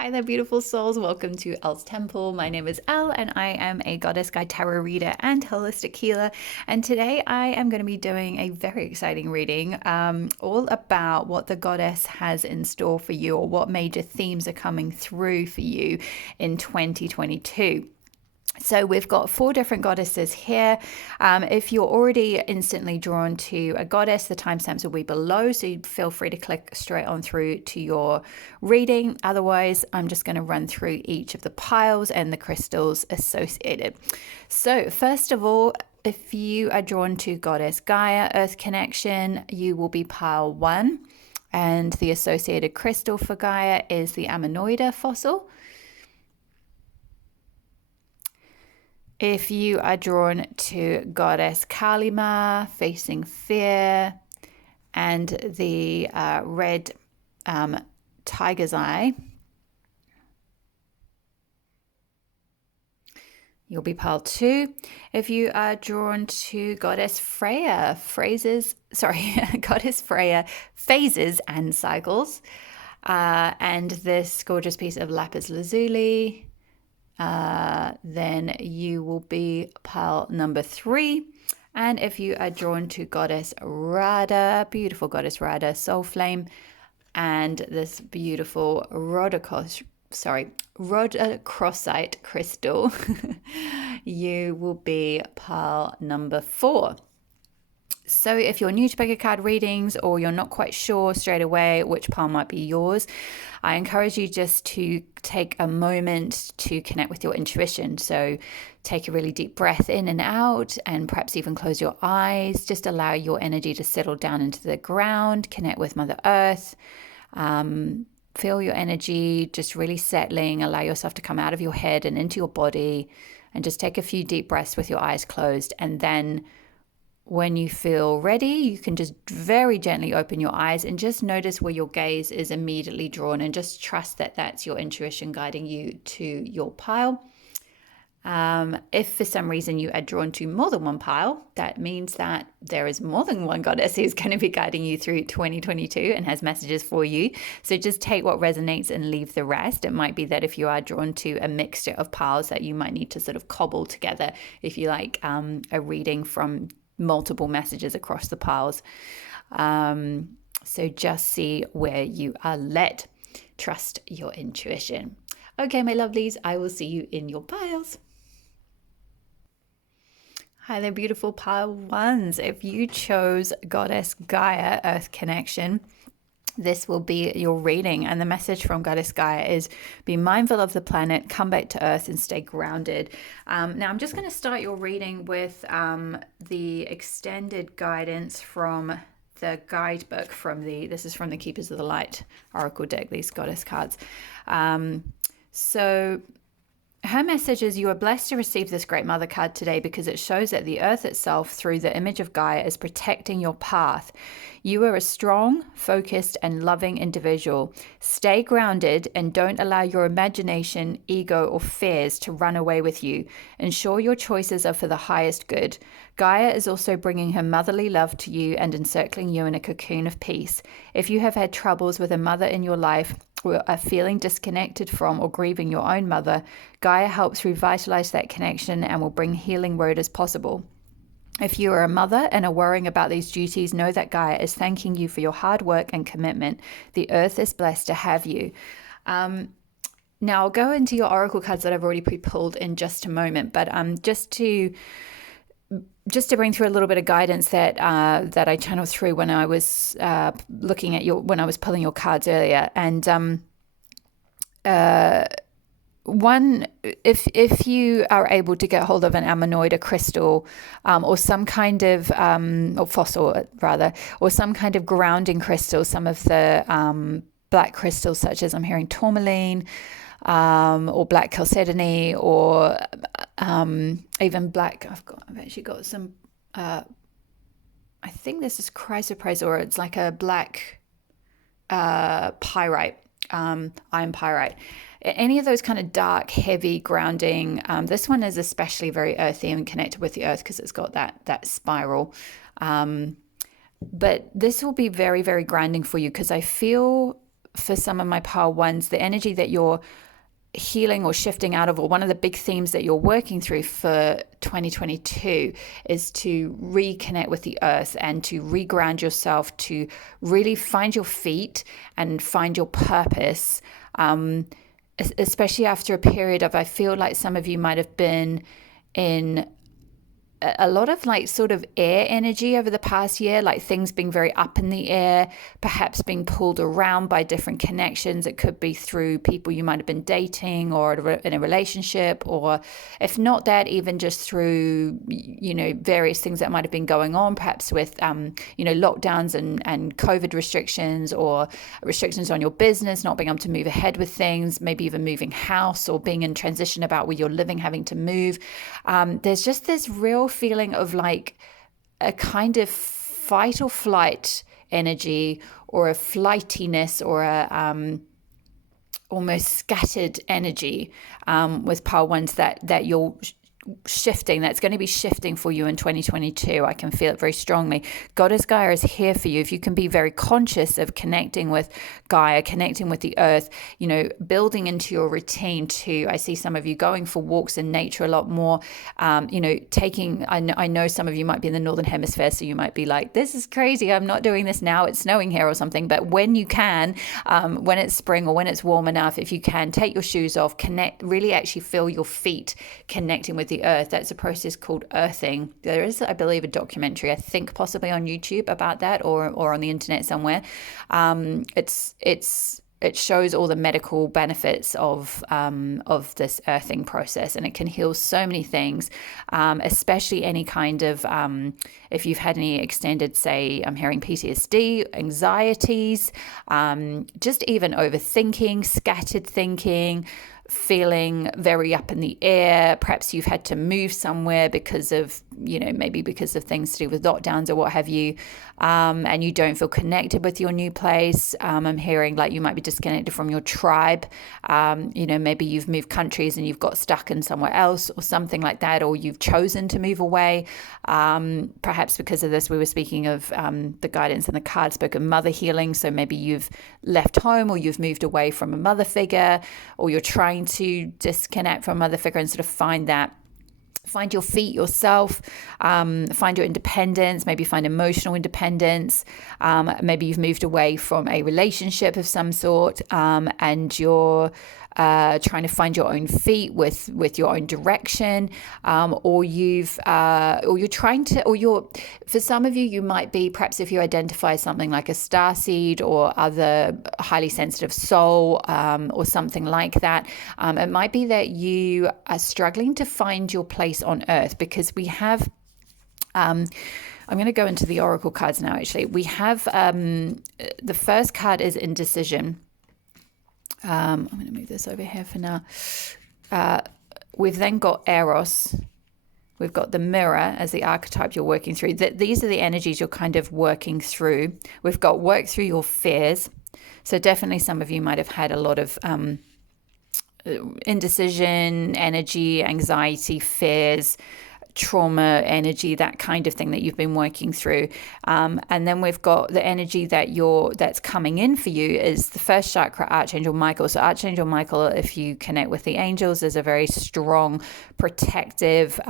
Hi there, beautiful souls. Welcome to Elle's Temple. My name is Elle, and I am a goddess guide tarot reader and holistic healer. And today I am going to be doing a very exciting reading all about what the goddess has in store for you, or what major themes are coming through for you in 2022. So we've got 4 different goddesses here. If you're already instantly drawn to a goddess, the timestamps will be below, so you feel free to click straight on through to your reading. Otherwise, I'm just going to run through each of the piles and the crystals associated. So first of all, if you are drawn to Goddess Gaia, Earth Connection, you will be pile 1. And the associated crystal for Gaia is the Ammonoida fossil. If you are drawn to Goddess Kalima, facing fear, and the red tiger's eye, you'll be pile 2. If you are drawn to Goddess Freya, Goddess Freya, phases and cycles, and this gorgeous piece of lapis lazuli, then you will be pile number 3. And if you are drawn to Goddess Radha, beautiful Goddess Radha, soul flame, and this beautiful rhodochrosite crystal, you will be pile number 4. So if you're new to pick a card readings, or you're not quite sure straight away which pile might be yours, I encourage you just to take a moment to connect with your intuition. So take a really deep breath in and out, and perhaps even close your eyes. Just allow your energy to settle down into the ground, connect with Mother Earth. Feel your energy just really settling. Allow yourself to come out of your head and into your body, and just take a few deep breaths with your eyes closed. And then when you feel ready, you can just very gently open your eyes and just notice where your gaze is immediately drawn, and just trust that that's your intuition guiding you to your pile. If for some reason you are drawn to more than one pile, that means that there is more than one goddess who's going to be guiding you through 2022 and has messages for you. So just take what resonates and leave the rest. It might be that if you are drawn to a mixture of piles, that you might need to sort of cobble together, if you like, a reading from multiple messages across the piles. So just see where you are led. Trust your intuition. Okay, my lovelies, I will see you in your piles. Hi there, beautiful pile 1s. If you chose Goddess Gaia, Earth Connection, this will be your reading. And the message from Goddess Gaia is: be mindful of the planet, come back to Earth, and stay grounded. Now, I'm just going to start your reading with the extended guidance from the guidebook this is from the Keepers of the Light Oracle deck, these goddess cards. So her message is: you are blessed to receive this Great Mother card today, because it shows that the earth itself, through the image of Gaia, is protecting your path. You are a strong, focused, and loving individual. Stay grounded and don't allow your imagination, ego, or fears to run away with you. Ensure your choices are for the highest good. Gaia is also bringing her motherly love to you and encircling you in a cocoon of peace. If you have had troubles with a mother in your life, or are feeling disconnected from or grieving your own mother, Gaia helps revitalize that connection and will bring healing where it is possible. If you are a mother and are worrying about these duties, know that Gaia is thanking you for your hard work and commitment. The earth is blessed to have you. Now I'll go into your oracle cards that I've already pre-pulled in just a moment, but just to bring through a little bit of guidance that I channeled through when I was when I was pulling your cards earlier. And if you are able to get hold of an Ammonoida crystal, or some kind of or fossil rather, or some kind of grounding crystal, some of the black crystals, such as I'm hearing tourmaline, or black chalcedony, or even black. I've actually got some. I think this is chrysoprase, or it's like a black pyrite, iron pyrite. Any of those kind of dark, heavy grounding. This one is especially very earthy and connected with the earth because it's got that spiral. But this will be very, very grounding for you, because I feel for some of my pile ones, the energy that you're healing or shifting out of, or one of the big themes that you're working through for 2022 is to reconnect with the earth and to reground yourself, to really find your feet and find your purpose, especially after a period of, I feel like some of you might have been in a lot of like sort of air energy over the past year, like things being very up in the air, perhaps being pulled around by different connections. It could be through people you might have been dating or in a relationship, or if not that, even just through, various things that might have been going on, perhaps with, lockdowns and COVID restrictions, or restrictions on your business, not being able to move ahead with things, maybe even moving house or being in transition about where you're living, having to move. There's just this real feeling of like a kind of fight or flight energy, or a flightiness, or a almost scattered energy with pile ones that you're shifting, that's going to be shifting for you in 2022. I can feel it very strongly. Goddess Gaia is here for you. If you can be very conscious of connecting with Gaia, connecting with the earth, building into your routine too. I see some of you going for walks in nature a lot more, taking, I know some of you might be in the Northern Hemisphere, so you might be like, this is crazy, I'm not doing this now, it's snowing here or something. But when you can, when it's spring or when it's warm enough, if you can, take your shoes off, connect, really actually feel your feet connecting with the earth. That's a process called earthing. There is, I believe, a documentary, I think possibly on YouTube about that, or on the internet somewhere. It shows all the medical benefits of this earthing process, and it can heal so many things, especially any kind of, if you've had any extended, say, I'm hearing PTSD, anxieties, just even overthinking, scattered thinking, feeling very up in the air. Perhaps you've had to move somewhere because of, maybe because of things to do with lockdowns or what have you, and you don't feel connected with your new place. I'm hearing like you might be disconnected from your tribe. Maybe you've moved countries and you've got stuck in somewhere else or something like that, or you've chosen to move away. Perhaps because of this, we were speaking of the guidance and the card spoke of mother healing. So maybe you've left home, or you've moved away from a mother figure, or you're trying to disconnect from a mother figure and sort of find your feet yourself, find your independence, maybe find emotional independence. Maybe you've moved away from a relationship of some sort, and you're trying to find your own feet with your own direction, or you're trying to, for some of you, you might be, perhaps if you identify something like a starseed or other highly sensitive soul, or something like that, it might be that you are struggling to find your place on earth, because we have, I'm going to go into the oracle cards now. Actually, we have, the first card is indecision. I'm going to move this over here for now. We've then got Eros. We've got the mirror as the archetype you're working through. These are the energies you're kind of working through. We've got work through your fears. So definitely some of you might have had a lot of indecision, energy, anxiety, fears, trauma energy, that kind of thing that you've been working through. And then we've got the energy that's coming in for you is the first chakra, Archangel Michael. So Archangel Michael, if you connect with the angels, is a very strong, protective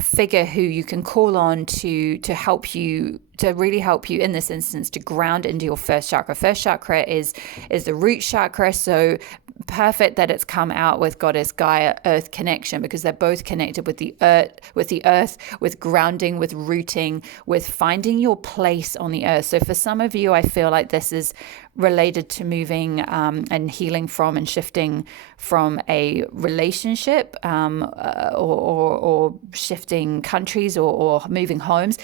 figure who you can call on to help you, to really help you in this instance to ground into your first chakra. First chakra is the root chakra, so perfect that it's come out with Goddess Gaia Earth connection, because they're both connected with the earth, with grounding, with rooting, with finding your place on the earth. So for some of you, I feel like this is related to moving and healing from and shifting from a relationship, or shifting countries, or moving homes,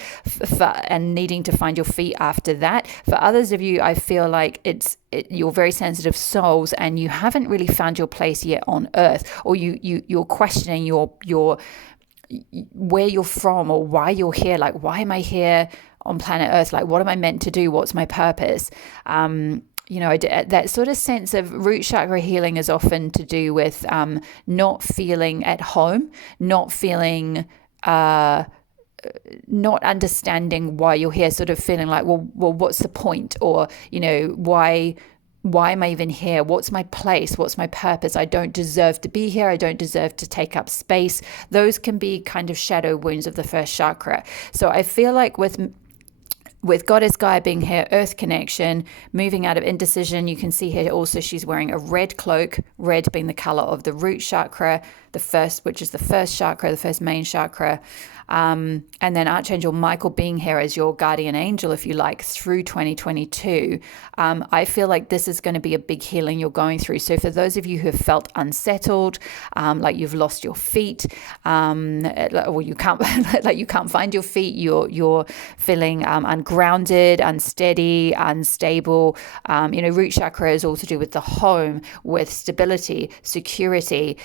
and needing to find your feet after that. For others of you, I feel like you're very sensitive souls, and you haven't really found your place yet on earth, or you're questioning your where you're from, or why you're here. Like, why am I here on planet Earth? Like, what am I meant to do? What's my purpose? That sort of sense of root chakra healing is often to do with not feeling at home, not feeling not understanding why you're here, sort of feeling like, well, what's the point? Or, why am I even here? What's my place? What's my purpose? I don't deserve to be here. I don't deserve to take up space. Those can be kind of shadow wounds of the first chakra. So I feel like with Goddess Gaia being here, Earth connection, moving out of indecision, you can see here also she's wearing a red cloak, red being the color of the root chakra, which is the first chakra, the first main chakra. And then Archangel Michael being here as your guardian angel, if you like, through 2022. I feel like this is going to be a big healing you're going through. So for those of you who have felt unsettled, like you've lost your feet, or you can't, like you can't find your feet, you're feeling ungrounded, unsteady, unstable. Root chakra is all to do with the home, with stability, security,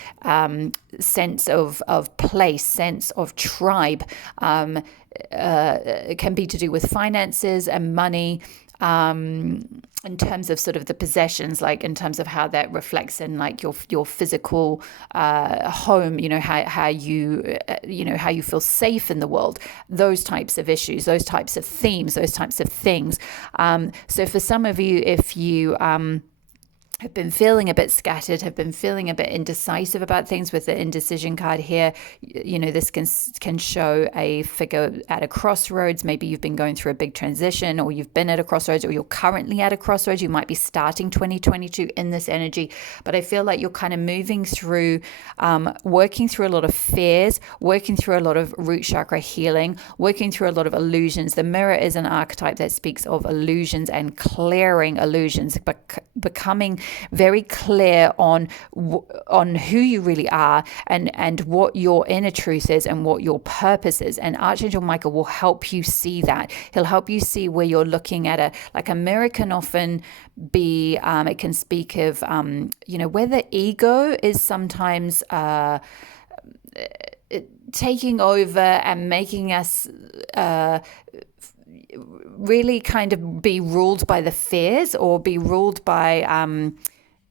sense of place, sense of tribe. It can be to do with finances and money, in terms of sort of the possessions, like in terms of how that reflects in like your physical home, how you feel safe in the world, those types of issues, those types of themes, those types of things. So for some of you, if you have been feeling a bit scattered, have been feeling a bit indecisive about things with the indecision card here, this can show a figure at a crossroads. Maybe you've been going through a big transition, or you've been at a crossroads, or you're currently at a crossroads. You might be starting 2022 in this energy, but I feel like you're kind of moving through, working through a lot of fears, working through a lot of root chakra healing, working through a lot of illusions. The mirror is an archetype that speaks of illusions and clearing illusions, but becoming very clear on who you really are, and what your inner truth is and what your purpose is. And Archangel Michael will help you see that. He'll help you see where you're looking at a mirror can often be, it can speak of, where the ego is sometimes taking over and making us really kind of be ruled by the fears, or be ruled by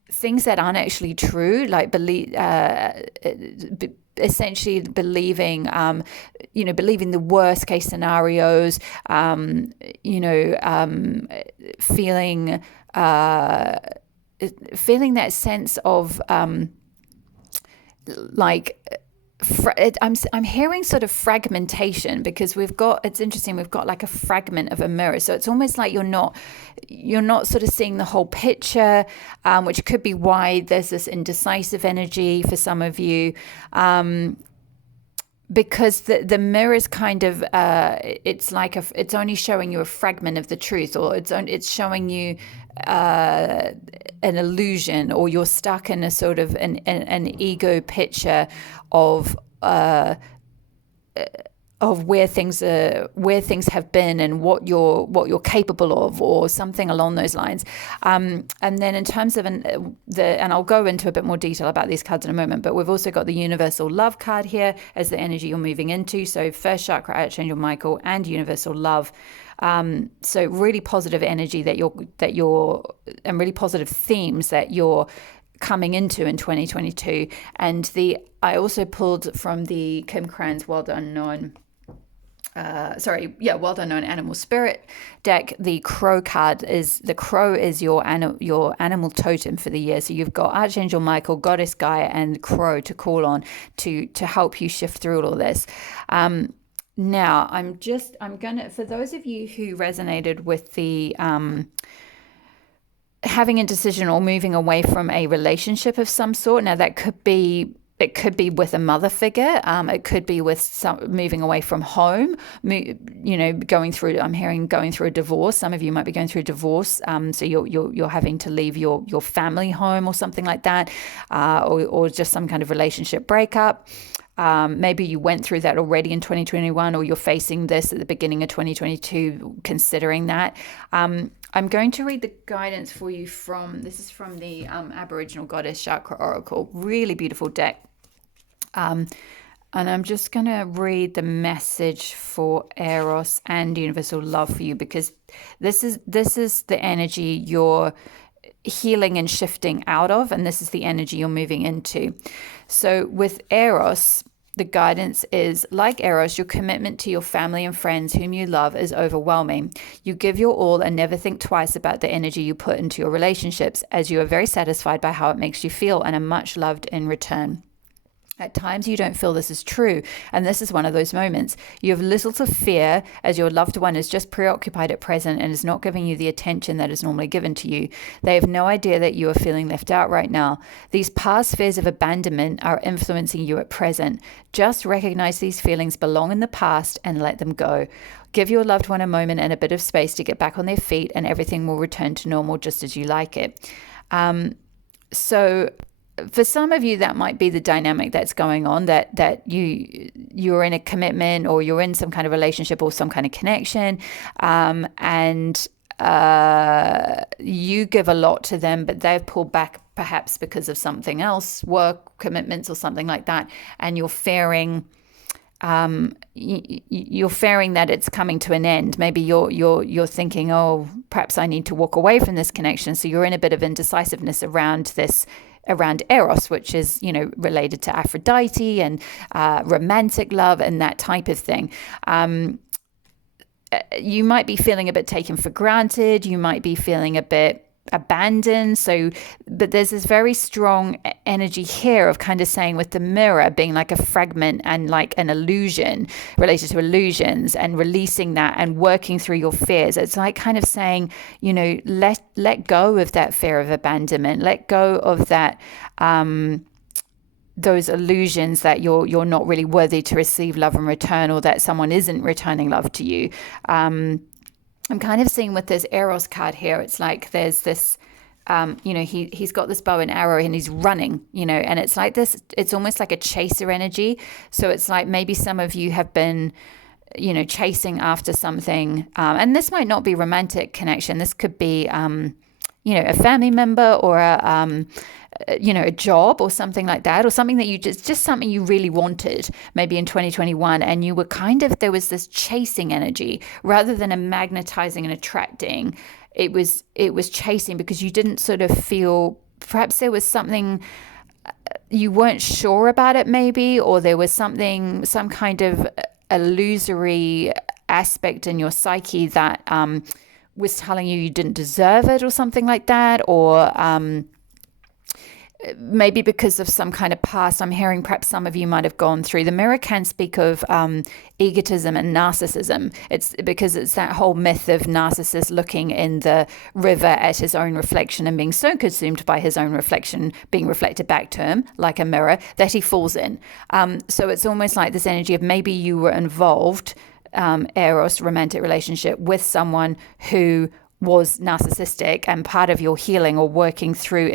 things that aren't actually true, like essentially believing believing the worst case scenarios, feeling that sense of I'm hearing sort of fragmentation, because it's interesting, we've got like a fragment of a mirror. So it's almost like you're not sort of seeing the whole picture, which could be why there's this indecisive energy for some of you. Because the mirror is kind of, it's only showing you a fragment of the truth, or it's showing you an illusion, or you're stuck in a sort of an ego picture of where things have been, and what you're capable of, or something along those lines. And then in terms of and I'll go into a bit more detail about these cards in a moment, but we've also got the universal love card here as the energy you're moving into. So first chakra, Archangel Michael, and universal love. So really positive energy that you're and really positive themes that you're coming into in 2022. And I also pulled from the Kim Cran's World Unknown Animal Spirit deck. The crow card is your animal totem for the year. So you've got Archangel Michael, Goddess Gaia, and crow to call on to help you shift through all this. Now I'm gonna, for those of you who resonated with the having a decision or moving away from a relationship of some sort. Now it could be with a mother figure. It could be with moving away from home, going through a divorce. Some of you might be going through a divorce. So you're having to leave your family home or something like that, or just some kind of relationship breakup. Maybe you went through that already in 2021, or you're facing this at the beginning of 2022, considering that. I'm going to read the guidance for you this is from the Aboriginal Goddess Chakra Oracle. Really beautiful deck. And I'm just going to read the message for Eros and universal love for you, because this is the energy you're healing and shifting out of, and this is the energy you're moving into. So with Eros, the guidance is, like Eros, your commitment to your family and friends whom you love is overwhelming. You give your all and never think twice about the energy you put into your relationships, as you are very satisfied by how it makes you feel and are much loved in return. At times you don't feel this is true, and this is one of those moments. You have little to fear, as your loved one is just preoccupied at present and is not giving you the attention that is normally given to you. They have no idea that you are feeling left out right now. These past fears of abandonment are influencing you at present. Just recognize these feelings belong in the past and let them go. Give your loved one a moment and a bit of space to get back on their feet, and everything will return to normal just as you like it. So for some of you, that might be the dynamic that's going on, that you're in a commitment, or you're in some kind of relationship or some kind of connection, and you give a lot to them, but they've pulled back perhaps because of something else, work commitments or something like that, and you're fearing that it's coming to an end. Maybe you're thinking, oh, perhaps I need to walk away from this connection. So you're in a bit of indecisiveness around Eros, which is, related to Aphrodite and romantic love and that type of thing. You might be feeling a bit taken for granted. You might be feeling a bit abandoned. But there's this very strong energy here of kind of saying, with the mirror being like a fragment and like an illusion related to illusions, and releasing that and working through your fears. It's like kind of saying, let go of that fear of abandonment, let go of that, those illusions that you're not really worthy to receive love in return, or that someone isn't returning love to you. I'm kind of seeing with this Eros card here, it's like there's this, he's got this bow and arrow and he's running, and it's like this, it's almost like a chaser energy. So it's like maybe some of you have been, chasing after something. And this might not be romantic connection. This could be, a family member, or a job or something like that, or something that you just something you really wanted maybe in 2021, and you were there was this chasing energy rather than a magnetizing and attracting. It was chasing, because you didn't sort of feel, perhaps there was something you weren't sure about it maybe, or there was some kind of illusory aspect in your psyche that was telling you didn't deserve it or something like that, or maybe because of some kind of past. I'm hearing perhaps some of you might have gone through. The mirror can speak of egotism and narcissism. It's because it's that whole myth of Narcissus looking in the river at his own reflection and being so consumed by his own reflection being reflected back to him like a mirror that he falls in. So it's almost like this energy of maybe you were involved, Eros, romantic relationship, with someone who was narcissistic, and part of your healing or working through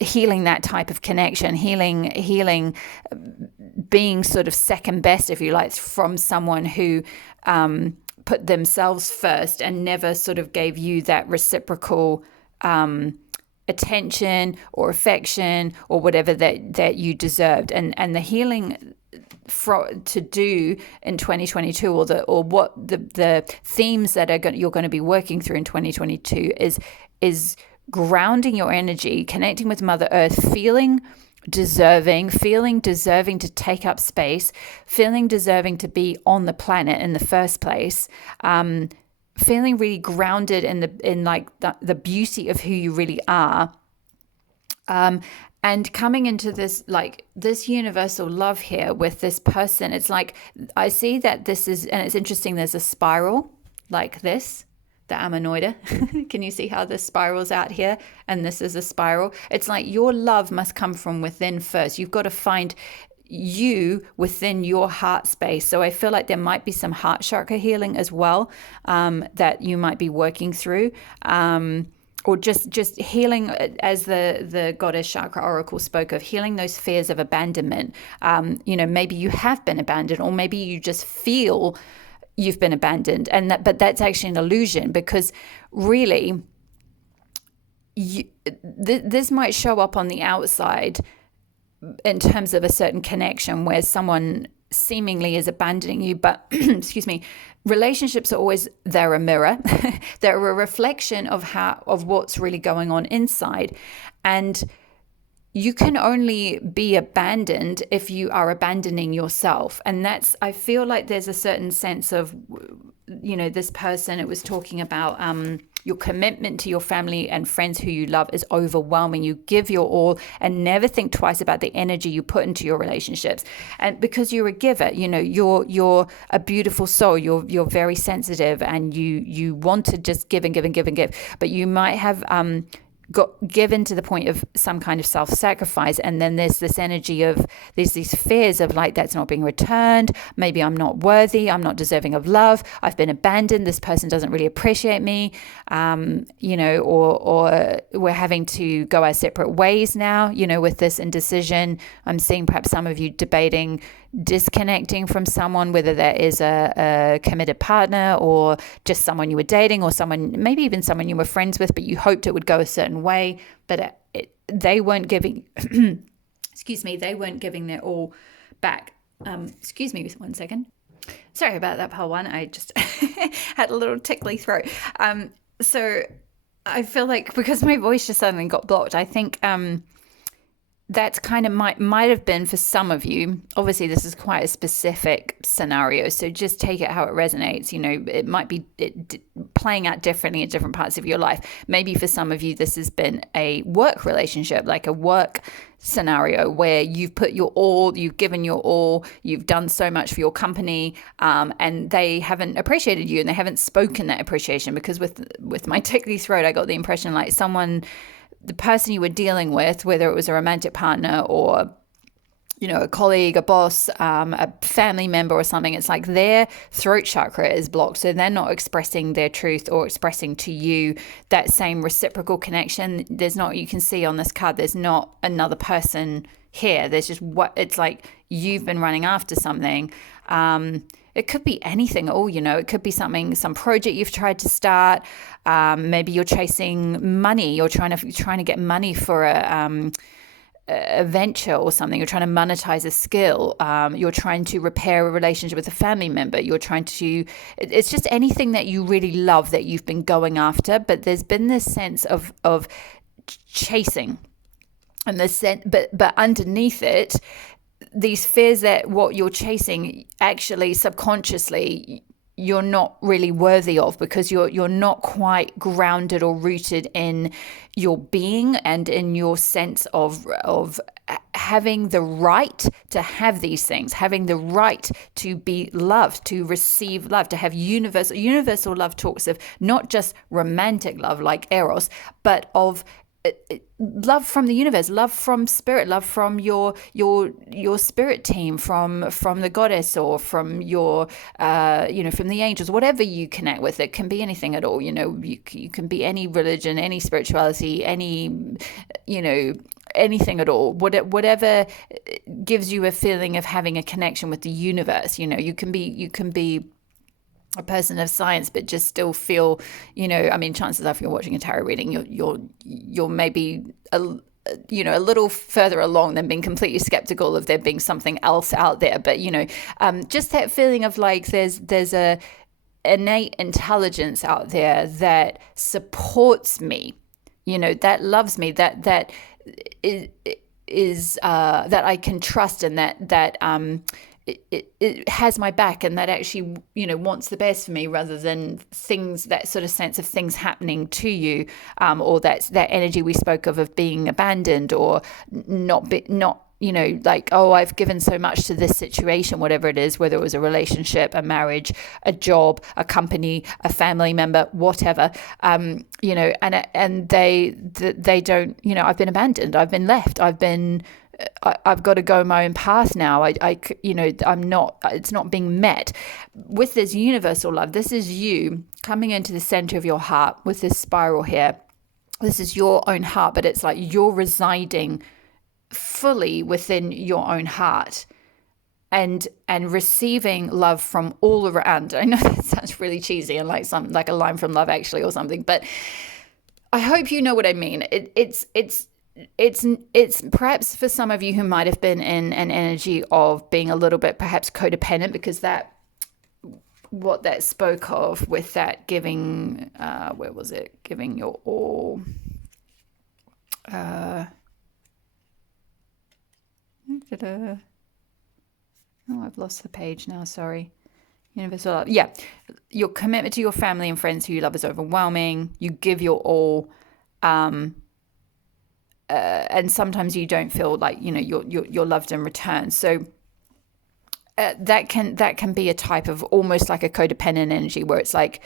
healing that type of connection, healing being sort of second best, if you like, from someone who put themselves first and never sort of gave you that reciprocal attention or affection or whatever that you deserved. And the healing to do in 2022, or what the themes that you're going to be working through in 2022 is grounding your energy, connecting with Mother Earth, feeling deserving to take up space, feeling deserving to be on the planet in the first place, feeling really grounded in the beauty of who you really are, and coming into this universal love here with this person. It's like I see that this is, and it's interesting, there's a spiral like this, the ammonoida. Can you see how this spirals out here? And this is a spiral. It's like your love must come from within first. You've got to find you within your heart space. So I feel like there might be some heart chakra healing as well, that you might be working through, or just healing, as the goddess chakra oracle spoke of, healing those fears of abandonment. Maybe you have been abandoned, or maybe you just feel you've been abandoned, but that's actually an illusion, because really this might show up on the outside in terms of a certain connection where someone seemingly is abandoning you, but excuse me, relationships are always, they're a mirror. They're a reflection of what's really going on inside. And you can only be abandoned if you are abandoning yourself. And that's, I feel like there's a certain sense of, this person, it was talking about your commitment to your family and friends who you love is overwhelming. You give your all and never think twice about the energy you put into your relationships. And because you're a giver, you're a beautiful soul. You're very sensitive, and you want to just give and give and give and give. But you might have got given to the point of some kind of self-sacrifice, and then there's this energy of there's these fears of like, that's not being returned, maybe I'm not worthy, I'm not deserving of love, I've been abandoned, this person doesn't really appreciate me, or we're having to go our separate ways now, with this indecision. I'm seeing perhaps some of you debating disconnecting from someone, whether that is a committed partner or just someone you were dating, or someone, maybe even someone you were friends with, but you hoped it would go a certain way, but they weren't giving, they weren't giving their all back. Excuse me 1 second. Sorry about that, pal one. I just had a little tickly throat. So I feel like because my voice just suddenly got blocked, I think that's kind of might have been for some of you. Obviously, this is quite a specific scenario, so just take it how it resonates. It might be playing out differently in different parts of your life. Maybe for some of you, this has been a work relationship, like a work scenario where you've put your all, you've given your all, you've done so much for your company, and they haven't appreciated you, and they haven't spoken that appreciation. Because with my tickly throat, I got the impression like the person you were dealing with, whether it was a romantic partner or a colleague, a boss, a family member or something, it's like their throat chakra is blocked. So they're not expressing their truth or expressing to you that same reciprocal connection. You can see on this card, there's not another person here. There's just it's like you've been running after something. It could be anything at all, it could be some project you've tried to start. Maybe you're chasing money. You're trying to get money for a venture or something. You're trying to monetize a skill. You're trying to repair a relationship with a family member. It's just anything that you really love that you've been going after. But there's been this sense of chasing, and but underneath it, these fears that what you're chasing actually subconsciously you're not really worthy of, because you're not quite grounded or rooted in your being and in your sense of having the right to have these things, having the right to be loved, to receive love, to have universal love. Talks of not just romantic love like eros, but of love from the universe, love from spirit, love from your spirit team, from the goddess, or from your from the angels, whatever you connect with. It can be anything at all. You can be any religion, any spirituality, any anything at all, whatever gives you a feeling of having a connection with the universe. You can be a person of science, but just still feel, chances are if you're watching a tarot reading, you're maybe a little further along than being completely skeptical of there being something else out there. But, just that feeling of like, there's a innate intelligence out there that supports me, that loves me, that is that I can trust, and that it has my back, and that actually wants the best for me, rather than things, that sort of sense of things happening to you, or that energy we spoke of being abandoned, or not like, oh, I've given so much to this situation, whatever it is, whether it was a relationship, a marriage, a job, a company, a family member, whatever, and they don't, I've been abandoned, I've been left, I've got to go my own path now. I'm not, it's not being met with this universal love. This is you coming into the center of your heart with this spiral here. This is your own heart, but it's like you're residing fully within your own heart and receiving love from all around. I know that sounds really cheesy and like a line from Love Actually or something, but I hope you know what I mean. It's perhaps for some of you who might have been in an energy of being a little bit perhaps codependent, because what that spoke of with that giving, where was it? Giving your all. Oh, I've lost the page now. Sorry. Universal love. Yeah. Your commitment to your family and friends who you love is overwhelming. You give your all. And sometimes you don't feel like, you're loved in return. So that can be a type of almost like a codependent energy where it's like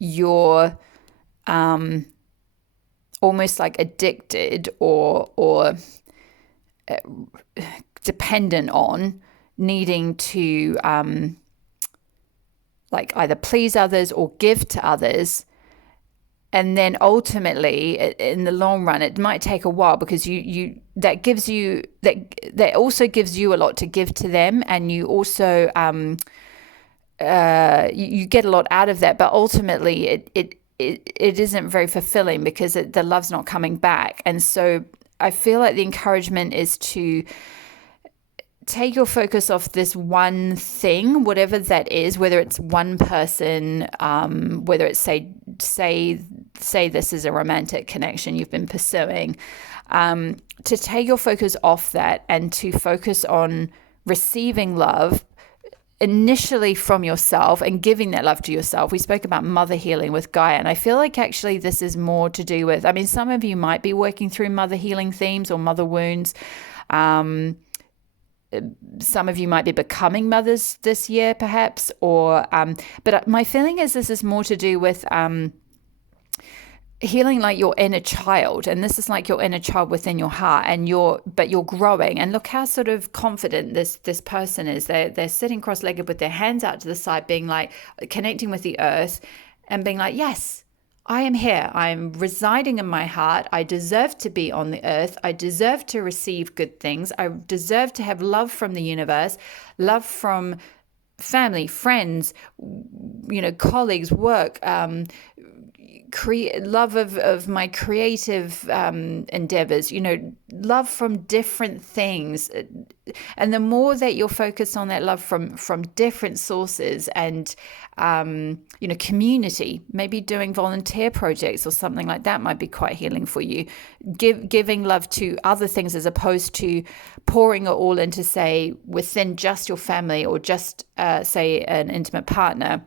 you're almost like addicted or dependent on needing to like either please others or give to others. And then ultimately, in the long run, it might take a while because that also gives you a lot to give to them, and you also you get a lot out of that. But ultimately, it isn't very fulfilling because the love's not coming back. And so I feel like the encouragement is to take your focus off this one thing, whatever that is, whether it's one person, whether it's say this is a romantic connection you've been pursuing, to take your focus off that and to focus on receiving love initially from yourself and giving that love to yourself. We spoke about mother healing with Gaia, and I feel like actually this is more to do with, some of you might be working through mother healing themes or mother wounds. Some of you might be becoming mothers this year, perhaps, but my feeling is this is more to do with healing like your inner child, and this is like your inner child within your heart, and you're growing. And look how sort of confident this person is. They're sitting cross-legged with their hands out to the side, being like connecting with the earth, and being like, yes, I am here. I'm residing in my heart. I deserve to be on the earth. I deserve to receive good things. I deserve to have love from the universe, love from family, friends, colleagues, work, love of my creative endeavors, love from different things. And the more that you're focused on that love from different sources and, community, maybe doing volunteer projects or something like that might be quite healing for you. Giving love to other things as opposed to pouring it all into, say, within just your family or just, say, an intimate partner,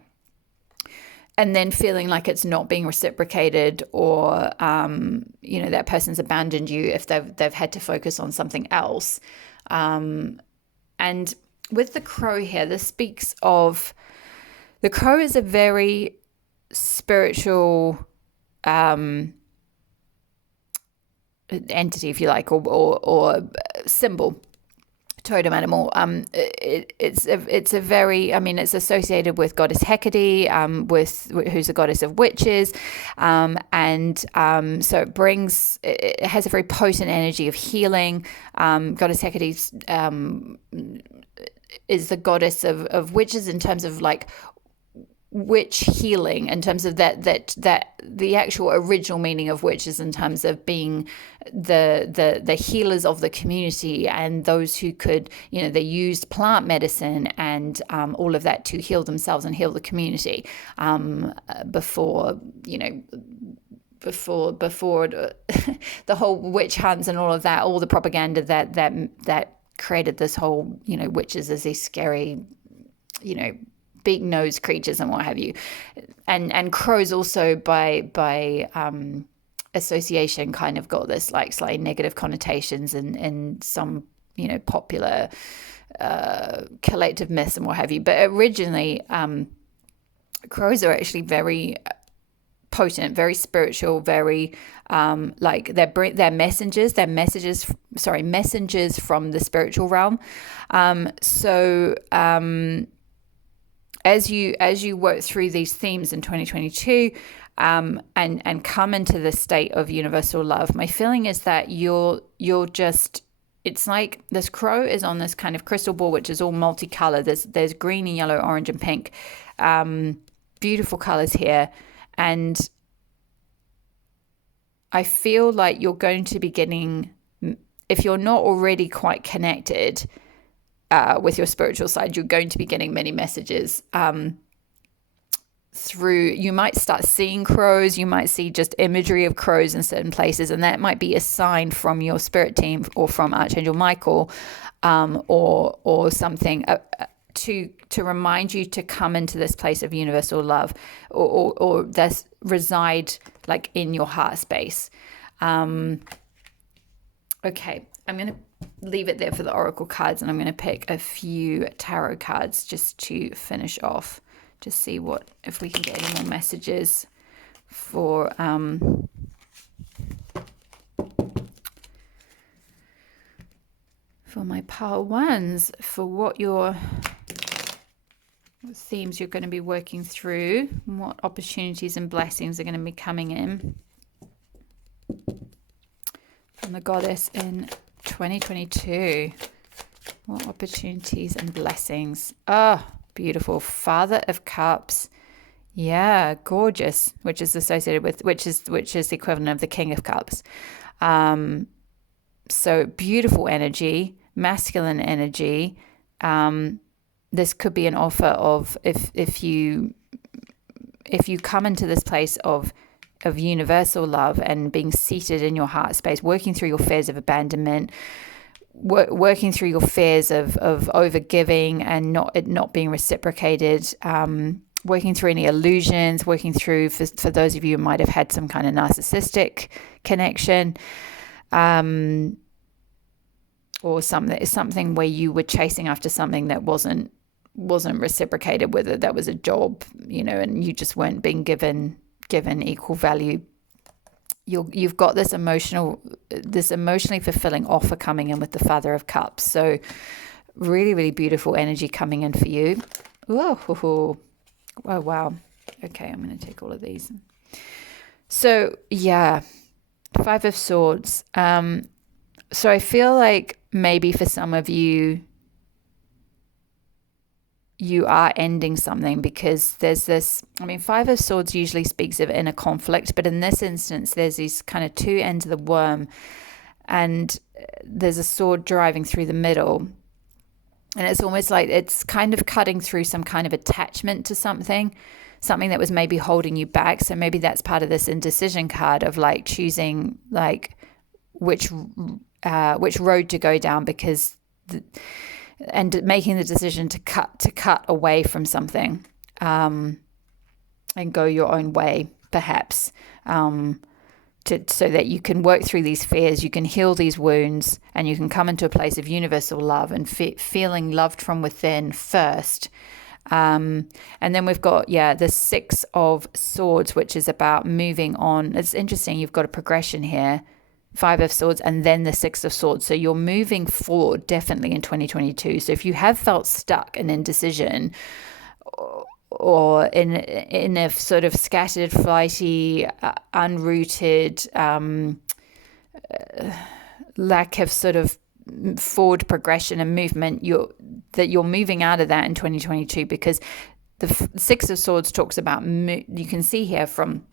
and then feeling like it's not being reciprocated, or that person's abandoned you if they've had to focus on something else. And with the crow here, this speaks of, the crow is a very spiritual entity, if you like, or symbol. Totem animal. It's a very, it's associated with goddess Hecate, who's a goddess of witches, so it has a very potent energy of healing. Goddess Hecate is the goddess of witches in terms of like witch healing, in terms of that the actual original meaning of witches in terms of being the healers of the community, and those who could, they used plant medicine and all of that to heal themselves and heal the community before the whole witch hunts and all of that, all the propaganda that created this whole, witches as these scary, big nose creatures and what have you. And crows also by association kind of got this like slightly negative connotations in some, popular collective myths and what have you. But originally, crows are actually very potent, very spiritual, very like they're messengers from the spiritual realm. As you work through these themes in 2022 and come into the state of universal love, my feeling is that you'll just, it's like this crow is on this kind of crystal ball, which is all multicolored. There's green and yellow, orange and pink, beautiful colors here. And I feel like you're going to be getting, if you're not already quite connected with your spiritual side, you're going to be getting many messages through, you might start seeing crows, you might see just imagery of crows in certain places, and that might be a sign from your spirit team or from Archangel Michael or something to remind you to come into this place of universal love, or this reside like in your heart space. Okay, I'm going to leave it there for the oracle cards, and I'm going to pick a few tarot cards just to finish off, just see if we can get any more messages for my pile ones, for what themes you're going to be working through, and what opportunities and blessings are going to be coming in from the goddess in 2022. What opportunities and blessings? Oh, beautiful. Father of Cups. Yeah, gorgeous, which is associated with, which is the equivalent of the King of Cups. So beautiful energy, masculine energy. This could be an offer of, if you come into this place of universal love and being seated in your heart space, working through your fears of abandonment, working through your fears of overgiving and not being reciprocated, working through any illusions, working through, for those of you who might have had some kind of narcissistic connection, or something where you were chasing after something that wasn't reciprocated, whether that was a job, and you just weren't being given equal value. You've got this emotionally fulfilling offer coming in with the Father of Cups. So really, really beautiful energy coming in for you. Oh, wow. Okay, I'm going to take all of these. So yeah, Five of Swords. So I feel like maybe for some of you, you are ending something, because there's this, Five of Swords usually speaks of inner conflict, but in this instance, there's these kind of two ends of the worm, and there's a sword driving through the middle. And it's almost like it's kind of cutting through some kind of attachment to something that was maybe holding you back. So maybe that's part of this indecision card of like choosing like which road to go down, because and making the decision to cut away from something, and go your own way, perhaps, so that you can work through these fears, you can heal these wounds, and you can come into a place of universal love and feeling loved from within first. And then we've got, the Six of Swords, which is about moving on. It's interesting, you've got a progression here. Five of Swords and then the Six of Swords. So you're moving forward definitely in 2022. So if you have felt stuck and indecision, or in a sort of scattered, flighty, unrooted, lack of sort of forward progression and movement, you're moving out of that in 2022, because the Six of Swords talks about, you can see here from,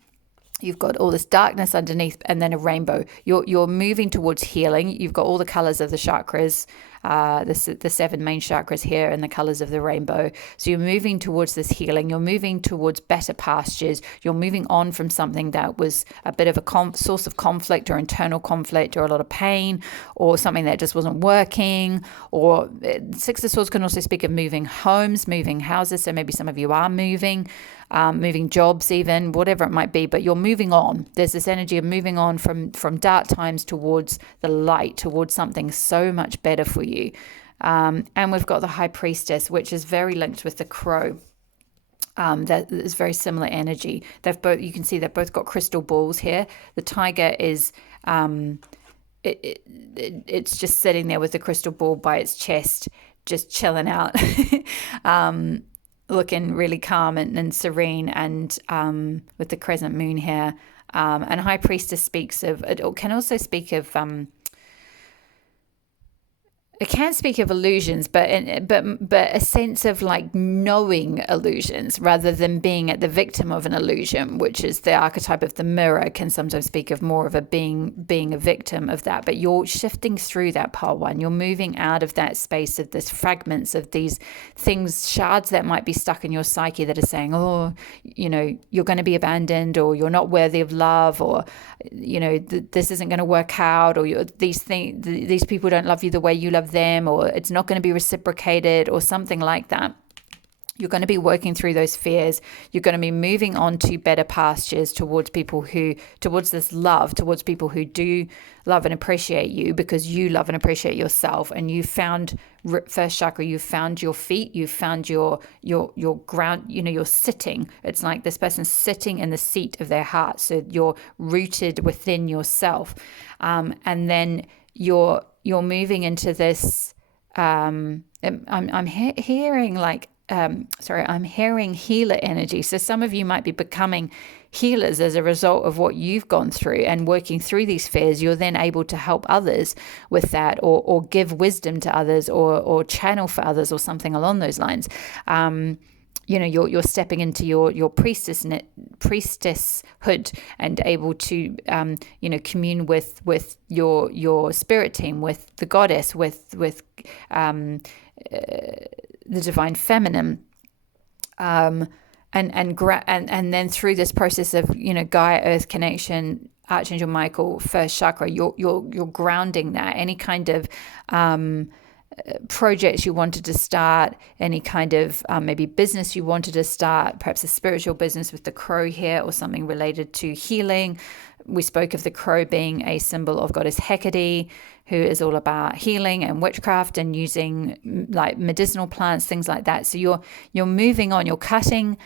you've got all this darkness underneath and then a rainbow. You're moving towards healing. You've got all the colors of the chakras, the seven main chakras here, and the colors of the rainbow. So you're moving towards this healing. You're moving towards better pastures. You're moving on from something that was a bit of a source of conflict or internal conflict or a lot of pain, or something that just wasn't working. Or Six of Swords can also speak of moving homes, moving houses. So maybe some of you are moving jobs, even, whatever it might be, but you're moving on. There's this energy of moving on from dark times towards the light, towards something so much better for you. And we've got the High Priestess, which is very linked with the Crow. That is very similar energy. You can see they've both got crystal balls here. The tiger is, it's just sitting there with the crystal ball by its chest, just chilling out. Looking really calm and serene, and with the crescent moon here. And High Priestess speaks of, it can also speak of, it can speak of illusions, but a sense of like knowing illusions rather than being at the victim of an illusion, which is the archetype of the mirror, can sometimes speak of more of a being a victim of that. But you're shifting through that part one. You're moving out of that space of this fragments of these things, shards that might be stuck in your psyche that are saying, oh, you're going to be abandoned, or you're not worthy of love, or this isn't going to work out, or these people don't love you the way you love love them, or it's not going to be reciprocated, or something like that. You're going to be working through those fears. You're going to be moving on to better pastures towards this love, towards people who do love and appreciate you, because you love and appreciate yourself. And you found first chakra, you found your feet, you found your ground, you're sitting. It's like this person's sitting in the seat of their heart. So you're rooted within yourself. And then you're moving into this, I'm hearing like, I'm hearing healer energy. So some of you might be becoming healers as a result of what you've gone through, and working through these fears. You're then able to help others with that, or give wisdom to others, or channel for others, or something along those lines. You're stepping into your priestesshood, and able to commune with your spirit team, with the goddess, with the divine feminine, and then through this process of Gaia Earth connection, Archangel Michael, first chakra, you're grounding that. Any kind of projects you wanted to start, any kind of maybe business you wanted to start, perhaps a spiritual business with the crow here, or something related to healing. We spoke of the crow being a symbol of goddess Hecate, who is all about healing and witchcraft and using like medicinal plants, things like that. So you're moving on, you're cutting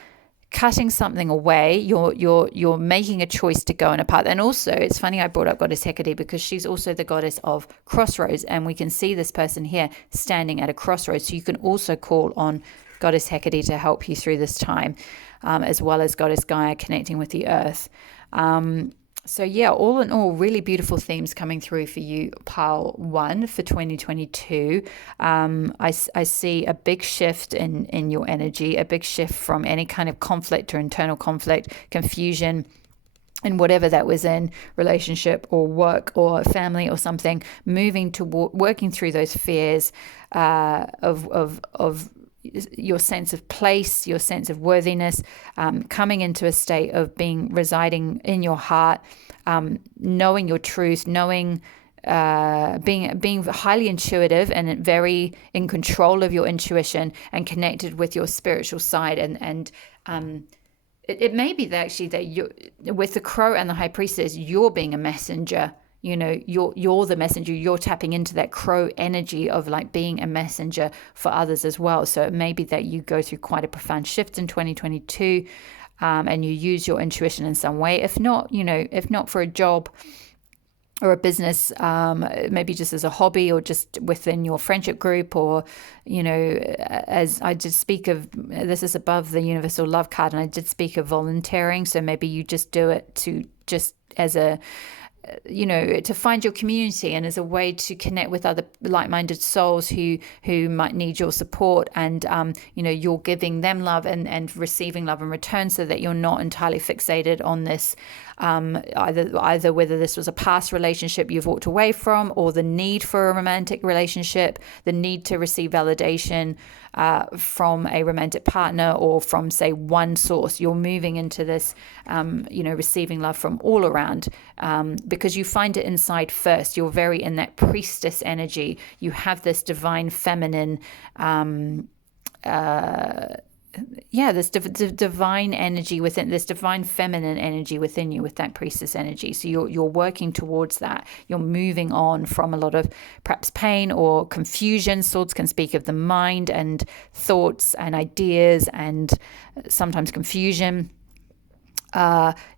something away, you're making a choice to go on a path. And also, it's funny I brought up goddess Hecate, because she's also the goddess of crossroads, and we can see this person here standing at a crossroads. So you can also call on goddess Hecate to help you through this time, as well as goddess Gaia connecting with the earth. So yeah, all in all, really beautiful themes coming through for you, pile 1 for 2022. I see a big shift in your energy, a big shift from any kind of conflict or internal conflict, confusion, and whatever that was in relationship or work or family or something, moving to working through those fears of your sense of place, your sense of worthiness, coming into a state of residing in your heart, knowing your truth, knowing, being highly intuitive and very in control of your intuition, and connected with your spiritual side. And it may be that actually that you, with the crow and the high priestess, you're being a messenger. You're the messenger. You're tapping into that crow energy of like being a messenger for others as well. So it may be that you go through quite a profound shift in 2022, and you use your intuition in some way. If not for a job or a business, maybe just as a hobby, or just within your friendship group, or, as I did speak of, this is above the universal love card, and I did speak of volunteering. So maybe you just do it to just as a, to find your community, and as a way to connect with other like-minded souls who might need your support, and you're giving them love and receiving love in return, so that you're not entirely fixated on this, either whether this was a past relationship you've walked away from, or the need for a romantic relationship, the need to receive validation from a romantic partner, or from, say, one source. You're moving into this, receiving love from all around, because you find it inside first. You're very in that priestess energy. You have this divine feminine, this divine energy within, this divine feminine energy within you, with that priestess energy. So you're working towards that. You're moving on from a lot of perhaps pain or confusion. Swords can speak of the mind and thoughts and ideas, and sometimes confusion.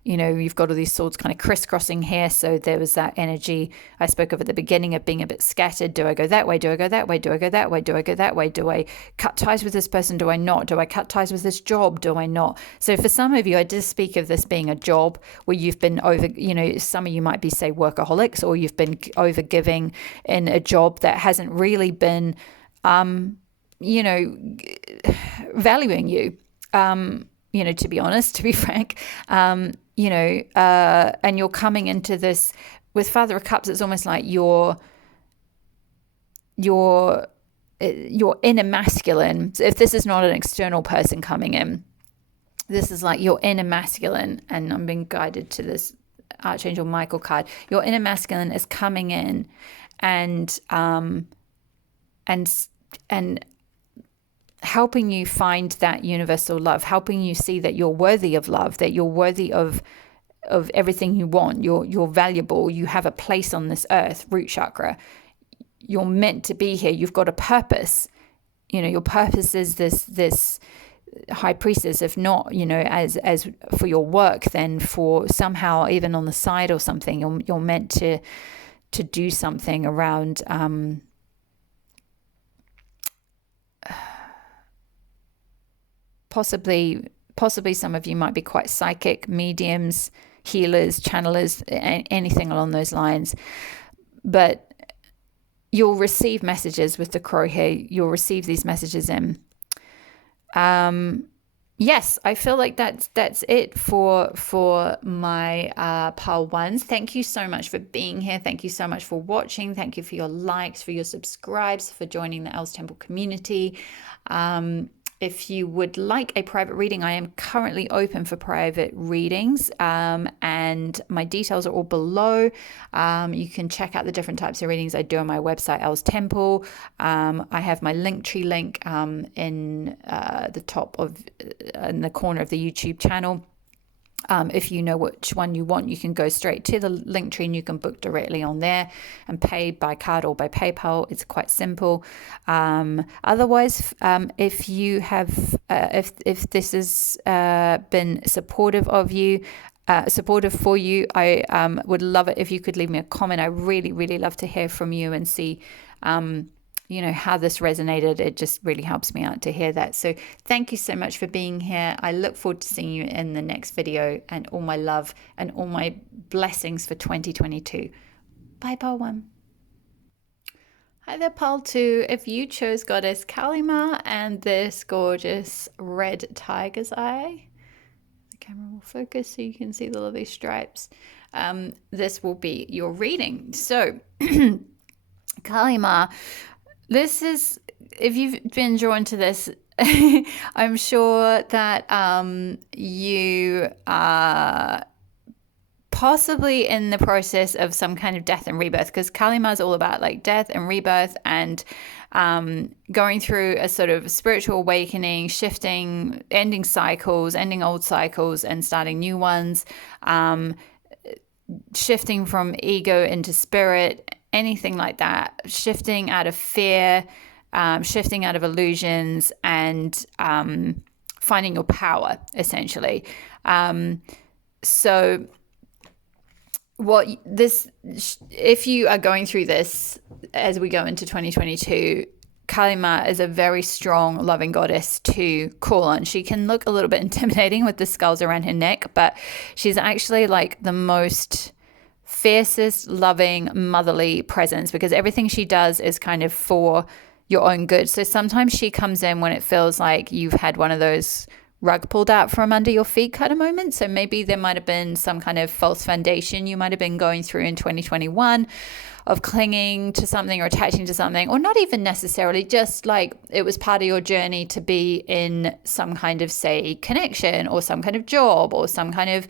You've got all these swords kind of crisscrossing here. So there was that energy I spoke of at the beginning of being a bit scattered. Do I go that way? Do I go that way? Do I go that way? Do I go that way? Do I cut ties with this person? Do I not? Do I cut ties with this job? Do I not? So for some of you, I did speak of this being a job where you've been over, some of you might be, say, workaholics, or you've been over giving in a job that hasn't really been, valuing you. To be honest, to be frank, and you're coming into this with Father of Cups. It's almost like your inner masculine. So if this is not an external person coming in, this is like your inner masculine, and I'm being guided to this Archangel Michael card. Your inner masculine is coming in, and and helping you find that universal love, helping you see that you're worthy of love, that you're worthy of everything you want. You're valuable. You have a place on this earth, root chakra. You're meant to be here. You've got a purpose. Your purpose is this high priestess, if not, as for your work, then for somehow even on the side or something, you're meant to do something around possibly some of you might be quite psychic, mediums, healers, channelers, anything along those lines. But you'll receive messages with the crow here. You'll receive these messages in. Yes, I feel like that's it for my pile ones. Thank you so much for being here. Thank you so much for watching. Thank you for your likes, for your subscribes, for joining the Elle's Temple community. If you would like a private reading, I am currently open for private readings, and my details are all below. You can check out the different types of readings I do on my website, Elle's Temple. I have my Linktree link in the top in the corner of the YouTube channel. If you know which one you want, you can go straight to the Linktree and you can book directly on there and pay by card or by PayPal. It's quite simple. Otherwise, if you have, if this has been supportive for you, I would love it if you could leave me a comment. I really, really love to hear from you and see how this resonated. It just really helps me out to hear that. So thank you so much for being here. I look forward to seeing you in the next video, and all my love and all my blessings for 2022. Bye, Pile 1. Hi there, Pile 2. If you chose Goddess Kalima and this gorgeous red tiger's eye, the camera will focus so you can see the lovely stripes. This will be your reading. So Kalima, this is, if you've been drawn to this, I'm sure that you are possibly in the process of some kind of death and rebirth, because Kalima is all about like death and rebirth and going through a sort of spiritual awakening, shifting, ending cycles, ending old cycles and starting new ones, shifting from ego into spirit, anything like that, shifting out of fear, shifting out of illusions, and finding your power, essentially. So if you are going through this as we go into 2022, Kalima is a very strong, loving goddess to call on. She can look a little bit intimidating with the skulls around her neck, but she's actually like the most fiercest, loving, motherly presence, because everything she does is kind of for your own good. So sometimes she comes in when it feels like you've had one of those rug pulled out from under your feet kind of moments. So maybe there might have been some kind of false foundation you might have been going through in 2021 of clinging to something or attaching to something, or not even necessarily, just like it was part of your journey to be in some kind of, say, connection or some kind of job or some kind of,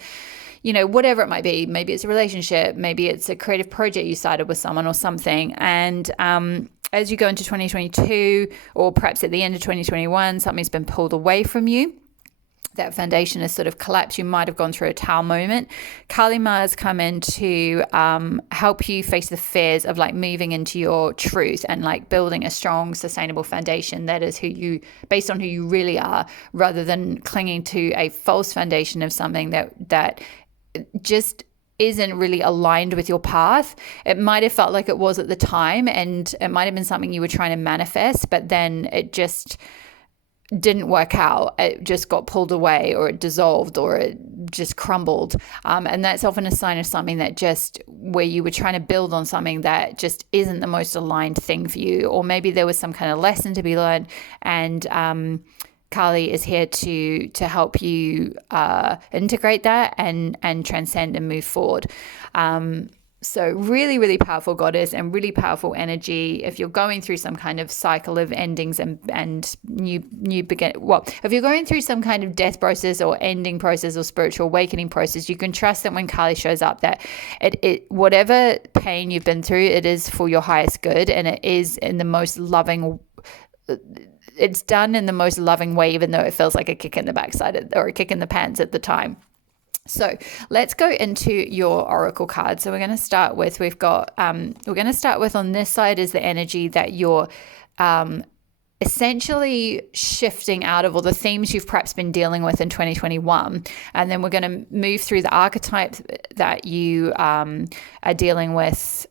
whatever it might be. Maybe it's a relationship, maybe it's a creative project you started with someone or something. And as you go into 2022, or perhaps at the end of 2021, something's been pulled away from you. That foundation has sort of collapsed. You might have gone through a tower moment. Kalima has come in to help you face the fears of like moving into your truth and like building a strong, sustainable foundation that is based on who you really are, rather than clinging to a false foundation of something that just isn't really aligned with your path. It might have felt like it was at the time, and it might have been something you were trying to manifest, but then it just didn't work out. It just got pulled away, or it dissolved, or it just crumbled. And that's often a sign of something that just, where you were trying to build on something that just isn't the most aligned thing for you. Or maybe there was some kind of lesson to be learned, and Kali is here to help you integrate that and transcend and move forward. So really, really powerful goddess and really powerful energy. If you're going through some kind of cycle of endings and new begin, well, if you're going through some kind of death process or ending process or spiritual awakening process, you can trust that when Kali shows up, that it whatever pain you've been through, it is for your highest good, and it is in the most loving. It's done in the most loving way, even though it feels like a kick in the backside or a kick in the pants at the time. So let's go into your oracle card. So we're going to start with, we're going to start with, on this side is the energy that you're essentially shifting out of, or the themes you've perhaps been dealing with in 2021. And then we're going to move through the archetype that you are dealing with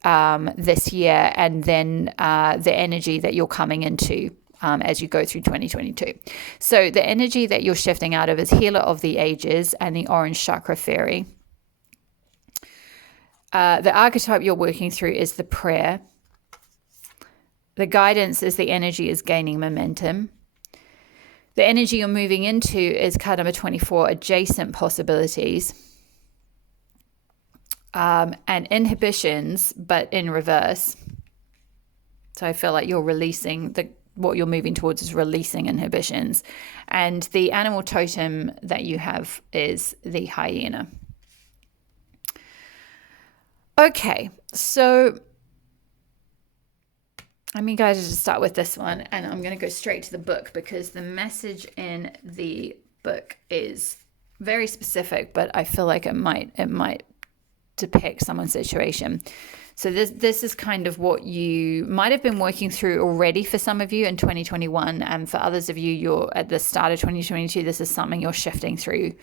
this year, and then the energy that you're coming into as you go through 2022. So the energy that you're shifting out of is Healer of the Ages and the Orange Chakra Fairy. The archetype you're working through is the Prayer. The guidance is the energy is gaining momentum. The energy you're moving into is card number 24, Adjacent Possibilities. And inhibitions, but in reverse. So I feel like you're releasing what you're moving towards is releasing inhibitions. And the animal totem that you have is the hyena. Okay, so I'm going to just start with this one, and I'm going to go straight to the book because the message in the book is very specific, but I feel like it might depict someone's situation. So this is kind of what you might have been working through already for some of you in 2021, and for others of you, you're at the start of 2022, this is something you're shifting through.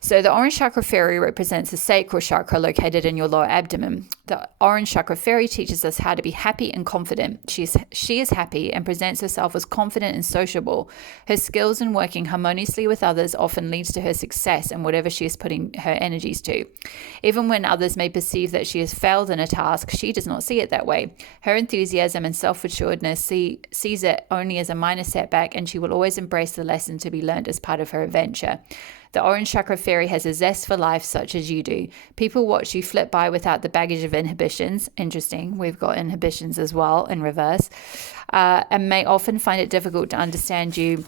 So the Orange Chakra Fairy represents the sacral chakra located in your lower abdomen. The Orange Chakra Fairy teaches us how to be happy and confident. She is happy and presents herself as confident and sociable. Her skills in working harmoniously with others often leads to her success in whatever she is putting her energies to. Even when others may perceive that she has failed in a task, she does not see it that way. Her enthusiasm and self-assuredness sees it only as a minor setback, and she will always embrace the lesson to be learned as part of her adventure. The Orange Chakra Fairy has a zest for life such as you do. People watch you flip by without the baggage of inhibitions. Interesting, we've got inhibitions as well in reverse. And may often find it difficult to understand you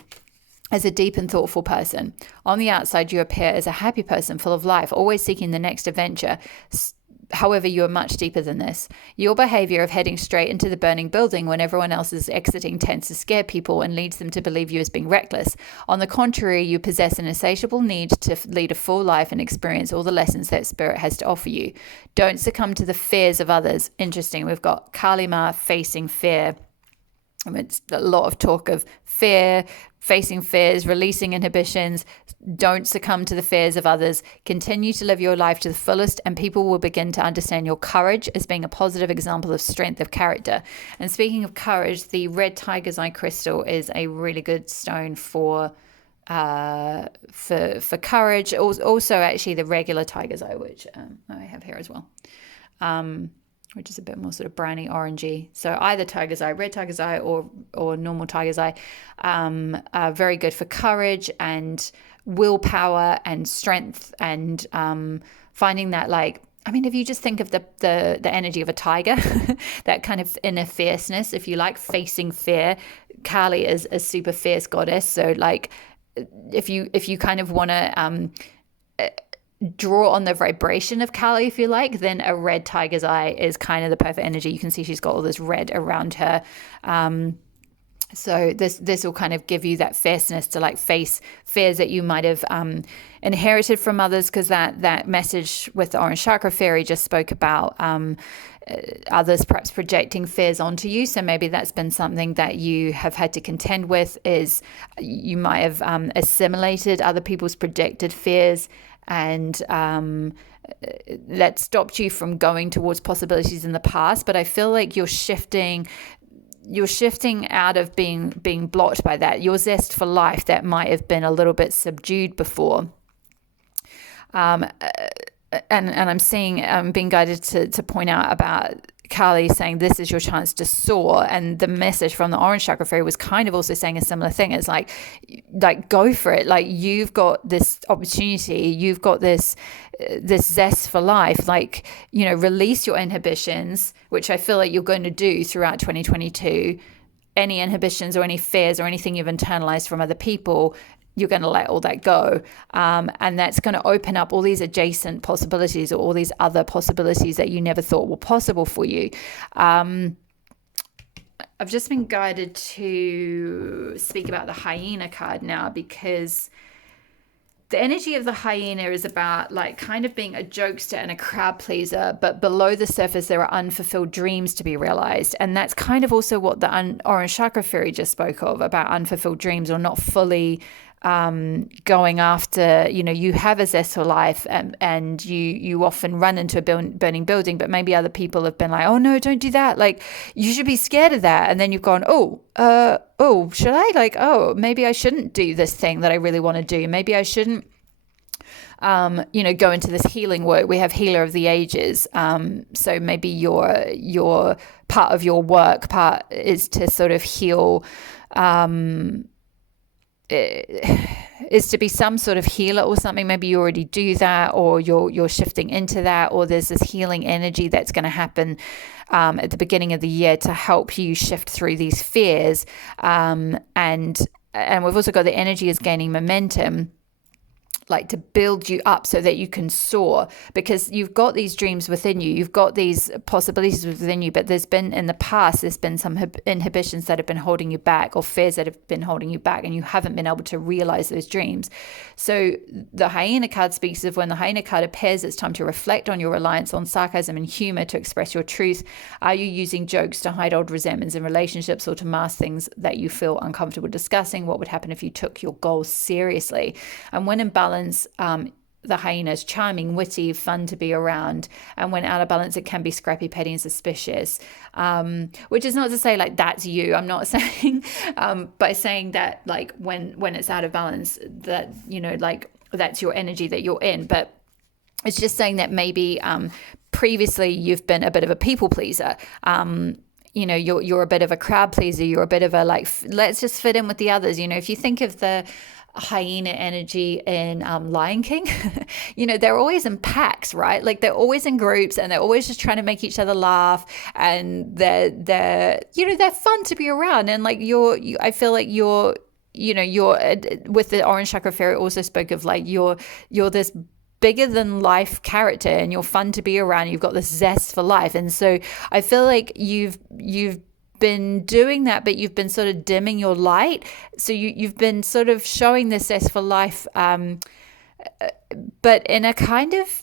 as a deep and thoughtful person. On the outside, you appear as a happy person full of life, always seeking the next adventure. However, you are much deeper than this. Your behavior of heading straight into the burning building when everyone else is exiting tends to scare people and leads them to believe you as being reckless. On the contrary, you possess an insatiable need to lead a full life and experience all the lessons that spirit has to offer you. Don't succumb to the fears of others. Interesting. We've got Kali Ma facing fear. It's a lot of talk of fear, facing fears, releasing inhibitions. Don't succumb to the fears of others. Continue to live your life to the fullest, and people will begin to understand your courage as being a positive example of strength of character. And speaking of courage, the red tiger's eye crystal is a really good stone for courage. Also, actually, the regular tiger's eye, which I have here as well. Which is a bit more sort of browny orangey. So either tiger's eye, red tiger's eye, or normal tiger's eye, are very good for courage and willpower and strength, and finding that, like, I mean, if you just think of the energy of a tiger, that kind of inner fierceness, if you like, facing fear. Kali is a super fierce goddess. So like, if you kind of want to draw on the vibration of Kali, if you like, then a red tiger's eye is kind of the perfect energy. You can see she's got all this red around her. So this will kind of give you that fierceness to like face fears that you might have inherited from others, because that message with the Orange Chakra Fairy just spoke about others perhaps projecting fears onto you. So maybe that's been something that you have had to contend with, is you might have assimilated other people's projected fears, and that stopped you from going towards possibilities in the past. But I feel like you're shifting out of being blocked by that. Your zest for life that might have been a little bit subdued before. And I'm being guided to point out about Kali saying this is your chance to soar, and the message from the orange chakra fairy was kind of also saying a similar thing. It's like go for it. Like, you've got this opportunity, you've got this zest for life. Like, release your inhibitions, which I feel like you're going to do throughout 2022. Any inhibitions or any fears or anything you've internalized from other people, you're going to let all that go. And that's going to open up all these adjacent possibilities, or all these other possibilities that you never thought were possible for you. I've just been guided to speak about the hyena card now, because the energy of the hyena is about like kind of being a jokester and a crowd pleaser, but below the surface there are unfulfilled dreams to be realized. And that's kind of also what the orange chakra fairy just spoke of, about unfulfilled dreams, or not fully going after, you have a zest for life, and you often run into a burning building, but maybe other people have been like, oh no, don't do that, like you should be scared of that, and then you've gone, should I, like, oh, maybe I shouldn't do this thing that I really want to do, maybe I shouldn't go into this healing work. We have healer of the ages, so maybe your part of your work is to sort of heal, is to be some sort of healer or something. Maybe you already do that, or you're shifting into that, or there's this healing energy that's going to happen at the beginning of the year to help you shift through these fears. And we've also got the energy is gaining momentum, like to build you up so that you can soar, because you've got these dreams within you, you've got these possibilities within you, but there's been some inhibitions that have been holding you back, or fears that have been holding you back, and you haven't been able to realize those dreams. So the hyena card speaks of when the hyena card appears, it's time to reflect on your reliance on sarcasm and humor to express your truth. Are you using jokes to hide old resentments in relationships, or to mask things that you feel uncomfortable discussing? What would happen if you took your goals seriously? And when in balance, the hyena is charming, witty, fun to be around, and when out of balance it can be scrappy, petty and suspicious, which is not to say like that's you. I'm not saying by saying that like when it's out of balance that like that's your energy that you're in, but it's just saying that maybe previously you've been a bit of a people pleaser. You're a bit of a crowd pleaser, you're a bit of a like, let's just fit in with the others. If you think of the hyena energy in Lion King, they're always in packs, right? Like they're always in groups, and they're always just trying to make each other laugh, and they're fun to be around. And like I feel like you're with the orange chakra fairy also spoke of like you're this bigger than life character, and you're fun to be around. You've got this zest for life, and so I feel like you've been doing that, but you've been sort of dimming your light. So you've been sort of showing this zest for life, but in a kind of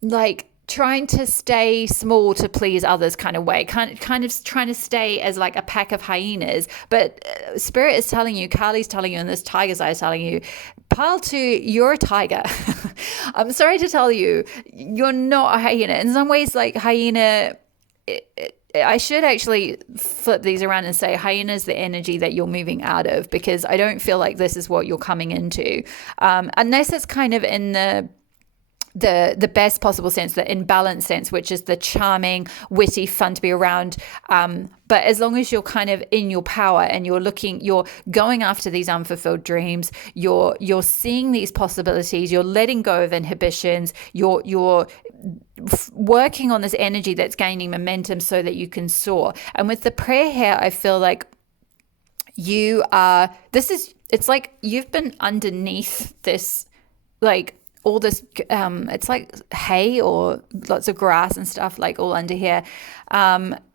like trying to stay small to please others kind of way, kind of trying to stay as like a pack of hyenas. But Spirit is telling you, Kali's telling you, and this tiger's eye is telling you, pile 2, you're a tiger. I'm sorry to tell you, you're not a hyena. In some ways, like hyena, I should actually flip these around and say hyena is the energy that you're moving out of, because I don't feel like this is what you're coming into, unless it's kind of in the best possible sense, the imbalanced sense, which is the charming, witty, fun to be around. But as long as you're kind of in your power and you're going after these unfulfilled dreams, you're seeing these possibilities, you're letting go of inhibitions, you're working on this energy that's gaining momentum so that you can soar. And with the prayer here, I feel like it's like you've been underneath this, like all this, it's like hay or lots of grass and stuff like all under here.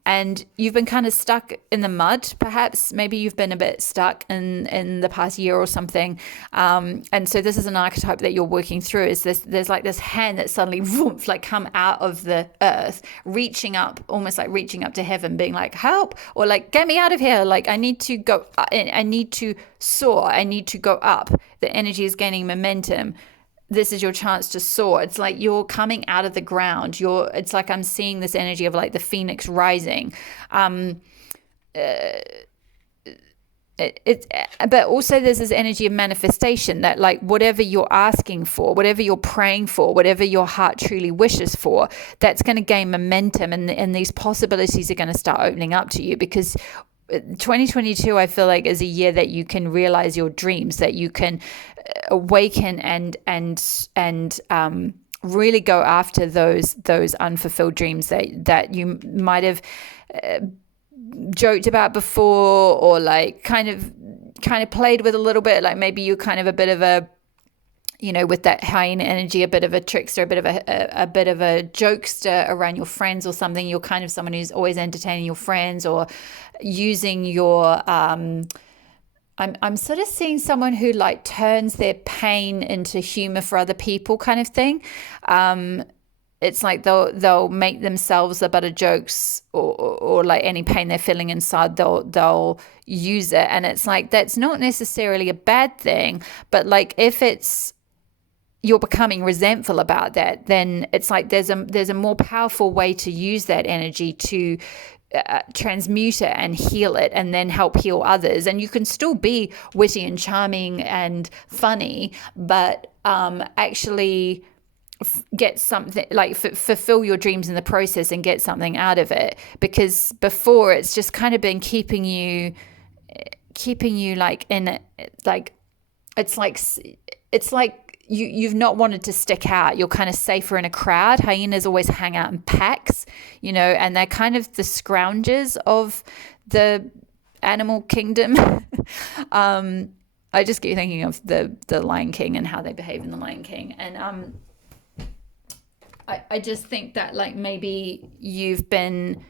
And you've been kind of stuck in the mud, perhaps. Maybe you've been a bit stuck in the past year or something. And so this is an archetype that you're working through, is there's like this hand that suddenly whoomph, like come out of the earth, reaching up, almost like reaching up to heaven, being like, help, or like, get me out of here. Like I need to go, I need to soar. I need to go up. The energy is gaining momentum. This is your chance to soar. It's like you're coming out of the ground. It's like I'm seeing this energy of like the phoenix rising. but also there's this energy of manifestation that like whatever you're asking for, whatever you're praying for, whatever your heart truly wishes for, that's going to gain momentum, and these possibilities are going to start opening up to you, because 2022 I feel like is a year that you can realize your dreams, that you can awaken and really go after those unfulfilled dreams that you might have joked about before, or like kind of played with a little bit. Like maybe you're kind of a bit of a, with that hyena energy, a bit of a trickster, a bit of a jokester around your friends or something. You're kind of someone who's always entertaining your friends, or using your I'm sort of seeing someone who like turns their pain into humor for other people, kind of thing. It's like they'll make themselves a butt of jokes, or like any pain they're feeling inside, they'll use it. And it's like, that's not necessarily a bad thing, but like if you're becoming resentful about that, then it's like there's a more powerful way to use that energy to transmute it and heal it, and then help heal others. And you can still be witty and charming and funny, but actually get something, like fulfill your dreams in the process and get something out of it. Because before, it's just kind of been keeping you like in, like it's like you've not wanted to stick out. You're kind of safer in a crowd. Hyenas always hang out in packs, and they're kind of the scroungers of the animal kingdom. I just keep thinking of the Lion King and how they behave in the Lion King. And I just think that like maybe you've been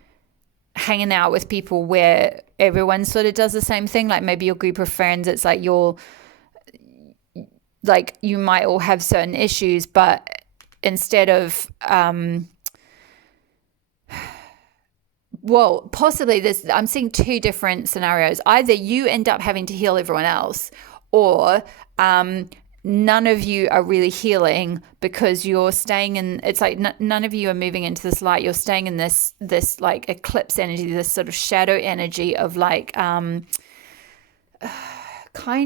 hanging out with people where everyone sort of does the same thing. Like maybe your group of friends, it's like you might all have certain issues, but instead of possibly I'm seeing two different scenarios. Either you end up having to heal everyone else, or none of you are really healing, because you're staying in, it's like none of you are moving into this light. You're staying in this like eclipse energy, this sort of shadow energy of like kind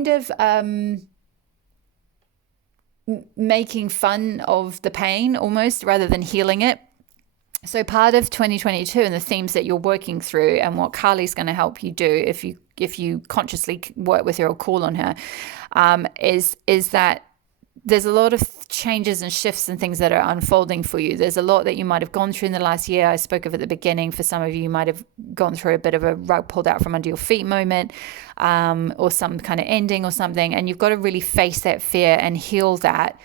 of making fun of the pain almost, rather than healing it. So part of 2022 and the themes that you're working through, and what Kali's going to help you do if you consciously work with her or call on her, is that there's a lot of changes and shifts and things that are unfolding for you. There's a lot that you might have gone through in the last year. I spoke of at the beginning. For some of you might have gone through a bit of a rug pulled out from under your feet moment, or some kind of ending or something. And you've got to really face that fear and heal that.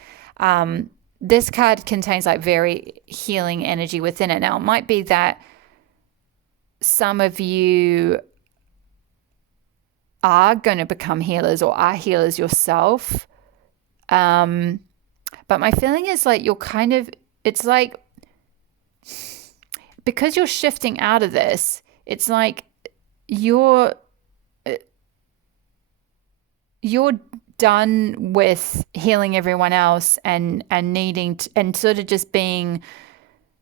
This card contains like very healing energy within it. Now, it might be that some of you are going to become healers, or are healers yourself. But my feeling is like you're kind of, it's like, because you're shifting out of this, it's like you're done with healing everyone else and needing to, and sort of just being,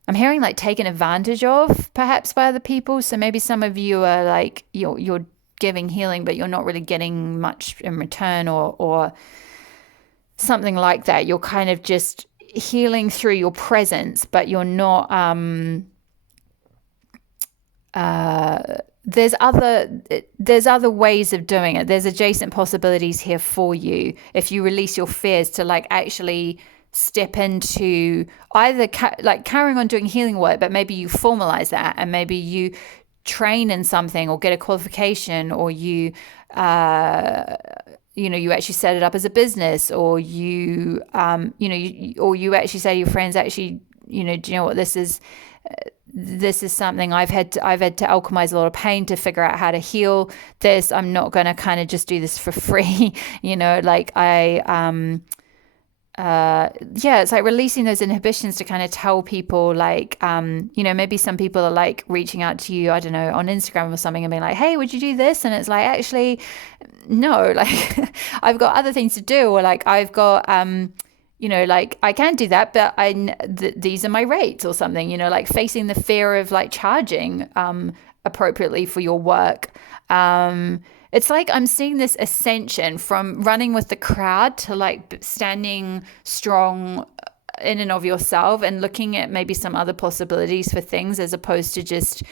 I'm hearing like taken advantage of perhaps by other people. So maybe some of you are like, you're giving healing, but you're not really getting much in return, or something like that. You're kind of just healing through your presence, but you're not, there's other ways of doing it. There's adjacent possibilities here for you if you release your fears to like actually step into either like carrying on doing healing work, but maybe you formalize that, and maybe you train in something or get a qualification, or you you actually set it up as a business, or you actually say to your friends, actually, do you know what, this is something I've had to alchemize a lot of pain to figure out how to heal this. I'm not going to kind of just do this for free. Like it's like releasing those inhibitions to kind of tell people, like, maybe some people are like reaching out to you, I don't know, on Instagram or something, and being like, hey, would you do this? And it's like, actually, no, like I've got other things to do, or like I've got, like I can do that, but these are my rates or something, like facing the fear of like charging appropriately for your work. it's like I'm seeing this ascension from running with the crowd to like standing strong in and of yourself and looking at maybe some other possibilities for things, as opposed to just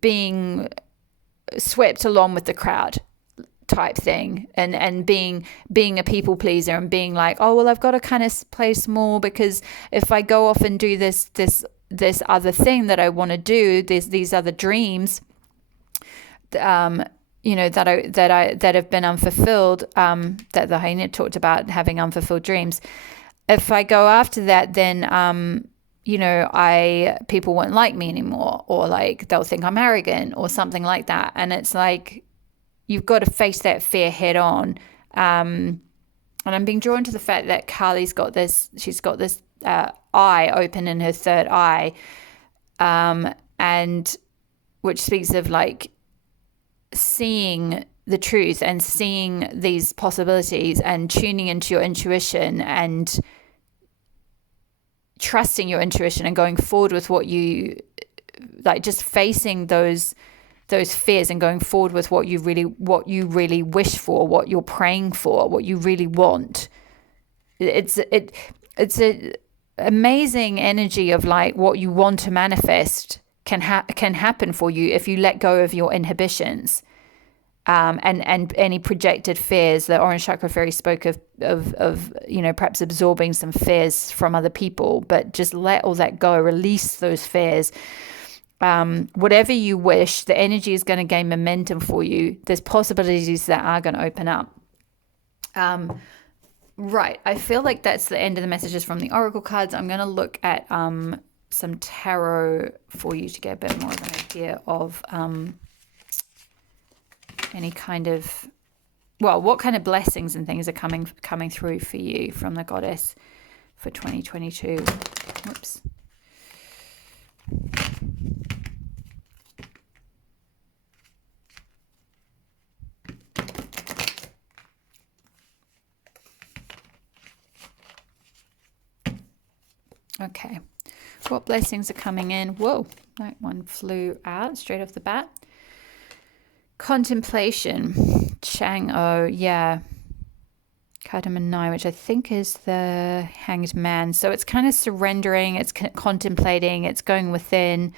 being swept along with the crowd type thing, and being a people pleaser and being like, oh well, I've got to kind of play small, because if I go off and do this other thing that I want to do, these other dreams, that have been unfulfilled, that the Haina talked about, having unfulfilled dreams. If I go after that, then people won't like me anymore, or like they'll think I'm arrogant or something like that. And it's like, you've got to face that fear head on. And I'm being drawn to the fact that Carly's got this, she's got this eye open in her third eye, and which speaks of like seeing the truth and seeing these possibilities and tuning into your intuition and trusting your intuition and going forward with what you like, just facing those fears and going forward with what you really wish for, what you're praying for, what you really want. It's a amazing energy of like what you want to manifest can happen for you if you let go of your inhibitions, and any projected fears. The Orange Chakra Fairy spoke of perhaps absorbing some fears from other people, but just let all that go, release those fears. Whatever you wish, the energy is going to gain momentum for you. There's possibilities that are going to open up. Right. I feel like that's the end of the messages from the Oracle cards. I'm going to look at some tarot for you to get a bit more of an idea of any kind of, well, what kind of blessings and things are coming through for you from the goddess for 2022. Whoops. Okay, what blessings are coming in? Whoa, that one flew out straight off the bat. Contemplation, Chang-O, yeah. Cardamom 9, which I think is the Hanged Man. So it's kind of surrendering, it's contemplating, it's going within.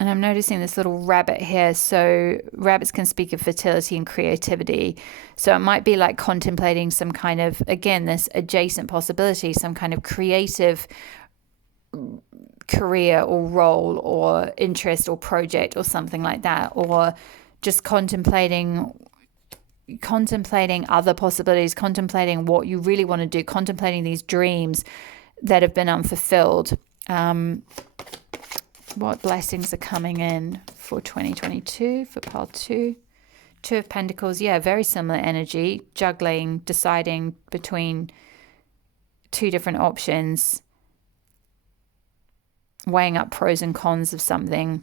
And I'm noticing this little rabbit here. So rabbits can speak of fertility and creativity. So it might be like contemplating some kind of, again, this adjacent possibility, some kind of creative career or role or interest or project or something like that. Or just contemplating other possibilities, contemplating what you really want to do, contemplating these dreams that have been unfulfilled. What blessings are coming in for 2022 for pile 2? 2 of Pentacles, yeah, very similar energy, juggling, deciding between 2 different options, weighing up pros and cons of something.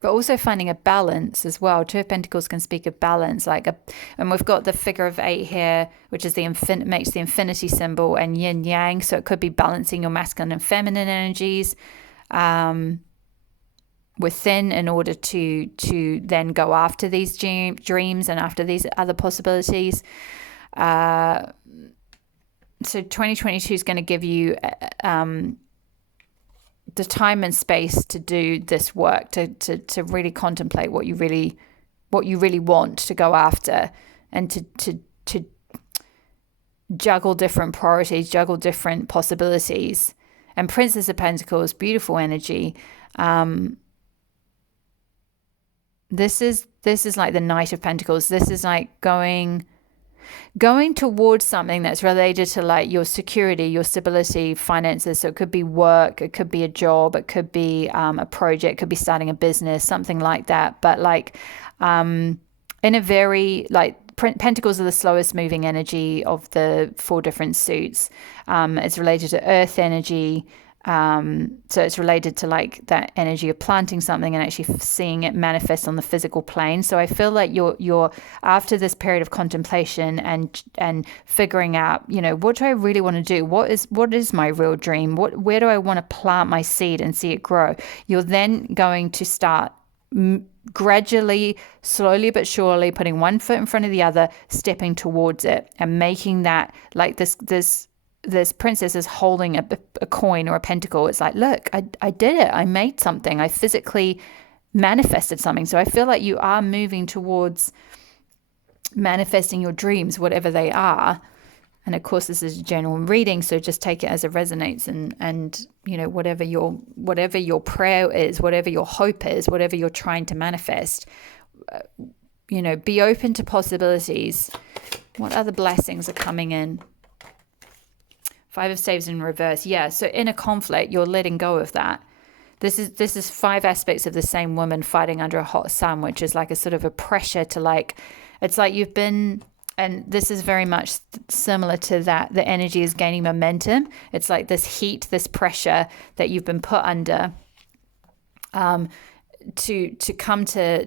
But also finding a balance as well. 2 of Pentacles can speak of balance, and we've got the figure of 8 here, which is makes the infinity symbol, and yin yang. So it could be balancing your masculine and feminine energies within, in order to then go after these dreams and after these other possibilities. So 2022 is going to give you the time and space to do this work, to really contemplate what you really want to go after, and to juggle different priorities, juggle different possibilities. And Princess of Pentacles, beautiful energy. This is like the Knight of Pentacles. This is like going towards something that's related to like your security, your stability, finances. So it could be work, it could be a job, it could be a project, it could be starting a business, something like that. But like in a very like Pentacles are the slowest moving energy of the 4 different suits. It's related to earth energy. So it's related to like that energy of planting something and actually seeing it manifest on the physical plane. So I feel like you're after this period of contemplation and figuring out, what do I really want to do? What is my real dream? Where do I want to plant my seed and see it grow? You're then going to start gradually, slowly but surely, putting one foot in front of the other, stepping towards it and making that like this princess is holding a coin or a pentacle. It's like, look, I did it. I made something. I physically manifested something. So I feel like you are moving towards manifesting your dreams, whatever they are. And of course, this is a general reading, so just take it as it resonates, and whatever your prayer is, whatever your hope is, whatever you're trying to manifest, be open to possibilities. What other blessings are coming in? 5 of Staves in reverse. Yeah, so in a conflict, you're letting go of that. This is 5 aspects of the same woman fighting under a hot sun, which is like a sort of a pressure to like, it's like you've been, and this is very much similar to that. The energy is gaining momentum. It's like this heat, this pressure that you've been put under to come to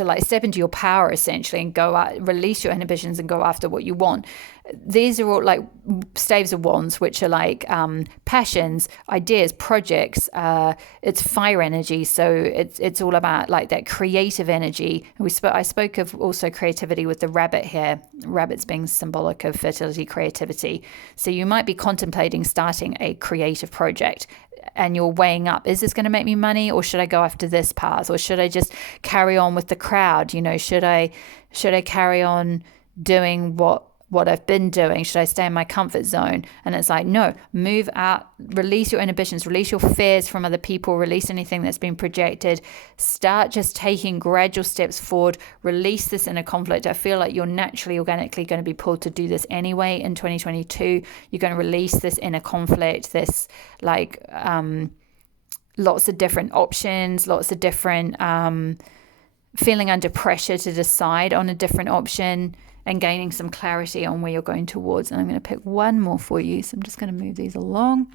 like step into your power essentially and go out, release your inhibitions and go after what you want. These are all like staves of wands, which are like passions, ideas, projects. It's fire energy, so it's all about like that creative energy. I spoke of also creativity with the rabbit here. Rabbits being symbolic of fertility, creativity. So you might be contemplating starting a creative project. And you're weighing up, is this going to make me money, or should I go after this path, or should I just carry on with the crowd? Should I carry on doing what I've been doing? Should I stay in my comfort zone? And it's like, no, move out, release your inhibitions, release your fears from other people, release anything that's been projected. Start just taking gradual steps forward, release this inner conflict. I feel like you're naturally, organically going to be pulled to do this anyway in 2022. You're going to release this inner conflict, this like lots of different options, lots of different feeling under pressure to decide on a different option, and gaining some clarity on where you're going towards. And I'm going to pick one more for you. So I'm just going to move these along.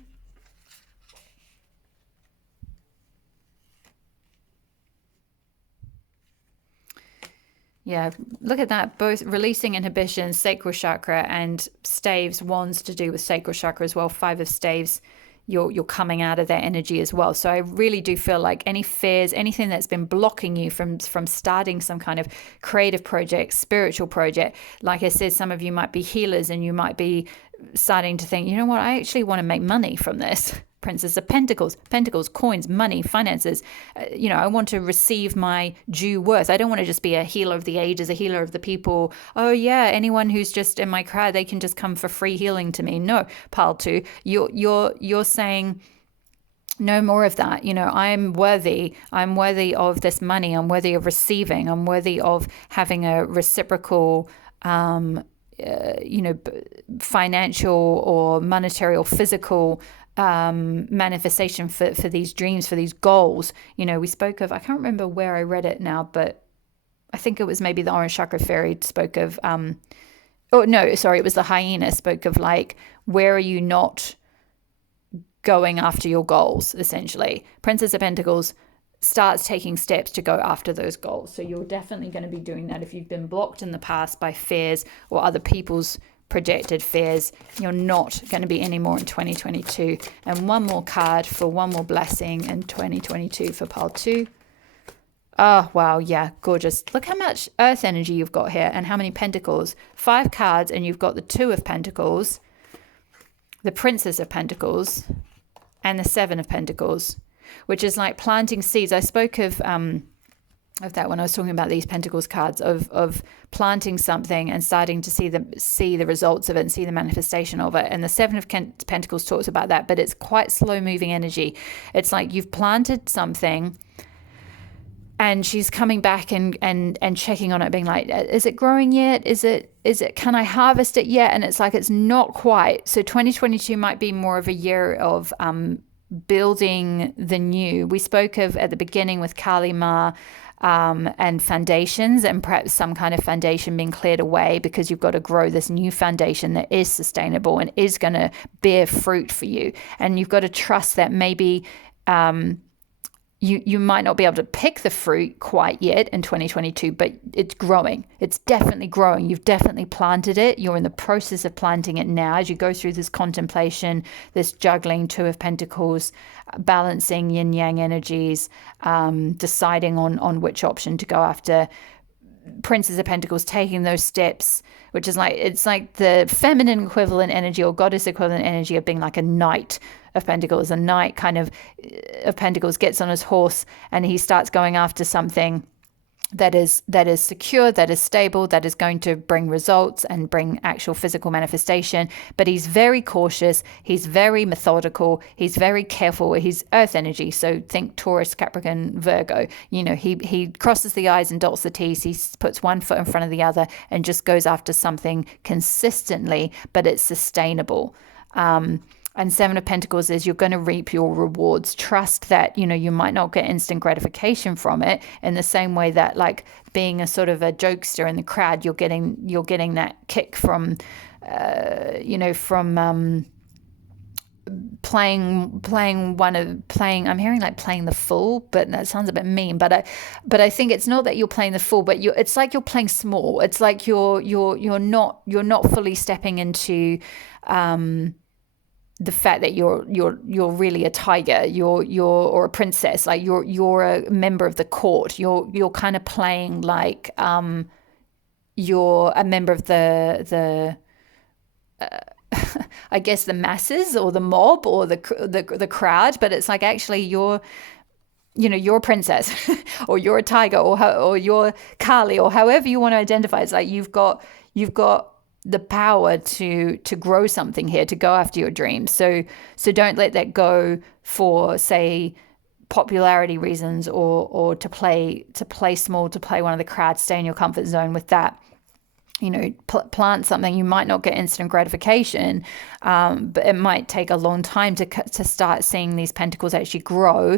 Yeah, look at that. Both releasing inhibitions, sacral chakra, and staves, wands to do with sacral chakra as well. 5 of staves. You're coming out of that energy as well. So I really do feel like any fears, anything that's been blocking you from starting some kind of creative project, spiritual project, like I said, some of you might be healers and you might be starting to think, you know what, I actually want to make money from this. Princess of Pentacles, coins, money, finances. I want to receive my due worth. I don't want to just be a healer of the ages, a healer of the people. Oh yeah, anyone who's just in my crowd, they can just come for free healing to me. No, pile 2. You're saying no more of that. I'm worthy. I'm worthy of this money. I'm worthy of receiving. I'm worthy of having a reciprocal financial or monetary or physical manifestation for these dreams, for these goals. We spoke of, I can't remember where I read it now, but I think it was maybe the Orange Chakra Fairy spoke of, it was the hyena spoke of like, where are you not going after your goals, essentially. Princess of Pentacles starts taking steps to go after those goals. So you're definitely going to be doing that. If you've been blocked in the past by fears or other people's projected fears, you're not going to be anymore in 2022. And one more card for one more blessing in 2022 for pile 2. Oh, wow. Yeah, gorgeous. Look how much earth energy you've got here and how many pentacles. 5 cards, and you've got the 2 of Pentacles, the Princess of Pentacles, and the 7 of Pentacles, which is like planting seeds. I spoke of that when I was talking about these Pentacles cards, of planting something and starting to see the results of it and see the manifestation of it. And the 7 of Pentacles talks about that, but it's quite slow moving energy. It's like you've planted something and she's coming back and checking on it, being like, is it growing yet? Is it, can I harvest it yet? And it's like, it's not quite. So 2022 might be more of a year of building the new. We spoke of at the beginning with Kali Ma and foundations, and perhaps some kind of foundation being cleared away because you've got to grow this new foundation that is sustainable and is going to bear fruit for you. And you've got to trust that maybe you might not be able to pick the fruit quite yet in 2022, but it's growing. It's definitely growing. You've definitely planted it. You're in the process of planting it now as you go through this contemplation, this juggling, Two of Pentacles, balancing yin yang energies, deciding on which option to go after. Princess of Pentacles, taking those steps, which is like, it's like the feminine equivalent energy or goddess equivalent energy of being like a knight of Pentacles. A knight kind of Pentacles gets on his horse and he starts going after something that is secure, that is stable, that is going to bring results and bring actual physical manifestation. But he's very cautious, he's very methodical, he's very careful. He's earth energy, so think Taurus, Capricorn, Virgo. You know, he crosses the I's and dots the T's. He puts one foot in front of the other and just goes after something consistently, but it's sustainable. And Seven of Pentacles is you're going to reap your rewards. Trust that, you know, you might not get instant gratification from it in the same way that, like, being a sort of a jokester in the crowd, you're getting that kick from, from playing. I'm hearing like playing the fool, but that sounds a bit mean. But I think it's not that you're playing the fool, but it's like you're playing small. It's like you're not fully stepping into the fact that you're really a tiger, or a princess, like you're a member of the court. You're kind of playing like you're a member of the I guess the masses or the mob or the crowd, but it's like actually you're a princess or you're a tiger or you're Kali, or however you want to identify. It's like you've got the power to grow something here, to go after your dreams. So don't let that go for, say, popularity reasons or to play small, to play one of the crowd. Stay in your comfort zone with that. You know, plant something. You might not get instant gratification, but it might take a long time to start seeing these pentacles actually grow.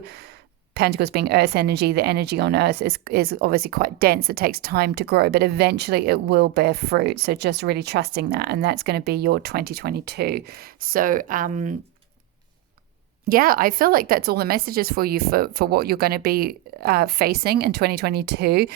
Pentacles being earth energy, the energy on earth is obviously quite dense. It takes time to grow, but eventually it will bear fruit. So just really trusting that, and that's going to be your 2022. So I feel like that's all the messages for you for what you're going to be facing in 2022.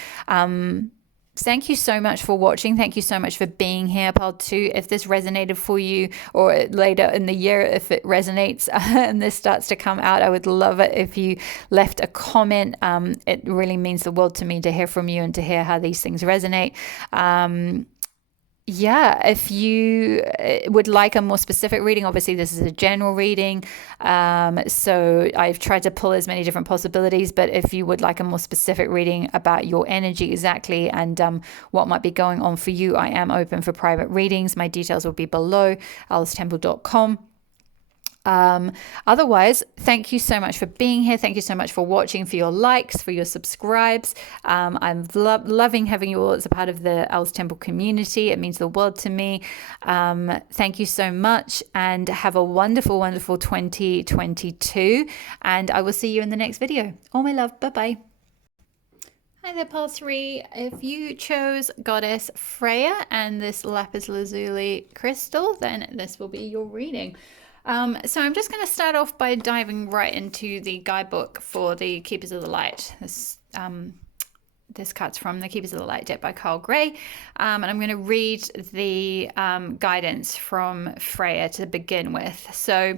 Thank you so much for watching. Thank you so much for being here, Pile 2. If this resonated for you, or later in the year, if it resonates and this starts to come out, I would love it if you left a comment. It really means the world to me to hear from you and to hear how these things resonate. If you would like a more specific reading, obviously this is a general reading, so I've tried to pull as many different possibilities, but if you would like a more specific reading about your energy exactly and what might be going on for you, I am open for private readings. My details will be below, ellestemple.com. Otherwise, thank you so much for being here. Thank you so much for watching, for your likes, for your subscribes. I'm loving having you all as a part of the Elle's Temple community. It means the world to me. Thank you so much, and have a wonderful, wonderful 2022. And I will see you in the next video. All my love. Bye-bye. Hi there, Pile 3. If you chose Goddess Freya and this lapis lazuli crystal, then this will be your reading. So I'm just going to start off by diving right into the guidebook for the Keepers of the Light. This card's from the Keepers of the Light deck by Carl Gray. And I'm going to read the guidance from Freya to begin with. So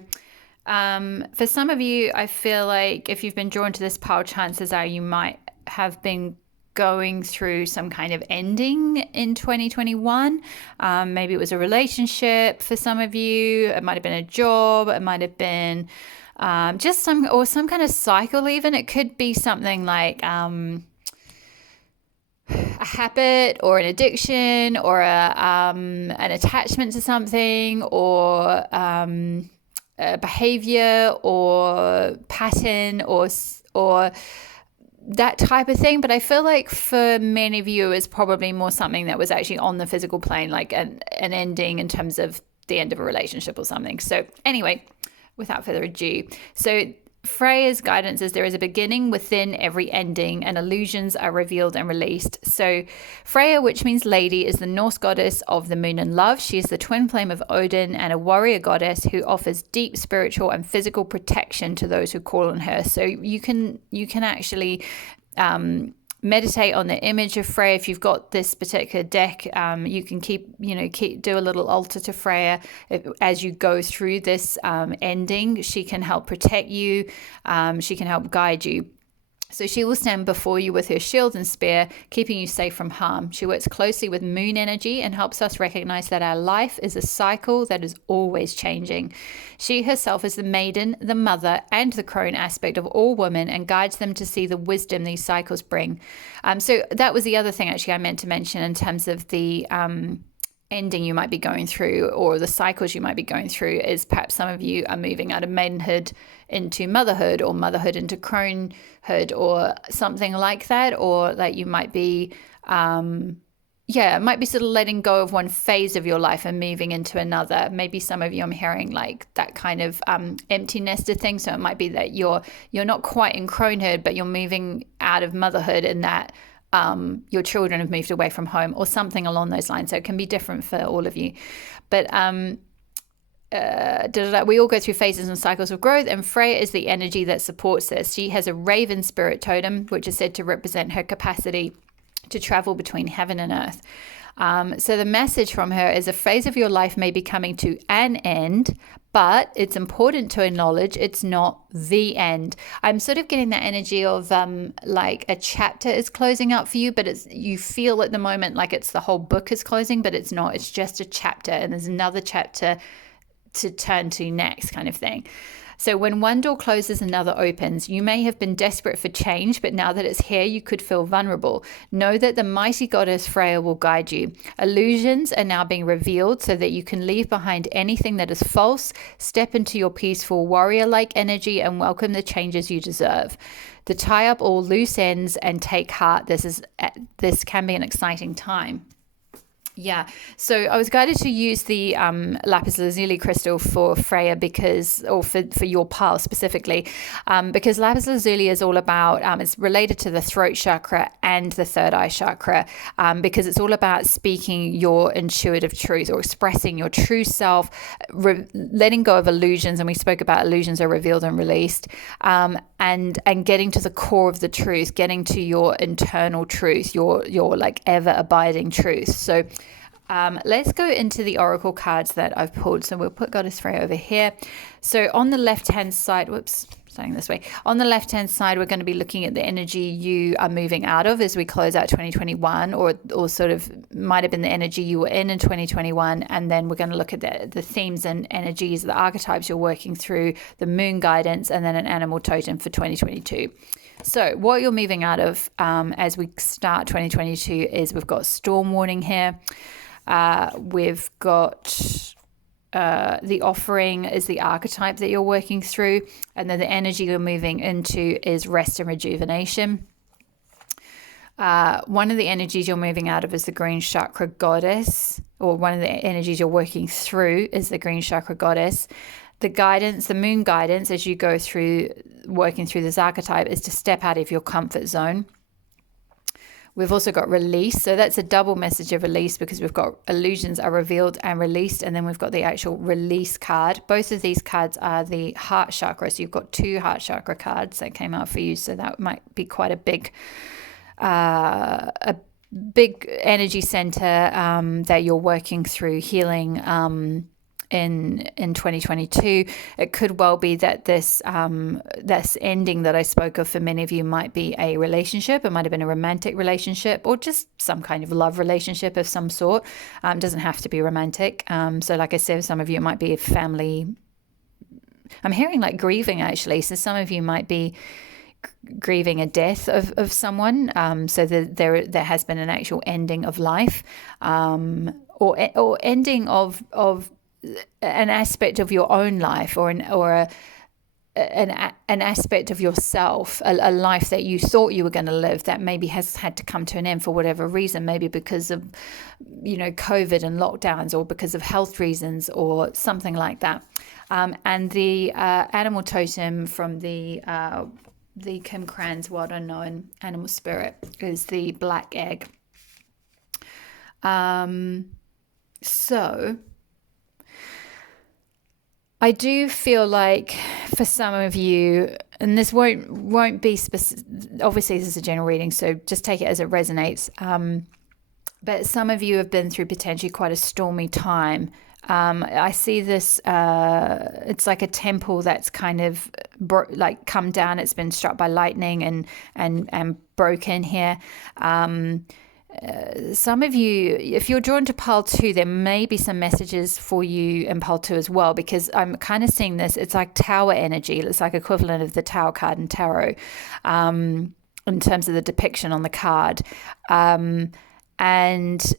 for some of you, I feel like if you've been drawn to this pile, chances are you might have been going through some kind of ending in 2021. Maybe it was a relationship for some of you. It might have been a job. It might have been just some kind of cycle even. It could be something like a habit or an addiction or an attachment to something, or a behavior or pattern or that type of thing. But I feel like for many of you, it's probably more something that was actually on the physical plane, like an ending in terms of the end of a relationship or something. So anyway, without further ado. So Freya's guidance is there is a beginning within every ending, and illusions are revealed and released. So Freya, which means lady, is the Norse goddess of the moon and love. She is the twin flame of Odin and a warrior goddess who offers deep spiritual and physical protection to those who call on her. So you can actually meditate on the image of Freya. If you've got this particular deck, you can keep do a little altar to Freya as you go through this ending. She can help protect you. She can help guide you. So she will stand before you with her shield and spear, keeping you safe from harm. She works closely with moon energy and helps us recognize that our life is a cycle that is always changing. She herself is the maiden, the mother, and the crone aspect of all women and guides them to see the wisdom these cycles bring. So that was the other thing actually I meant to mention in terms of the ending you might be going through, or the cycles you might be going through, is perhaps some of you are moving out of maidenhood into motherhood, or motherhood into cronehood, or something like that. Or like you might be it might be sort of letting go of one phase of your life and moving into another. Maybe some of you, I'm hearing like that kind of empty nested thing. So it might be that you're not quite in cronehood, but you're moving out of motherhood, in that your children have moved away from home, or something along those lines. So it can be different for all of you. But we all go through phases and cycles of growth, and Freya is the energy that supports this. She has a raven spirit totem, which is said to represent her capacity to travel between heaven and earth. So the message from her is a phase of your life may be coming to an end, but it's important to acknowledge it's not the end. I'm sort of getting that energy of like a chapter is closing up for you, but you feel at the moment like it's the whole book is closing, but it's not. It's just a chapter, and there's another chapter to turn to next, kind of thing. So when one door closes, another opens. You may have been desperate for change, but now that it's here, you could feel vulnerable. Know that the mighty goddess Freya will guide you. Illusions are now being revealed so that you can leave behind anything that is false, step into your peaceful warrior-like energy, and welcome the changes you deserve. To tie up all loose ends and take heart, this can be an exciting time. Yeah, so I was guided to use the lapis lazuli crystal for Freya for your pile specifically, because lapis lazuli is all about, it's related to the throat chakra and the third eye chakra, because it's all about speaking your intuitive truth, or expressing your true self, letting go of illusions. And we spoke about illusions are revealed and released, and getting to the core of the truth, getting to your internal truth, your like ever abiding truth. So let's go into the oracle cards that I've pulled. So we'll put Goddess Freya over here. So on the left-hand side, starting this way. On the left-hand side, we're going to be looking at the energy you are moving out of as we close out 2021, or sort of might have been the energy you were in 2021. And then we're going to look at the themes and energies, the archetypes you're working through, the moon guidance, and then an animal totem for 2022. So what you're moving out of as we start 2022 is we've got storm warning here. We've got the offering is the archetype that you're working through, and then the energy you're moving into is rest and rejuvenation. One of the energies you're moving out of is the green chakra goddess, or one of the energies you're working through is the green chakra goddess. The guidance, the moon guidance, as you go through working through this archetype, is to step out of your comfort zone. We've also got release. So that's a double message of release, because we've got illusions are revealed and released. And then we've got the actual release card. Both of these cards are the heart chakra. So you've got two heart chakra cards that came out for you. So that might be quite a big energy center that you're working through healing in 2022. It could well be that this ending that I spoke of for many of you might be a relationship. It might have been a romantic relationship, or just some kind of love relationship of some sort. It doesn't have to be romantic. So like I said, some of you, it might be a family. I'm hearing like grieving actually. So some of you might be grieving a death of someone. So there has been an actual ending of life, or ending of an aspect of your own life, or an aspect of yourself, a life that you thought you were going to live that maybe has had to come to an end for whatever reason, maybe because of, COVID and lockdowns, or because of health reasons or something like that. And the animal totem from the Kim Cran's World Unknown animal spirit is the black egg. So I do feel like for some of you, and this won't be specific, obviously this is a general reading, so just take it as it resonates. But some of you have been through potentially quite a stormy time. I see this, it's like a temple that's kind of come down. It's been struck by lightning and broken here. Some of you, if you're drawn to pile 2, there may be some messages for you in pile 2 as well, because I'm kind of seeing this, it's like tower energy. It's like equivalent of the tower card in tarot, in terms of the depiction on the card. And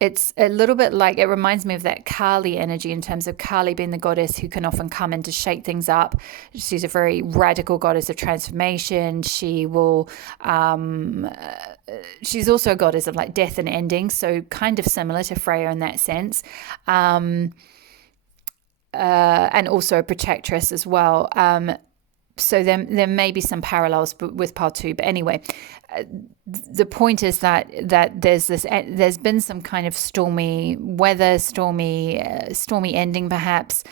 it's a little bit like, it reminds me of that Kali energy, in terms of Kali being the goddess who can often come in to shake things up. She's a very radical goddess of transformation. She will, she's also a goddess of like death and ending, so kind of similar to Freya in that sense. And also a protectress as well. So there may be some parallels with part 2, but anyway, the point is that there's been some kind of stormy weather, stormy ending, perhaps.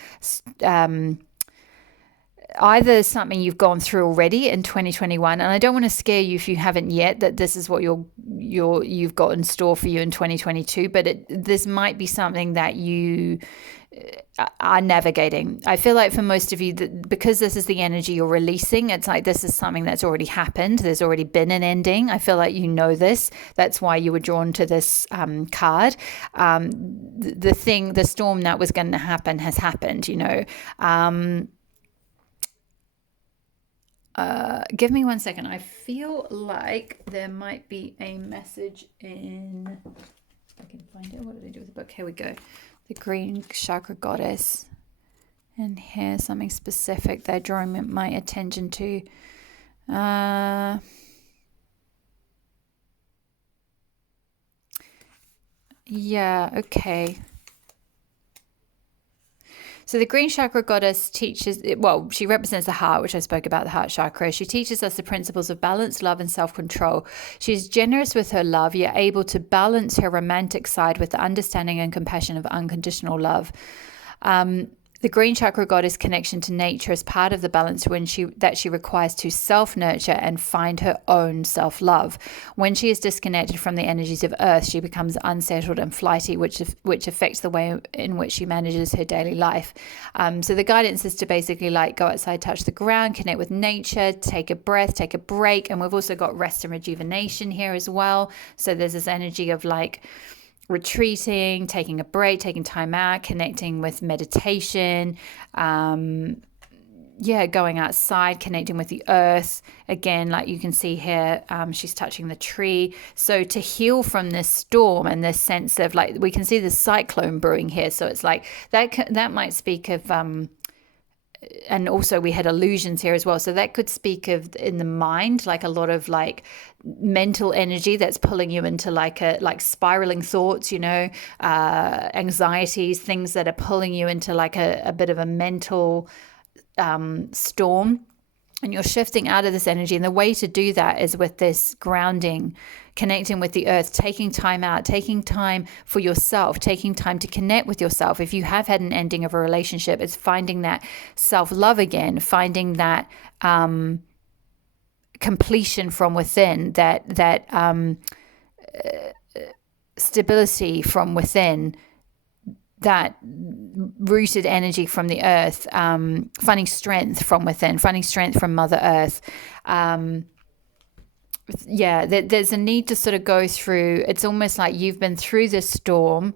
Either something you've gone through already in 2021, and I don't want to scare you if you haven't yet, that this is what you've got in store for you in 2022, but this might be something that you are navigating. I feel like for most of you, that because this is the energy you're releasing, it's like this is something that's already happened. There's already been an ending. I feel like you know this. That's why you were drawn to this card. The storm that was going to happen has happened, give me 1 second. I feel like there might be a message in, if I can find it. What did I do with the book? Here we go. The green chakra goddess. And here's something specific they're drawing my attention to. Yeah, okay. So the green chakra goddess teaches, she represents the heart, which I spoke about, the heart chakra. She teaches us the principles of balance, love, and self-control. She's generous with her love, yet able to balance her romantic side with the understanding and compassion of unconditional love. The green chakra goddess connection to nature is part of the balance that she requires to self-nurture and find her own self-love. When she is disconnected from the energies of earth, she becomes unsettled and flighty, which affects the way in which she manages her daily life. So the guidance is to basically go outside, touch the ground, connect with nature, take a breath, take a break. And we've also got rest and rejuvenation here as well. So there's this energy of retreating, taking a break, taking time out, connecting with meditation, going outside, connecting with the earth. Again, like you can see here, she's touching the tree. So to heal from this storm and this sense of we can see the cyclone brewing here. So it's like that might speak of, and also we had illusions here as well. So that could speak of in the mind, a lot of mental energy that's pulling you into spiraling thoughts, anxieties, things that are pulling you into a bit of a mental storm. And you're shifting out of this energy. And the way to do that is with this grounding, connecting with the earth, taking time out, taking time for yourself, taking time to connect with yourself. If you have had an ending of a relationship, it's finding that self-love again, finding that completion from within, that stability from within, that rooted energy from the earth, finding strength from within, finding strength from Mother Earth. There's a need to sort of go through, it's almost like you've been through this storm,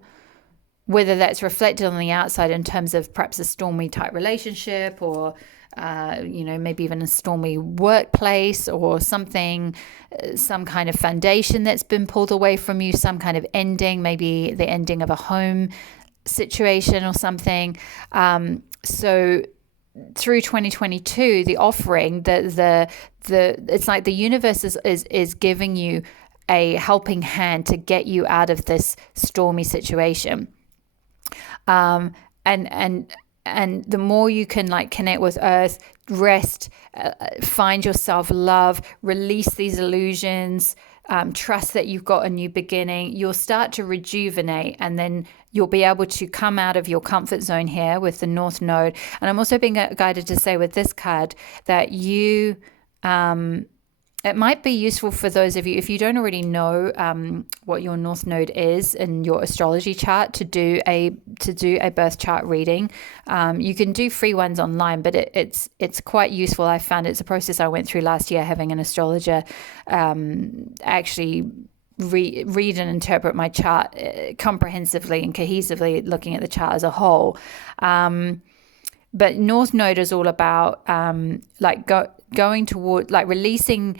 whether that's reflected on the outside in terms of perhaps a stormy type relationship, or maybe even a stormy workplace, or something, some kind of foundation that's been pulled away from you, some kind of ending, maybe the ending of a home situation or something. So through 2022, the offering, the it's like the universe is giving you a helping hand to get you out of this stormy situation. And the more you can like connect with earth, rest, find yourself, love, release these illusions, trust that you've got a new beginning, you'll start to rejuvenate, and then you'll be able to come out of your comfort zone here with the North Node. And I'm also being guided to say with this card that you it might be useful for those of you, if you don't already know what your North Node is in your astrology chart, to do a birth chart reading. You can do free ones online, but it's quite useful. I found it's a process I went through last year, having an astrologer actually read and interpret my chart comprehensively and cohesively, looking at the chart as a whole. But North Node is all about going toward, like, releasing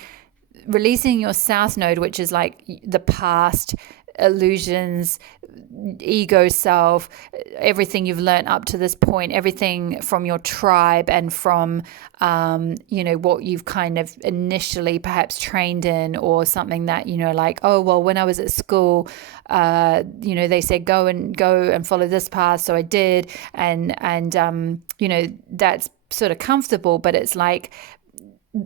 your South Node, which is like the past, illusions, ego self, everything you've learned up to this point, everything from your tribe and from what you've kind of initially perhaps trained in, or something that, like, oh well, when I was at school, they said go and follow this path, so I did, and that's sort of comfortable, but it's like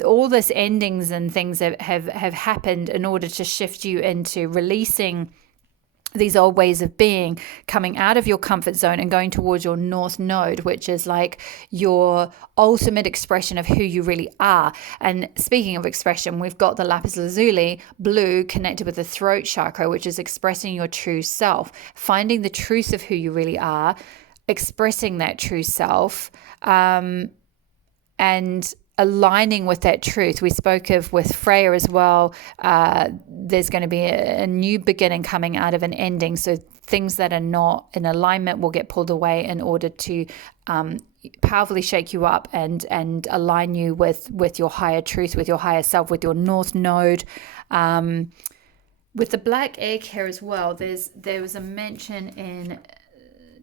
all this endings and things have happened in order to shift you into releasing these old ways of being, coming out of your comfort zone and going towards your North Node, which is like your ultimate expression of who you really are. And speaking of expression, we've got the lapis lazuli blue connected with the throat chakra, which is expressing your true self, finding the truth of who you really are, expressing that true self, and aligning with that truth. We spoke of with Freya as well. There's going to be a new beginning coming out of an ending. So things that are not in alignment will get pulled away in order to powerfully shake you up and align you with your higher truth, with your higher self, with your North Node. With the black egg here as well, there was a mention in.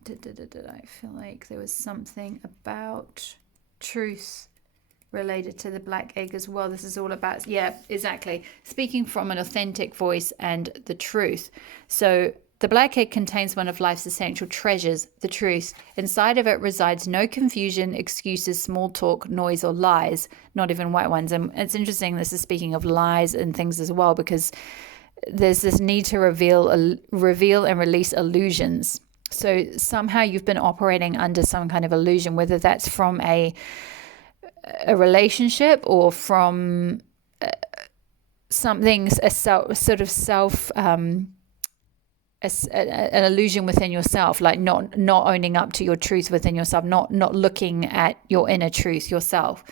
I feel like there was something about truth related to the black egg as well. This is all about, yeah, exactly, speaking from an authentic voice and the truth. So the black egg contains one of life's essential treasures, the truth. Inside of it resides no confusion, excuses, small talk, noise, or lies, not even white ones. And it's interesting, this is speaking of lies and things as well, because there's this need to reveal and release illusions. So somehow you've been operating under some kind of illusion, whether that's from a relationship or from something, an illusion within yourself, like not owning up to your truth within yourself, not looking at your inner truth yourself.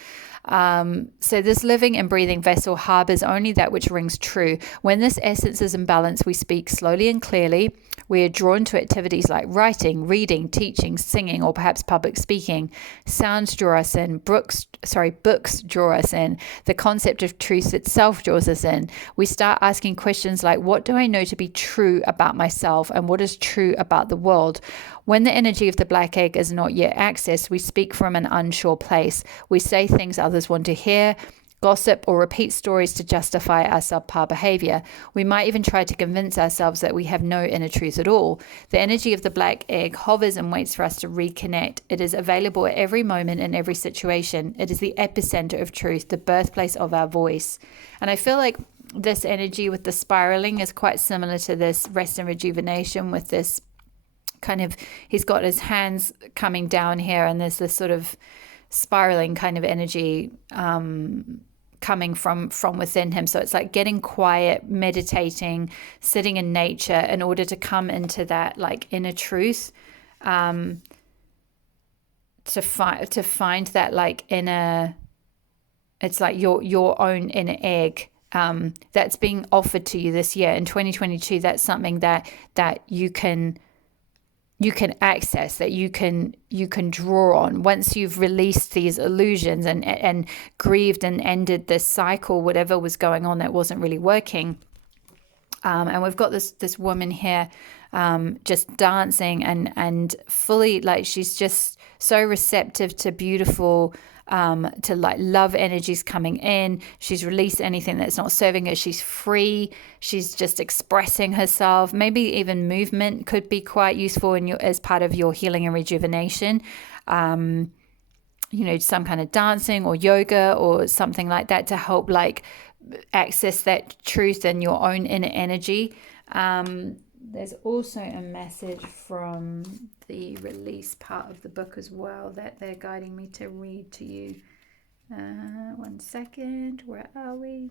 So this living and breathing vessel harbors only that which rings true. When this essence is in balance, we speak slowly and clearly. We are drawn to activities like writing, reading, teaching, singing, or perhaps public speaking. Sounds draw us in. Books draw us in. The concept of truth itself draws us in. We start asking questions like, what do I know to be true about myself, and what is true about the world? When the energy of the black egg is not yet accessed, we speak from an unsure place. We say things others want to hear, gossip, or repeat stories to justify our subpar behavior. We might even try to convince ourselves that we have no inner truth at all. The energy of the black egg hovers and waits for us to reconnect. It is available at every moment in every situation. It is the epicenter of truth, the birthplace of our voice. And I feel like this energy with the spiraling is quite similar to this rest and rejuvenation, with this kind of, he's got his hands coming down here, and there's this sort of spiraling kind of energy coming from within him. So it's like getting quiet, meditating, sitting in nature in order to come into that like inner truth, to find that like inner, it's like your own inner egg that's being offered to you this year in 2022. That's something that you can access, that you can draw on once you've released these illusions and grieved and ended this cycle, whatever was going on that wasn't really working. And we've got this woman here just dancing and fully, like, she's just so receptive to beautiful, to like love energies coming in. She's released anything that's not serving her. She's free. She's just expressing herself. Maybe even movement could be quite useful as part of your healing and rejuvenation. Some kind of dancing or yoga or something like that to help like access that truth and your own inner energy. There's also a message from the release part of the book as well that they're guiding me to read to you. 1 second, where are we?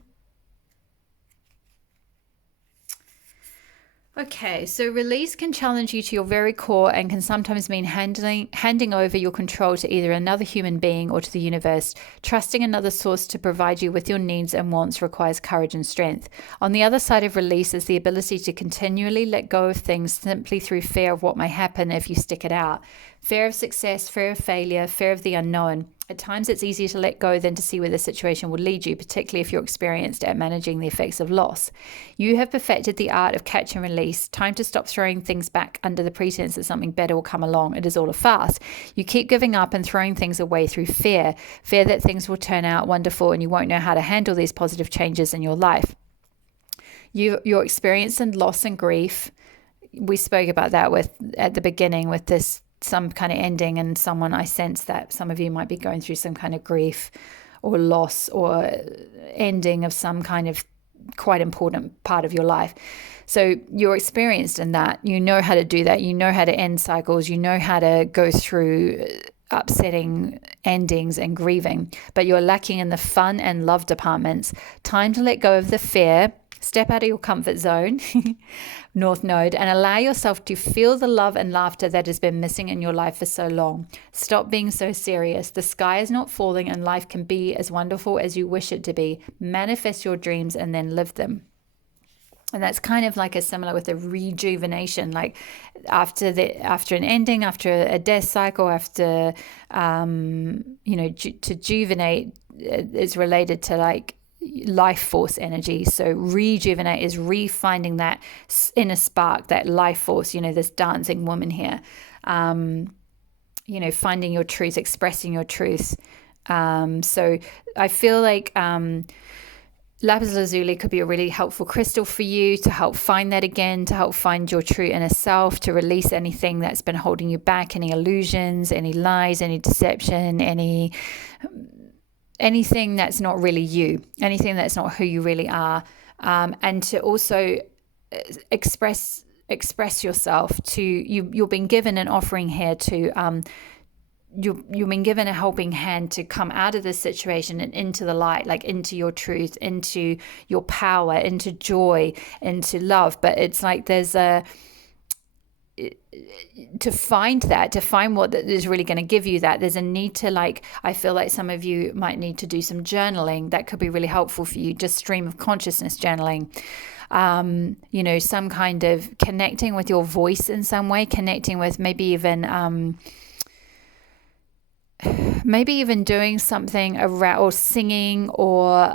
Okay, so release can challenge you to your very core and can sometimes mean handing over your control to either another human being or to the universe. Trusting another source to provide you with your needs and wants requires courage and strength. On the other side of release is the ability to continually let go of things simply through fear of what may happen if you stick it out. Fear of success, fear of failure, fear of the unknown. At times it's easier to let go than to see where the situation will lead you, particularly if you're experienced at managing the effects of loss. You have perfected the art of catch and release. Time to stop throwing things back under the pretense that something better will come along. It is all a farce. You keep giving up and throwing things away through fear that things will turn out wonderful and you won't know how to handle these positive changes in your life. You're experiencing loss and grief. We spoke about that at the beginning with this some kind of ending, and I sense that some of you might be going through some kind of grief or loss or ending of some kind of quite important part of your life. So you're experienced in that. You know how to do that. You know how to end cycles. You know how to go through upsetting endings and grieving, but you're lacking in the fun and love departments. Time to let go of the fear. Step out of your comfort zone, North Node, and allow yourself to feel the love and laughter that has been missing in your life for so long. Stop being so serious. The sky is not falling and life can be as wonderful as you wish it to be. Manifest your dreams and then live them. And that's kind of like a similar with a rejuvenation, like after an ending, after a death cycle, after, to juvenate is related to like life force energy. So rejuvenate is refinding that inner spark, that life force, this dancing woman here, finding your truth, expressing your truth. So I feel like lapis lazuli could be a really helpful crystal for you to help find that again, to help find your true inner self, to release anything that's been holding you back, any illusions, any lies, any deception, anything that's not really you, anything that's not who you really are, and to also express yourself. You're being given an offering here to you've been given a helping hand to come out of this situation and into the light, like into your truth, into your power, into joy, into love. But it's like there's to find what is really going to give you that, there's a need to, like, I feel like some of you might need to do some journaling. That could be really helpful for you, just stream of consciousness journaling. Some kind of connecting with your voice in some way, connecting with maybe even doing something around, or singing, or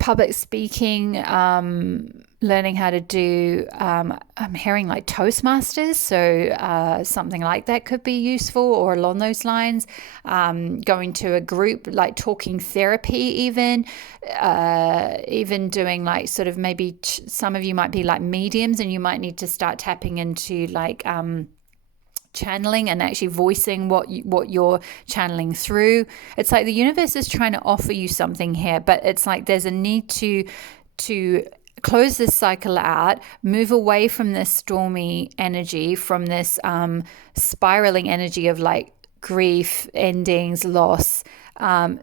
public speaking, learning how to do, I'm hearing like Toastmasters, so something like that could be useful, or along those lines, going to a group, like talking therapy, even doing like sort of maybe some of you might be like mediums and you might need to start tapping into like channeling and actually voicing what you're channeling through. It's like the universe is trying to offer you something here, but it's like there's a need to close this cycle out, move away from this stormy energy, from this spiraling energy of like grief, endings, loss.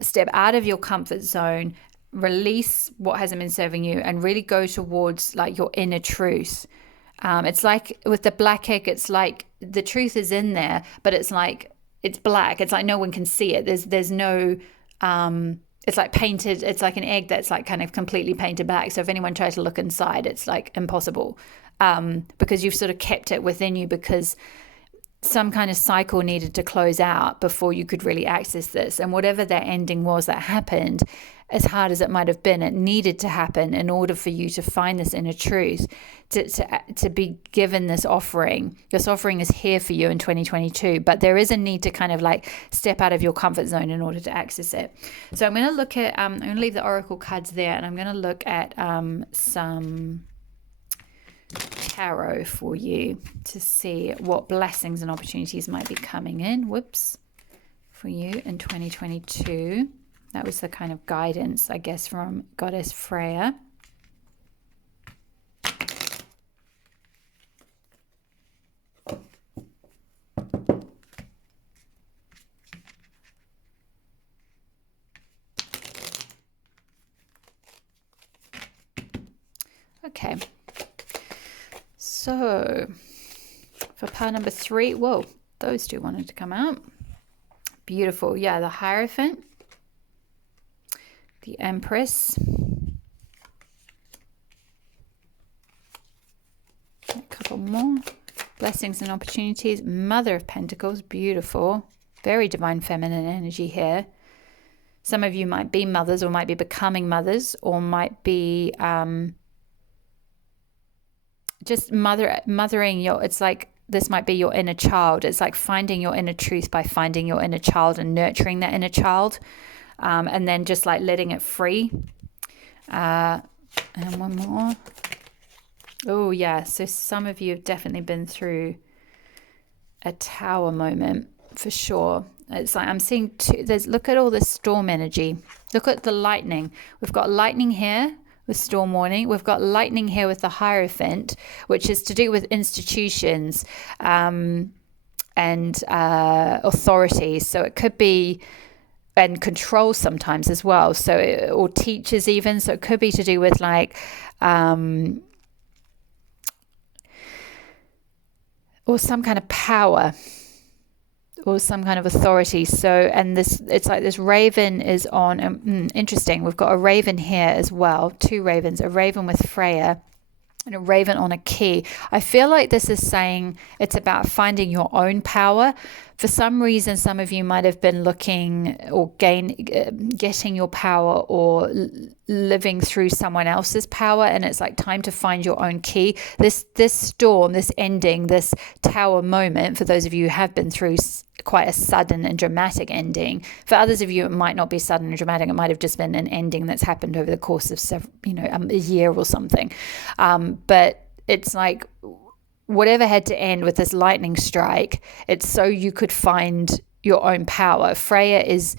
Step out of your comfort zone, release what hasn't been serving you, and really go towards like your inner truth. It's like with the black egg, it's like the truth is in there, but it's like it's black. It's like no one can see it. There's no it's like painted. It's like an egg that's like kind of completely painted black. So if anyone tries to look inside, it's like impossible, because you've sort of kept it within you, because some kind of cycle needed to close out before you could really access this. And whatever that ending was that happened, as hard as it might have been, it needed to happen in order for you to find this inner truth, to be given this offering. This offering is here for you in 2022, but there is a need to kind of like step out of your comfort zone in order to access it. So I'm going to look at, I'm going to leave the oracle cards there, and I'm going to look at some tarot for you to see what blessings and opportunities might be coming in. For you in 2022. That was the kind of guidance, I guess, from Goddess Freya. Okay. So, for pile number 3, whoa, those two wanted to come out. Beautiful. Yeah, the Hierophant, the Empress, a couple more, blessings and opportunities, Mother of Pentacles, beautiful, very divine feminine energy here. Some of you might be mothers, or might be becoming mothers, or might be just mothering your, it's like, this might be your inner child. It's like finding your inner truth by finding your inner child and nurturing that inner child. And then just like letting it free. And one more. Oh, yeah. So some of you have definitely been through a tower moment for sure. It's like I'm seeing look at all this storm energy. Look at the lightning. We've got lightning here with storm warning. We've got lightning here with the Hierophant, which is to do with institutions and authorities. So it could be, and control sometimes as well. So, or teachers even. So it could be to do with like, or some kind of power, or some kind of authority. So, and this, it's like this raven is on, interesting. We've got a raven here as well, 2 ravens, a raven with Freya and a raven on a key. I feel like this is saying it's about finding your own power. For some reason, some of you might have been looking or getting your power or living through someone else's power, and it's like time to find your own key. This storm, this ending, this tower moment, for those of you who have been through quite a sudden and dramatic ending. For others of you, it might not be sudden and dramatic. It might have just been an ending that's happened over the course of a year or something. But it's like, whatever had to end with this lightning strike, it's so you could find your own power. Freya is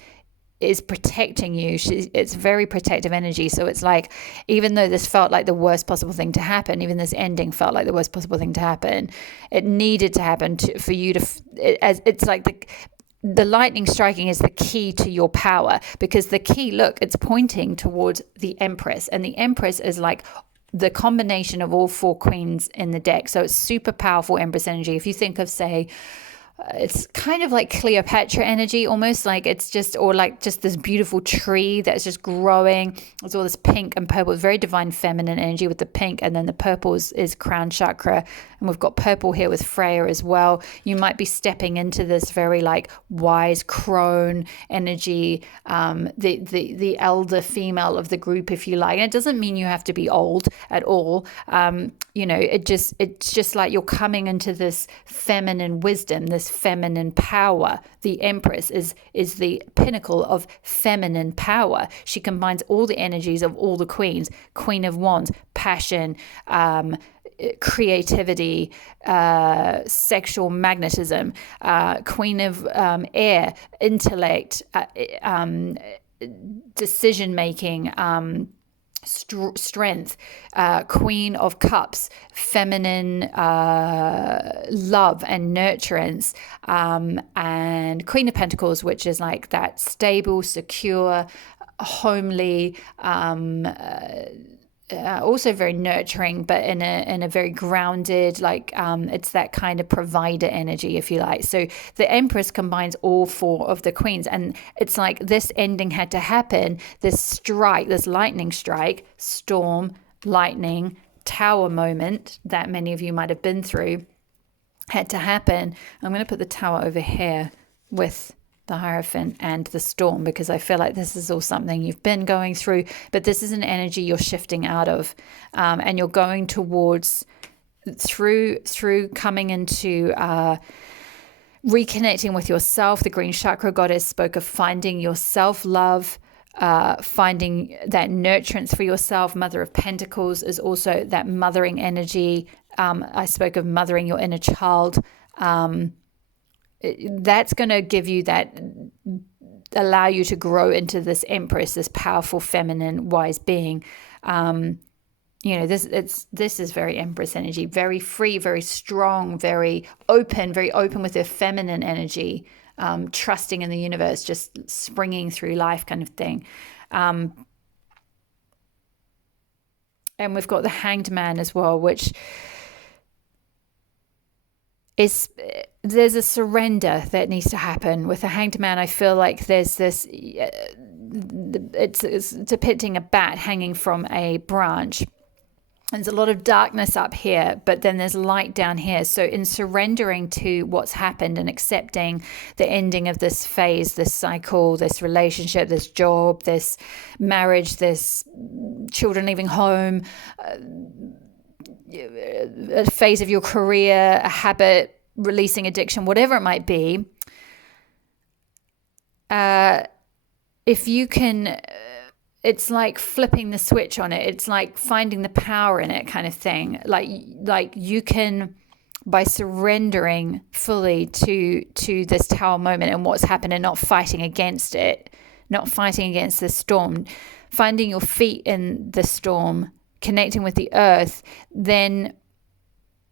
protecting you. It's very protective energy. So it's like, even though this felt like the worst possible thing to happen, even this ending felt like the worst possible thing to happen, it needed to happen for you to, it's like the lightning striking is the key to your power, because the key, look, it's pointing towards the Empress, and the Empress is like the combination of all 4 queens in the deck. So it's super powerful Empress energy. If you think of, say, it's kind of like Cleopatra energy, almost like it's just, or like just this beautiful tree that's just growing. It's all this pink and purple. It's very divine feminine energy with the pink, and then the purple is crown chakra, and we've got purple here with Freya as well. You might be stepping into this very like wise crone energy, the elder female of the group, if you like. And it doesn't mean you have to be old at all. It's just like you're coming into this feminine wisdom, this feminine power. The Empress is the pinnacle of feminine power. She combines all the energies of all the queens. Queen of Wands, passion, creativity, sexual magnetism, Queen of Air, intellect, decision making, strength, Queen of Cups, feminine love and nurturance, and Queen of Pentacles, which is like that stable, secure, homely, also very nurturing, but in a very grounded, like it's that kind of provider energy, if you like. So the Empress combines all 4 of the queens, and it's like this ending had to happen. This strike, this lightning strike, storm, lightning, tower moment that many of you might have been through, had to happen. I'm going to put the tower over here with the Hierophant, and the Storm, because I feel like this is all something you've been going through, but this is an energy you're shifting out of, and you're going towards through coming into reconnecting with yourself. The green chakra goddess spoke of finding your self-love, finding that nurturance for yourself. Mother of Pentacles is also that mothering energy. I spoke of mothering your inner child. That's going to give you that, allow you to grow into this Empress, this powerful, feminine, wise being. This is very Empress energy, very free, very strong, very open with their feminine energy, trusting in the universe, just springing through life kind of thing. And we've got the Hanged Man as well, which there's a surrender that needs to happen with the Hanged Man. I feel like there's this, it's depicting a bat hanging from a branch. There's a lot of darkness up here, but then there's light down here. So in surrendering to what's happened and accepting the ending of this phase, this cycle, this relationship, this job, this marriage, this children leaving home, a phase of your career, a habit, releasing addiction, whatever it might be, if you can, it's like flipping the switch on it. It's like finding the power in it kind of thing. Like you can, by surrendering fully to this Tower moment and what's happened, and not fighting against it, not fighting against the storm, finding your feet in the storm, connecting with the earth, then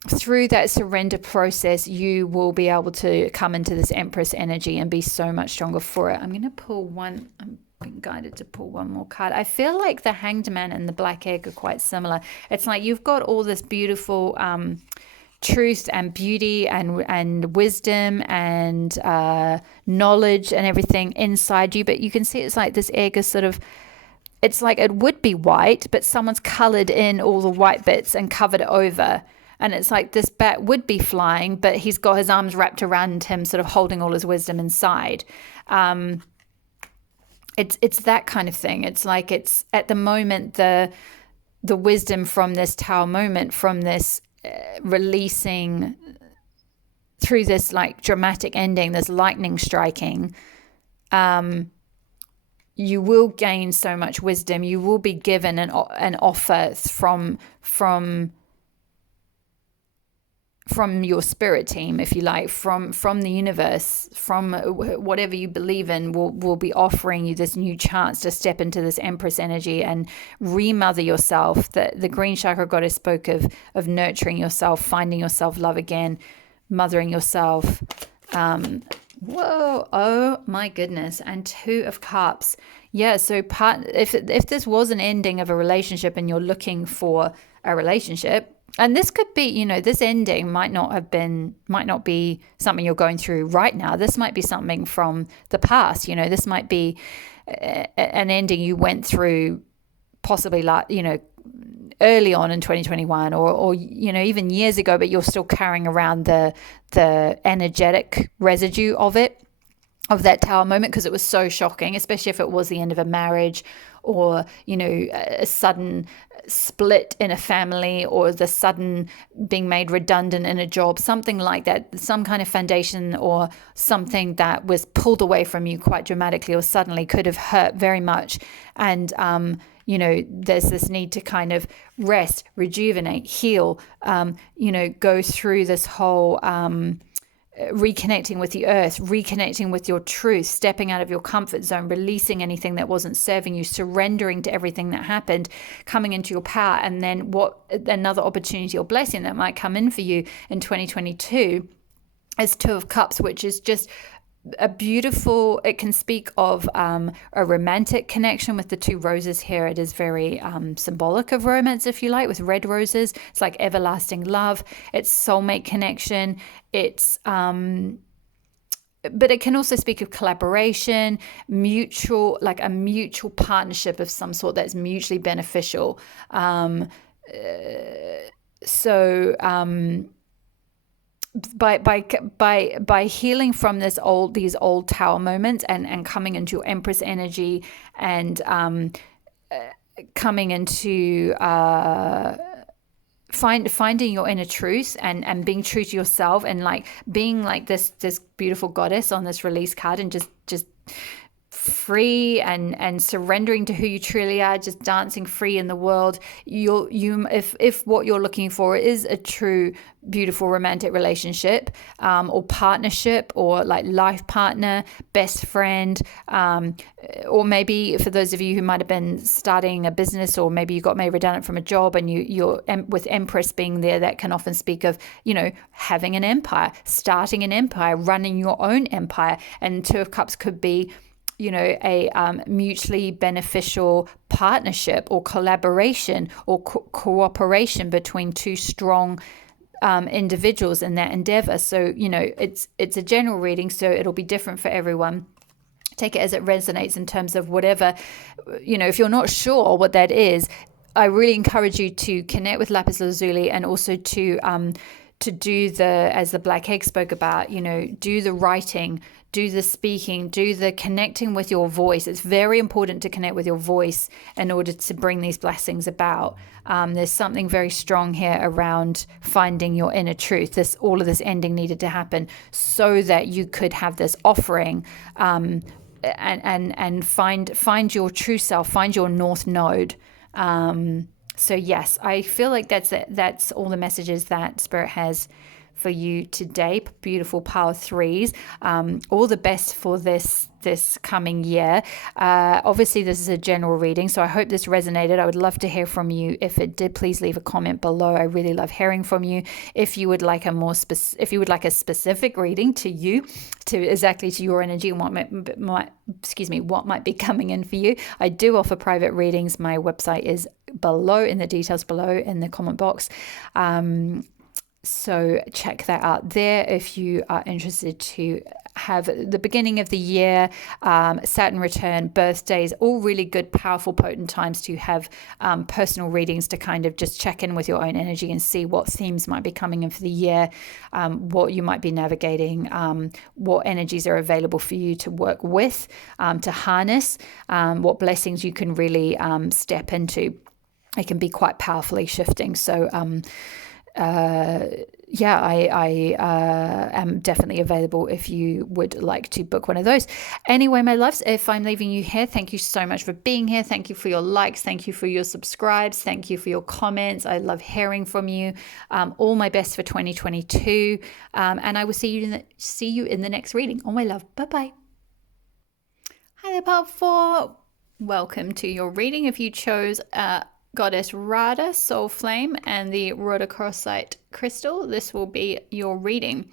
through that surrender process, you will be able to come into this Empress energy and be so much stronger for it. I'm going to pull one. I'm being guided to pull one more card. I feel like the Hanged Man and the Black Egg are quite similar. It's like you've got all this beautiful truth and beauty and wisdom and knowledge and everything inside you, but you can see it's like this egg is sort of, it's like it would be white, but someone's colored in all the white bits and covered it over. And it's like this bat would be flying, but he's got his arms wrapped around him, sort of holding all his wisdom inside. It's that kind of thing. It's like it's at the moment the wisdom from this Tower moment, from this releasing through this like dramatic ending, this lightning striking. You will gain so much wisdom. You will be given an offer from your spirit team, if you like, from the universe, from whatever you believe in, will be offering you this new chance to step into this Empress energy and remother yourself. The green chakra goddess spoke of nurturing yourself, finding yourself love again, mothering yourself. Whoa, oh my goodness. And Two of Cups. Yeah, so if this was an ending of a relationship and you're looking for a relationship, and this could be, this ending might not be something you're going through right now. This might be something from the past. This might be an ending you went through possibly early on in 2021 or even years ago, but you're still carrying around the energetic residue of that Tower moment because it was so shocking, especially if it was the end of a marriage or, a sudden split in a family or the sudden being made redundant in a job, something like that, some kind of foundation or something that was pulled away from you quite dramatically or suddenly could have hurt very much. And, there's this need to kind of rest, rejuvenate, heal, go through this whole reconnecting with the earth, reconnecting with your truth, stepping out of your comfort zone, releasing anything that wasn't serving you, surrendering to everything that happened, coming into your power. And then what another opportunity or blessing that might come in for you in 2022 is Two of Cups, which is just a beautiful, it can speak of a romantic connection with the two roses here. It is very symbolic of romance, if you like, with red roses. It's like everlasting love. It's soulmate connection. It's but it can also speak of collaboration, mutual partnership of some sort that's mutually beneficial. by healing from these old tower moments and coming into your Empress energy and coming into finding your inner truth and being true to yourself, and like being like this beautiful goddess on this release card, and just free and surrendering to who you truly are, just dancing free in the world. If what you're looking for is a true beautiful romantic relationship, or partnership, or like life partner, best friend, or maybe for those of you who might have been starting a business, or maybe you got made redundant from a job, and you're with Empress being there, that can often speak of, having an empire, starting an empire, running your own empire. And Two of Cups could be a mutually beneficial partnership or collaboration or cooperation between two strong individuals in that endeavor. So, it's a general reading, so it'll be different for everyone. Take it as it resonates in terms of whatever, if you're not sure what that is, I really encourage you to connect with Lapis Lazuli, and also to do as the Black Egg spoke about, do the writing, do the speaking, do the connecting with your voice. It's very important to connect with your voice in order to bring these blessings about. There's something very strong here around finding your inner truth. All of this ending needed to happen so that you could have this offering, and find your true self, find your North Node. So yes, I feel like that's all the messages that Spirit has for you today. Beautiful power threes. All the best for this coming year. Obviously, this is a general reading, so I hope this resonated. I would love to hear from you. If it did, please leave a comment below. I really love hearing from you. If you would like a specific reading to your energy and what might be coming in for you, I do offer private readings. My website is below in the details below in the comment box. So check that out there if you are interested to have the beginning of the year, Saturn return, birthdays, all really good, powerful, potent times to have personal readings to kind of just check in with your own energy and see what themes might be coming in for the year, what you might be navigating, what energies are available for you to work with, to harness, what blessings you can really step into. It can be quite powerfully shifting. So, I am definitely available if you would like to book one of those. Anyway, my loves, if I'm leaving you here, thank you so much for being here. Thank you for your likes. Thank you for your subscribes. Thank you for your comments. I love hearing from you. All my best for 2022. And I will see you in the next reading. Oh, my love. Bye-bye. Hi there, part 4. Welcome to your reading. If you chose Goddess Radha, Soul Flame, and the rhodochrosite crystal, this will be your reading.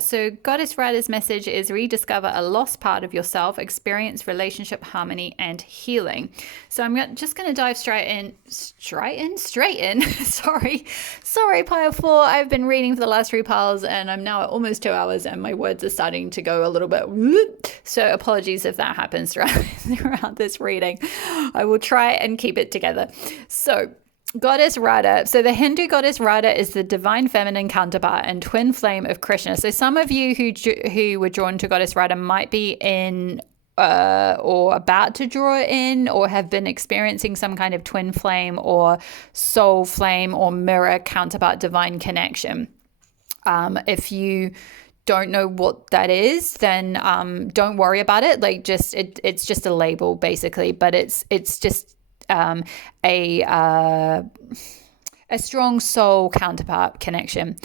So Goddess Radha's message is rediscover a lost part of yourself, experience relationship harmony and healing. So I'm just going to dive straight in. Sorry, pile 4. I've been reading for the last 3 piles and I'm now at almost 2 hours and my words are starting to go a little bit whoop. So apologies if that happens throughout this reading. I will try and keep it together. So Goddess Radha. So the Hindu goddess Radha is the divine feminine counterpart and twin flame of Krishna. So some of you who were drawn to Goddess Radha might be in or about to draw in or have been experiencing some kind of twin flame or soul flame or mirror counterpart divine connection. If you don't know what that is, then don't worry about it. Like it's just a label basically, but it's just a strong soul counterpart connection.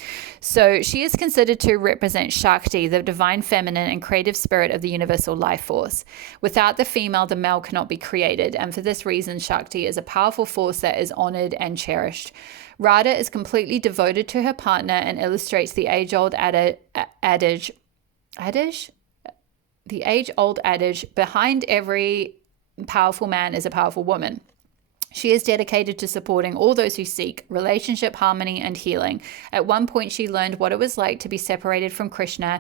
So she is considered to represent Shakti, the divine feminine and creative spirit of the universal life force. Without the female, the male cannot be created. And for this reason, Shakti is a powerful force that is honored and cherished. Radha is completely devoted to her partner and illustrates the age-old adage, behind every powerful man is a powerful woman. She is dedicated to supporting all those who seek relationship, harmony, and healing. At one point, she learned what it was like to be separated from Krishna,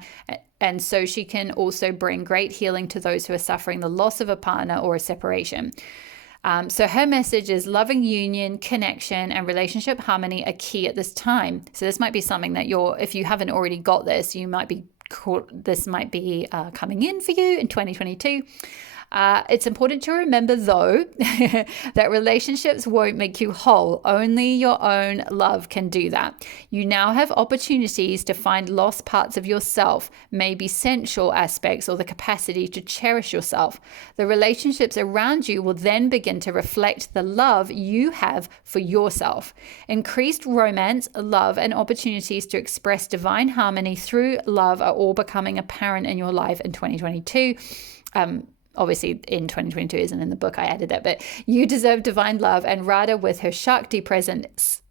and so she can also bring great healing to those who are suffering the loss of a partner or a separation. So her message is loving union, connection, and relationship harmony are key at this time. So this might be something that if you haven't already got this, this might be coming in for you in 2022. It's important to remember, though, that relationships won't make you whole. Only your own love can do that. You now have opportunities to find lost parts of yourself, maybe sensual aspects or the capacity to cherish yourself. The relationships around you will then begin to reflect the love you have for yourself. Increased romance, love, and opportunities to express divine harmony through love are all becoming apparent in your life in 2022. Obviously, in 2022 isn't in the book, I added that, but you deserve divine love, and Radha, with her Shakti presence,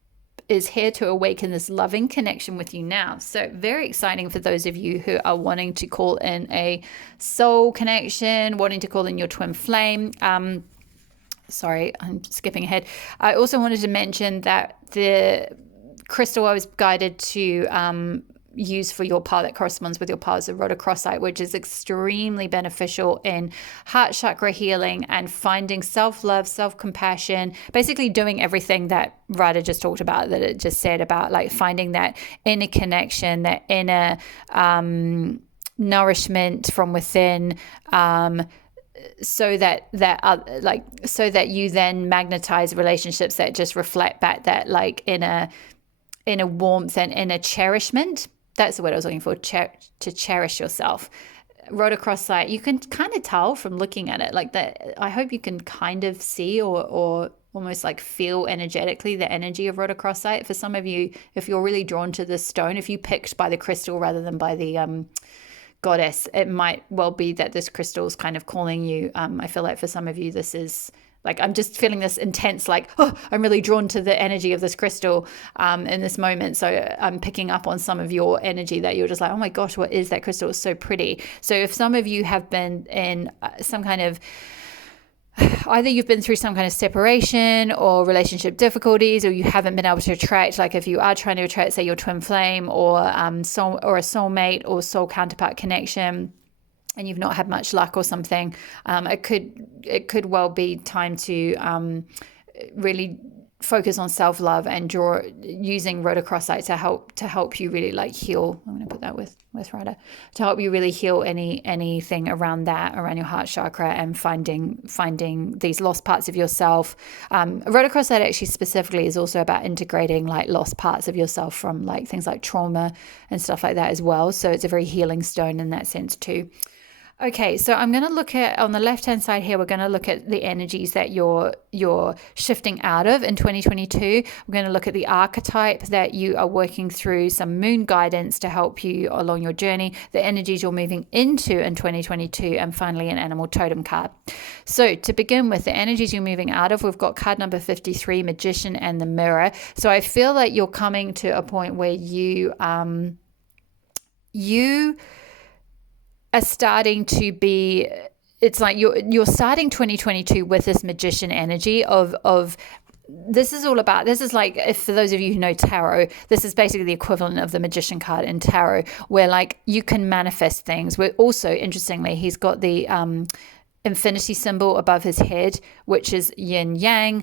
is here to awaken this loving connection with you now. So very exciting for those of you who are wanting to call in a soul connection, wanting to call in your twin flame. Sorry, I'm skipping ahead. I also wanted to mention that the crystal I was guided to use for your part that corresponds with your part is the rhodochrosite, which is extremely beneficial in heart chakra healing and finding self-love, self-compassion, basically doing everything that Radha just talked about, that it just said about like finding that inner connection, that inner nourishment from within, so that you then magnetize relationships that just reflect back that like inner warmth and inner cherishment. That's the word I was looking for, to cherish yourself. Rhodochrosite, you can kind of tell from looking at it like that. I hope you can kind of see or almost like feel energetically the energy of rhodochrosite. For some of you, if you're really drawn to this stone, if you picked by the crystal rather than by the goddess, it might well be that this crystal is kind of calling you. I feel like for some of you, this is like, I'm just feeling this intense, like, oh, I'm really drawn to the energy of this crystal in this moment. So I'm picking up on some of your energy that you're just like, oh my gosh, what is that crystal? It's so pretty. So if some of you have been in some kind of, either you've been through some kind of separation or relationship difficulties, or you haven't been able to attract, like if you are trying to attract, say, your twin flame or a soulmate or soul counterpart connection, and you've not had much luck or something, it could well be time to really focus on self-love and using rhodochrosite to help you really like heal. I'm going to put that with Radha, to help you really heal anything around your heart chakra and finding these lost parts of yourself. Rhodochrosite actually specifically is also about integrating like lost parts of yourself from like things like trauma and stuff like that as well. So it's a very healing stone in that sense too. Okay, so I'm going to look at, on the left-hand side here, we're going to look at the energies that you're shifting out of in 2022. We're going to look at the archetype that you are working through, some moon guidance to help you along your journey, the energies you're moving into in 2022, and finally an animal totem card. So to begin with, the energies you're moving out of, we've got card number 53, Magician, and the Mirror. So I feel like you're coming to a point where you are starting to be, it's like you're starting 2022 with this magician energy of this is all about, this is like, if for those of you who know tarot, this is basically the equivalent of the magician card in tarot, where like you can manifest things. We're also, interestingly, he's got the infinity symbol above his head, which is yin yang,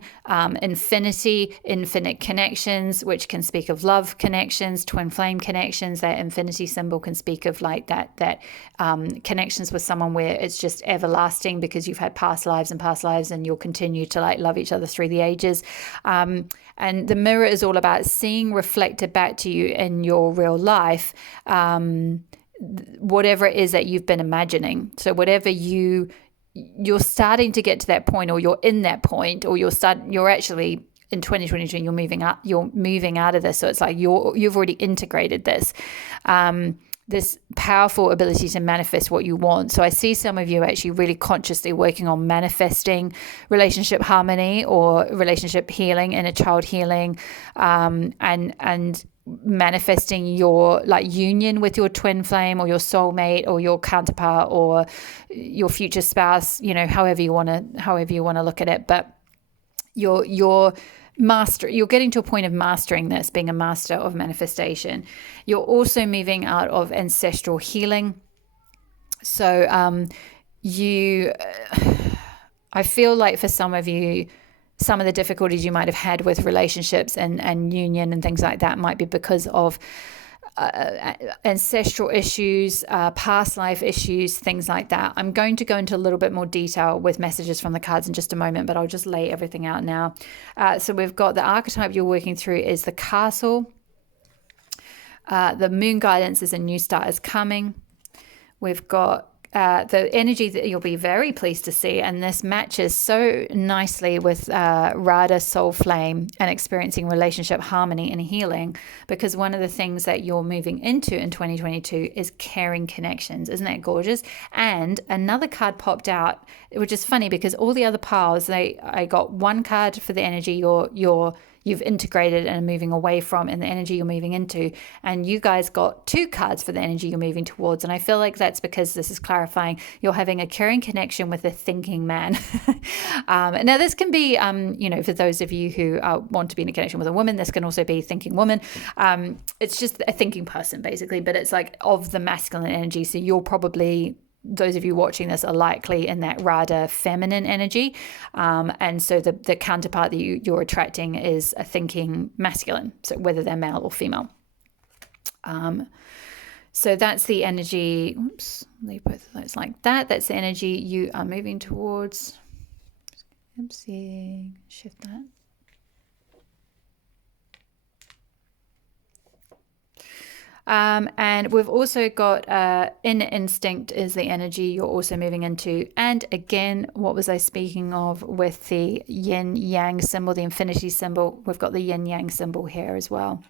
infinity, infinite connections, which can speak of love connections, twin flame connections. That infinity symbol can speak of like that connections with someone where it's just everlasting because you've had past lives and you'll continue to like love each other through the ages. And the mirror is all about seeing reflected back to you in your real life, whatever it is that you've been imagining. So whatever you're starting to get to that point, or you're in that point, or you're actually in 2022 and you're moving out of this. So it's like you've already integrated this powerful ability to manifest what you want. So I see some of you actually really consciously working on manifesting relationship harmony or relationship healing, inner child healing, and manifesting your like union with your twin flame or your soulmate or your counterpart or your future spouse, however you want to look at it. But you're getting to a point of mastering this, being a master of manifestation. You're also moving out of ancestral healing. So I feel like for some of you, some of the difficulties you might have had with relationships and union and things like that might be because of ancestral issues, past life issues, things like that. I'm going to go into a little bit more detail with messages from the cards in just a moment, but I'll just lay everything out now. So we've got the archetype you're working through is the castle. The moon guidance is a new start is coming. We've got the energy that you'll be very pleased to see, and this matches so nicely with Radha Soul Flame and experiencing relationship harmony and healing, because one of the things that you're moving into in 2022 is caring connections. Isn't that gorgeous? And another card popped out, which is funny because all the other piles, I got one card for the energy you've integrated and are moving away from, and the energy you're moving into. And you guys got two cards for the energy you're moving towards. And I feel like that's because this is clarifying you're having a caring connection with a thinking man. Now, this can be, for those of you who want to be in a connection with a woman, this can also be thinking woman. It's just a thinking person, basically, but it's like of the masculine energy. So you're probably, those of you watching this are likely in that Radha feminine energy. And so the counterpart that you're attracting is a thinking masculine, so whether they're male or female. So that's the energy. Oops, leave both of those like that. That's the energy you are moving towards. Oopsie, shift that. And we've also got inner instinct is the energy you're also moving into. And again, what was I speaking of with the yin yang symbol, the infinity symbol? We've got the yin yang symbol here as well.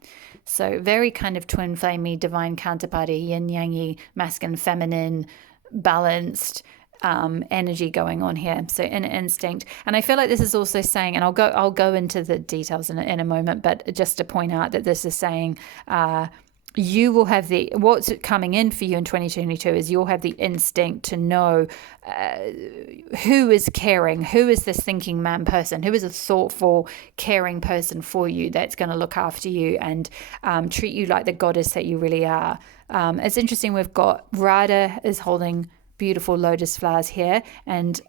So very kind of twin flamey, divine counterparty, yin yangy, masculine, feminine, balanced energy going on here. So inner instinct. And I feel like this is also saying, and I'll go into the details in a moment, but just to point out that this is saying you will have what's coming in for you in 2022 is you'll have the instinct to know who is caring, who is this thinking man person, who is a thoughtful, caring person for you that's going to look after you and treat you like the goddess that you really are. It's interesting, we've got Radha is holding beautiful lotus flowers here, and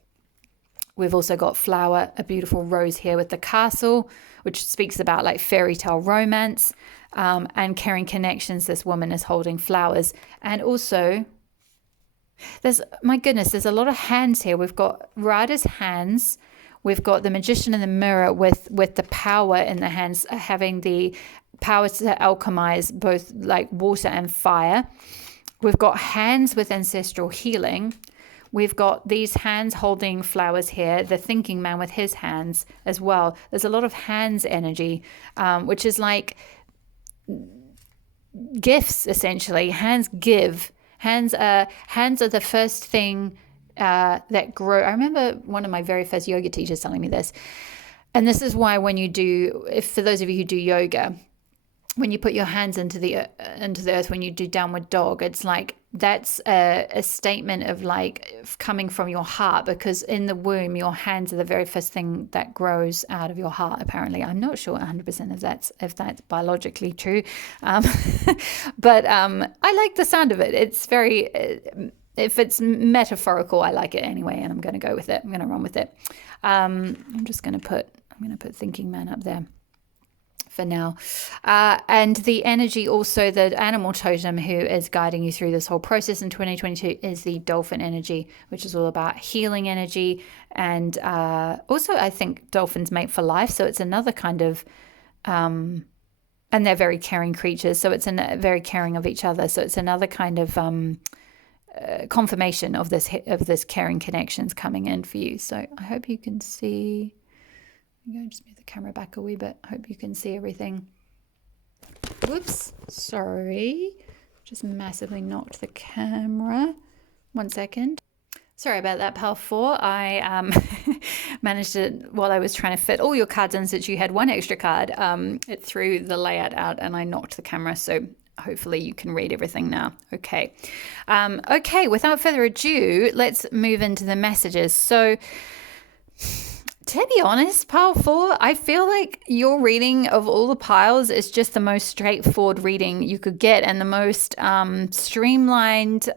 we've also got flower, a beautiful rose here with the castle, which speaks about like fairy tale romance. And caring connections, this woman is holding flowers. And also, there's a lot of hands here. We've got Radha's hands. We've got the magician in the mirror with the power in the hands, having the power to alchemize both like water and fire. We've got hands with ancestral healing. We've got these hands holding flowers here, the thinking man with his hands as well. There's a lot of hands energy, which is like gifts, essentially. Hands give. Hands are the first thing that grow. I remember one of my very first yoga teachers telling me this, and this is why when you do, for those of you who do yoga, when you put your hands into the earth, when you do downward dog, it's like that's a statement of like coming from your heart, because in the womb your hands are the very first thing that grows out of your heart. Apparently, I'm not sure 100% if that's biologically true, but I like the sound of it. It's very if it's metaphorical, I like it anyway, and I'm going to go with it. I'm going to run with it. I'm going to put thinking man up there for now. And the energy also, the animal totem who is guiding you through this whole process in 2022 is the dolphin energy, which is all about healing energy. And also I think dolphins mate for life. So it's another kind of, and they're very caring creatures. So it's very caring of each other. So it's another kind of confirmation of this caring connections coming in for you. So I hope you can see. I'm going to just move the camera back a wee bit. I hope you can see everything. Whoops, sorry. Just massively knocked the camera. 1 second. Sorry about that, pal 4. I managed to, while I was trying to fit all your cards in, since you had one extra card, it threw the layout out and I knocked the camera. So hopefully you can read everything now. Okay. Okay, without further ado, let's move into the messages. So, to be honest, pile 4, I feel like your reading of all the piles is just the most straightforward reading you could get, and the most streamlined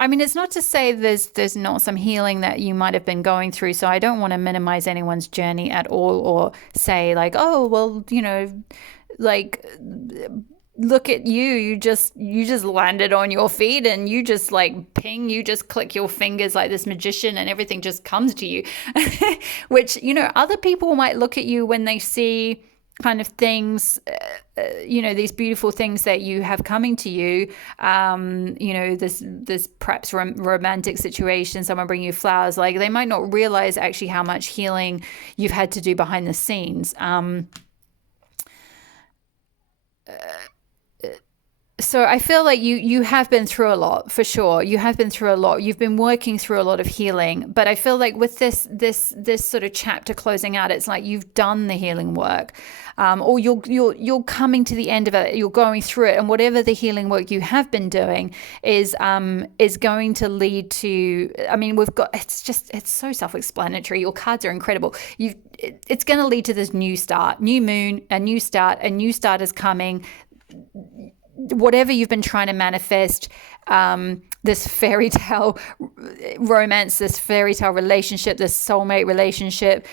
I mean, it's not to say there's not some healing that you might have been going through. So I don't want to minimize anyone's journey at all, or say like, oh, well, like, look at you. You just landed on your feet, and you just like ping. You just click your fingers like this magician, and everything just comes to you. Which other people might look at you when they see kind of things, these beautiful things that you have coming to you, this perhaps romantic situation, someone bringing you flowers, like they might not realize actually how much healing you've had to do behind the scenes. So I feel like you have been through a lot, for sure. You have been through a lot. You've been working through a lot of healing. But I feel like with this sort of chapter closing out, it's like you've done the healing work, or you're coming to the end of it. You're going through it, and whatever the healing work you have been doing is going to lead to. I mean, it's so self-explanatory. Your cards are incredible. It's going to lead to this new start, new moon, a new start. A new start is coming. Whatever you've been trying to manifest, this fairy tale romance, this fairy tale relationship, this soulmate relationship,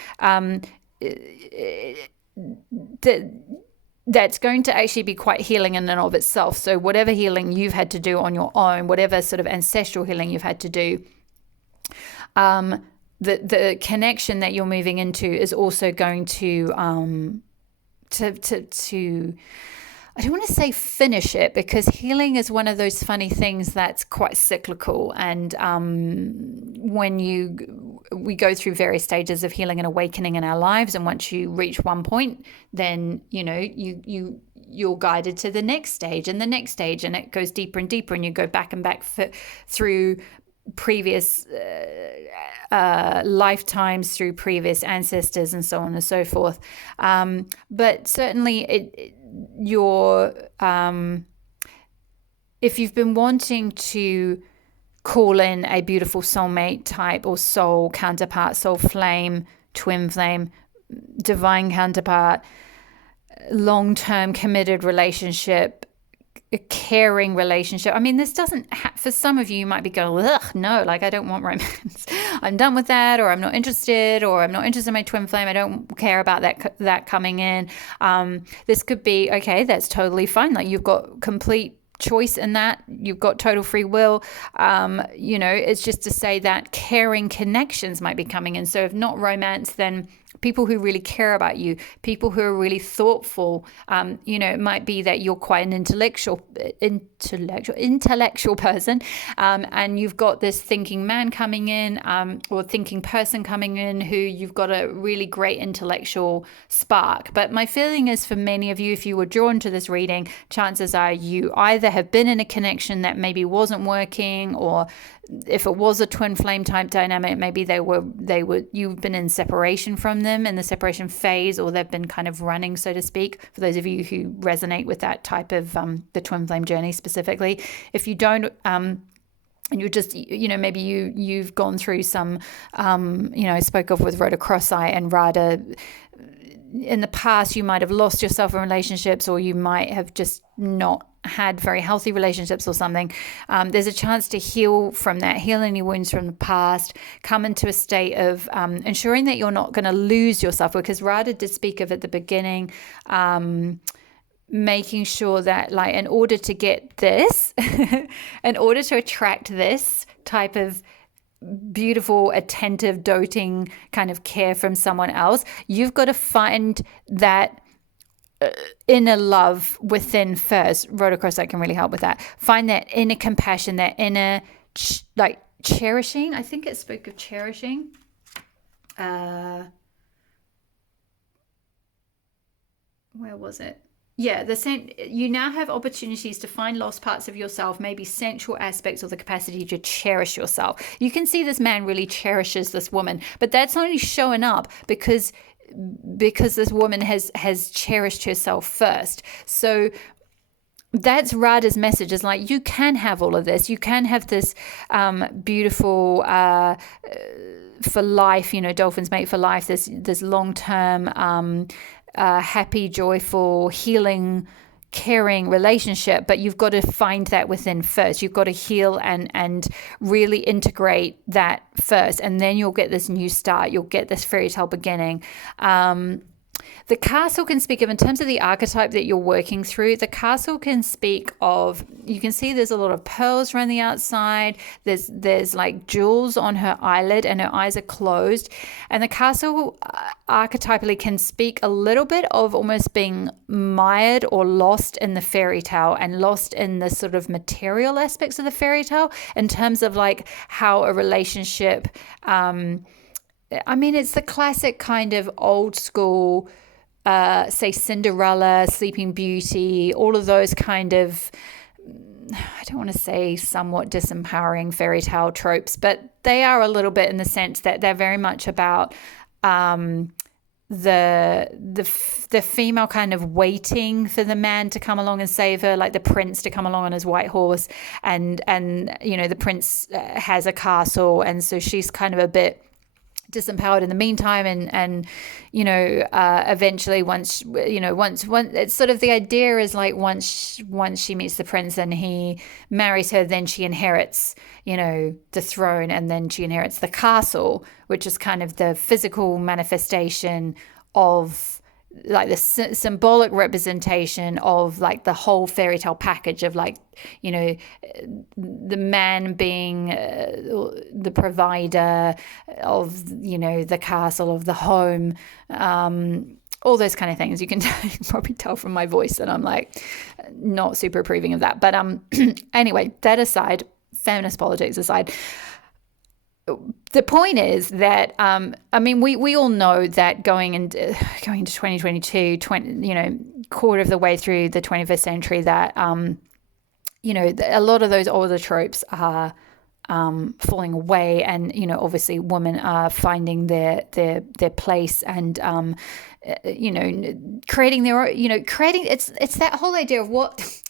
that's going to actually be quite healing in and of itself. So whatever healing you've had to do on your own, whatever sort of ancestral healing you've had to do, the connection that you're moving into is also going to I don't want to say finish it, because healing is one of those funny things that's quite cyclical. And we go through various stages of healing and awakening in our lives, and once you reach one point, then you're guided to the next stage and the next stage, and it goes deeper and deeper, and you go back and back through previous lifetimes, through previous ancestors, and so on and so forth. But certainly if you've been wanting to call in a beautiful soulmate type, or soul counterpart, soul flame, twin flame, divine counterpart, long-term committed relationship, a caring relationship. I mean, this doesn't for some of you might be going, ugh, no, like I don't want romance. I'm done with that, or I'm not interested, or I'm not interested in my twin flame. I don't care about that coming in. This could be, okay, that's totally fine. Like you've got complete choice in that. You've got total free will. It's just to say that caring connections might be coming in. So if not romance, then people who really care about you, people who are really thoughtful. It might be that you're quite an intellectual person, and you've got this thinking man coming in, or thinking person coming in, who you've got a really great intellectual spark. But my feeling is, for many of you, if you were drawn to this reading, chances are you either have been in a connection that maybe wasn't working, or if it was a twin flame type dynamic, maybe you've been in separation from them, in the separation phase, or they've been kind of running, so to speak, for those of you who resonate with that type of the twin flame journey specifically. If you don't, and you're just, maybe you've gone through some, I spoke of with Rhoda Cross-Eye and Radha. In the past, you might have lost yourself in relationships, or you might have just not had very healthy relationships or something. There's a chance to heal from that, heal any wounds from the past, come into a state of ensuring that you're not going to lose yourself, because Radha did speak of at the beginning, making sure that, like, in order to get this, in order to attract this type of beautiful, attentive, doting kind of care from someone else, you've got to find that inner love within first. Rhoda Cross-Eye can really help with that. Find that inner compassion, that inner cherishing. I think it spoke of cherishing. Where was it? Yeah, you now have opportunities to find lost parts of yourself, maybe sensual aspects, or the capacity to cherish yourself. You can see this man really cherishes this woman, but that's only showing up because this woman has cherished herself first. So that's Radha's message, is like, you can have all of this. You can have this beautiful for life, dolphins mate for life, this long-term happy, joyful, healing caring relationship, but you've got to find that within first. You've got to heal and really integrate that first, and then you'll get this new start. You'll get this fairy tale beginning. The castle can speak of, in terms of the archetype that you're working through, the castle can speak of, you can see there's a lot of pearls around the outside. There's like jewels on her eyelid and her eyes are closed. And the castle archetypally can speak a little bit of almost being mired or lost in the fairy tale and lost in the sort of material aspects of the fairy tale, in terms of like how a relationship, I mean, it's the classic kind of old school, say Cinderella, Sleeping Beauty, all of those kind of, I don't want to say somewhat disempowering fairy tale tropes, but they are a little bit, in the sense that they're very much about the female kind of waiting for the man to come along and save her, like the prince to come along on his white horse, and you know, the prince has a castle, and so she's kind of a bit disempowered in the meantime, and you know, eventually once it's sort of, the idea is like once she meets the prince and he marries her, then she inherits, you know, the throne, and then she inherits the castle, which is kind of the physical manifestation of like the symbolic representation of like the whole fairy tale package of, like, you know, the man being the provider of, you know, the castle, of the home, all those kind of things. You can probably tell from my voice that I'm like not super approving of that, but anyway, that aside, feminist politics aside, the point is that, I mean, we all know that going into 2022, you know, quarter of the way through the 21st century, that, you know, a lot of those older tropes are falling away, and, you know, obviously women are finding their place, and, you know, creating their own, you know, it's that whole idea of what,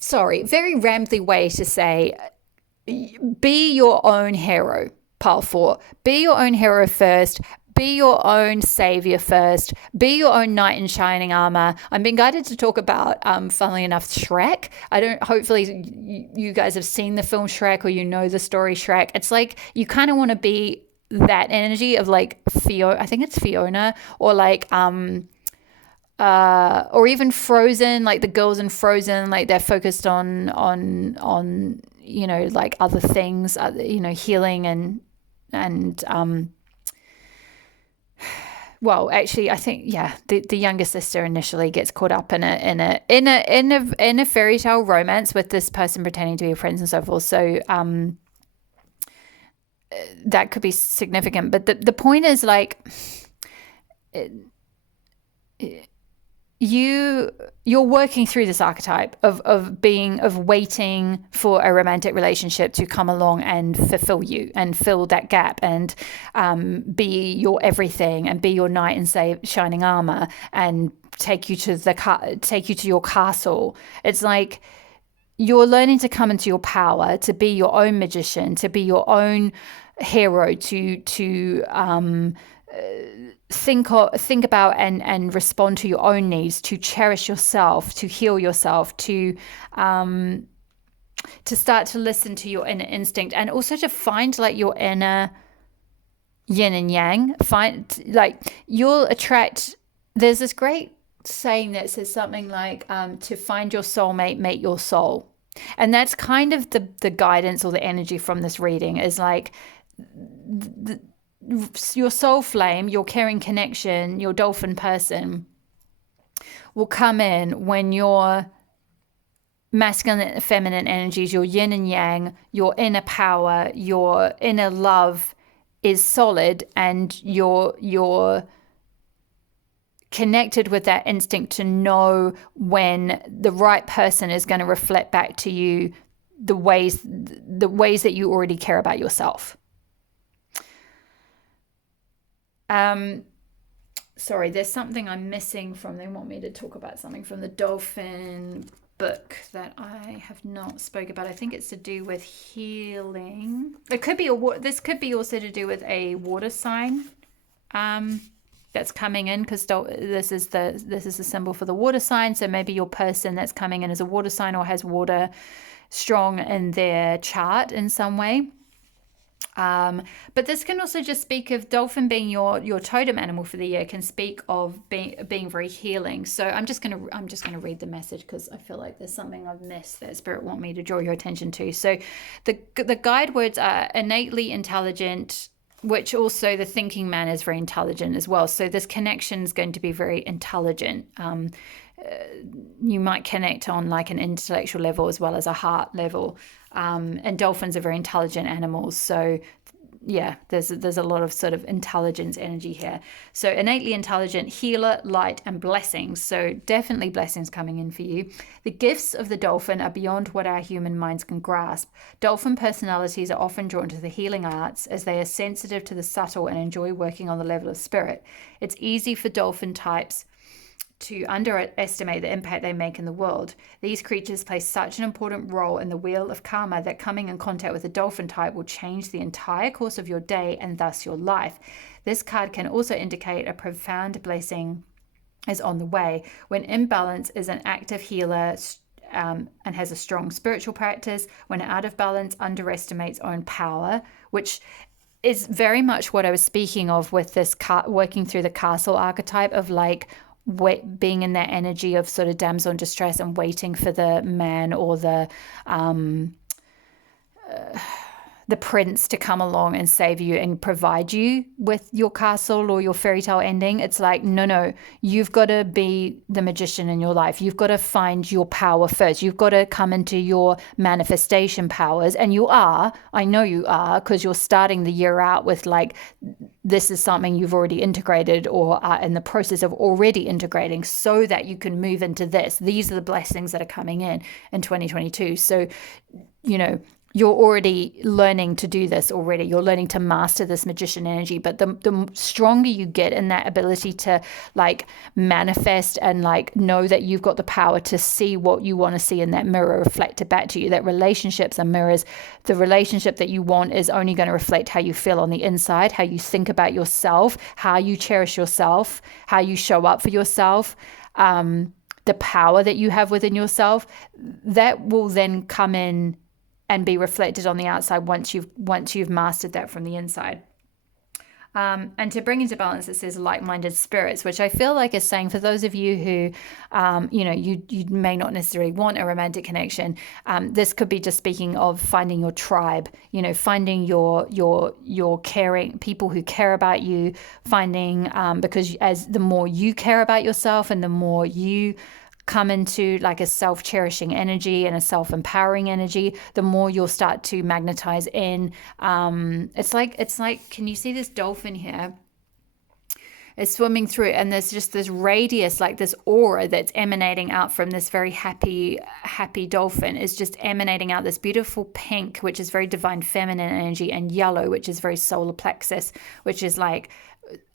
sorry, very rambly way to say, be your own hero, pile 4. Be your own hero first. Be your own savior first. Be your own knight in shining armor. I'm being guided to talk about, funnily enough, Shrek. Hopefully you guys have seen the film Shrek, or you know the story Shrek. It's like you kind of want to be that energy of like I think it's Fiona, or like or even Frozen, like the girls in Frozen, like they're focused on you know, like other things, you know, healing and well, actually, I think, yeah, the younger sister initially gets caught up in a fairy tale romance with this person pretending to be a prince and so forth. So that could be significant, but the point is, like, you're working through this archetype of waiting for a romantic relationship to come along and fulfill you and fill that gap, and be your everything, and be your knight in shining armor, and take you to your castle. It's like you're learning to come into your power, to be your own magician, to be your own hero, to think about and respond to your own needs, to cherish yourself, to heal yourself, to start to listen to your inner instinct, and also to find like your inner yin and yang. Find, like, you'll attract, there's this great saying that says something like, to find your soulmate, mate your soul. And that's kind of the guidance or the energy from this reading, is like your soul flame, your caring connection, your dolphin person will come in when your masculine and feminine energies, your yin and yang, your inner power, your inner love is solid, and you're connected with that instinct to know when the right person is going to reflect back to you the ways that you already care about yourself. Sorry, there's something I'm missing from, they want me to talk about something from the dolphin book that I have not spoke about. I think it's to do with healing. It could be this could be also to do with a water sign. that's coming in, because this is the symbol for the water sign. So maybe your person that's coming in is a water sign or has water strong in their chart in some way. But this can also just speak of dolphin being your totem animal for the year, can speak of being very healing. So I'm just gonna read the message, because I feel like there's something I've missed that Spirit want me to draw your attention to. So the guide words are innately intelligent, which also the thinking man is very intelligent as well. So this connection is going to be very intelligent. You might connect on like an intellectual level as well as a heart level. And dolphins are very intelligent animals. So yeah, there's a lot of sort of intelligence energy here. So innately intelligent, healer, light, and blessings. So definitely blessings coming in for you. The gifts of the dolphin are beyond what our human minds can grasp. Dolphin personalities are often drawn to the healing arts, as they are sensitive to the subtle and enjoy working on the level of spirit. It's easy for dolphin types to underestimate the impact they make in the world. These creatures play such an important role in the wheel of karma that coming in contact with a dolphin type will change the entire course of your day and thus your life. This card can also indicate a profound blessing is on the way. When in balance is an active healer and has a strong spiritual practice. When out of balance, underestimates own power, which is very much what I was speaking of with this working through the castle archetype of like being in that energy of sort of damsel in distress and waiting for the man or the prince to come along and save you and provide you with your castle or your fairy tale ending. It's like, no, you've got to be the magician in your life. You've got to find your power first. You've got to come into your manifestation powers. And you are, I know you are, because you're starting the year out with like, this is something you've already integrated or are in the process of already integrating so that you can move into this. These are the blessings that are coming in 2022. So, you're already learning to do this already. You're learning to master this magician energy. But the stronger you get in that ability to like manifest and like know that you've got the power to see what you want to see in that mirror reflected back to you, that relationships are mirrors. The relationship that you want is only going to reflect how you feel on the inside, how you think about yourself, how you cherish yourself, how you show up for yourself, the power that you have within yourself. That will then come in and be reflected on the outside once you've mastered that from the inside. And to bring into balance, it says like-minded spirits, which I feel like is saying for those of you who, you may not necessarily want a romantic connection. This could be just speaking of finding your tribe, finding your caring people who care about you, finding because as the more you care about yourself and the more you come into like a self-cherishing energy and a self-empowering energy, the more you'll start to magnetize in. It's like, can you see this dolphin here? It's swimming through, and there's just this radius, like this aura that's emanating out from this very happy dolphin is just emanating out this beautiful pink, which is very divine feminine energy, and yellow, which is very solar plexus, which is like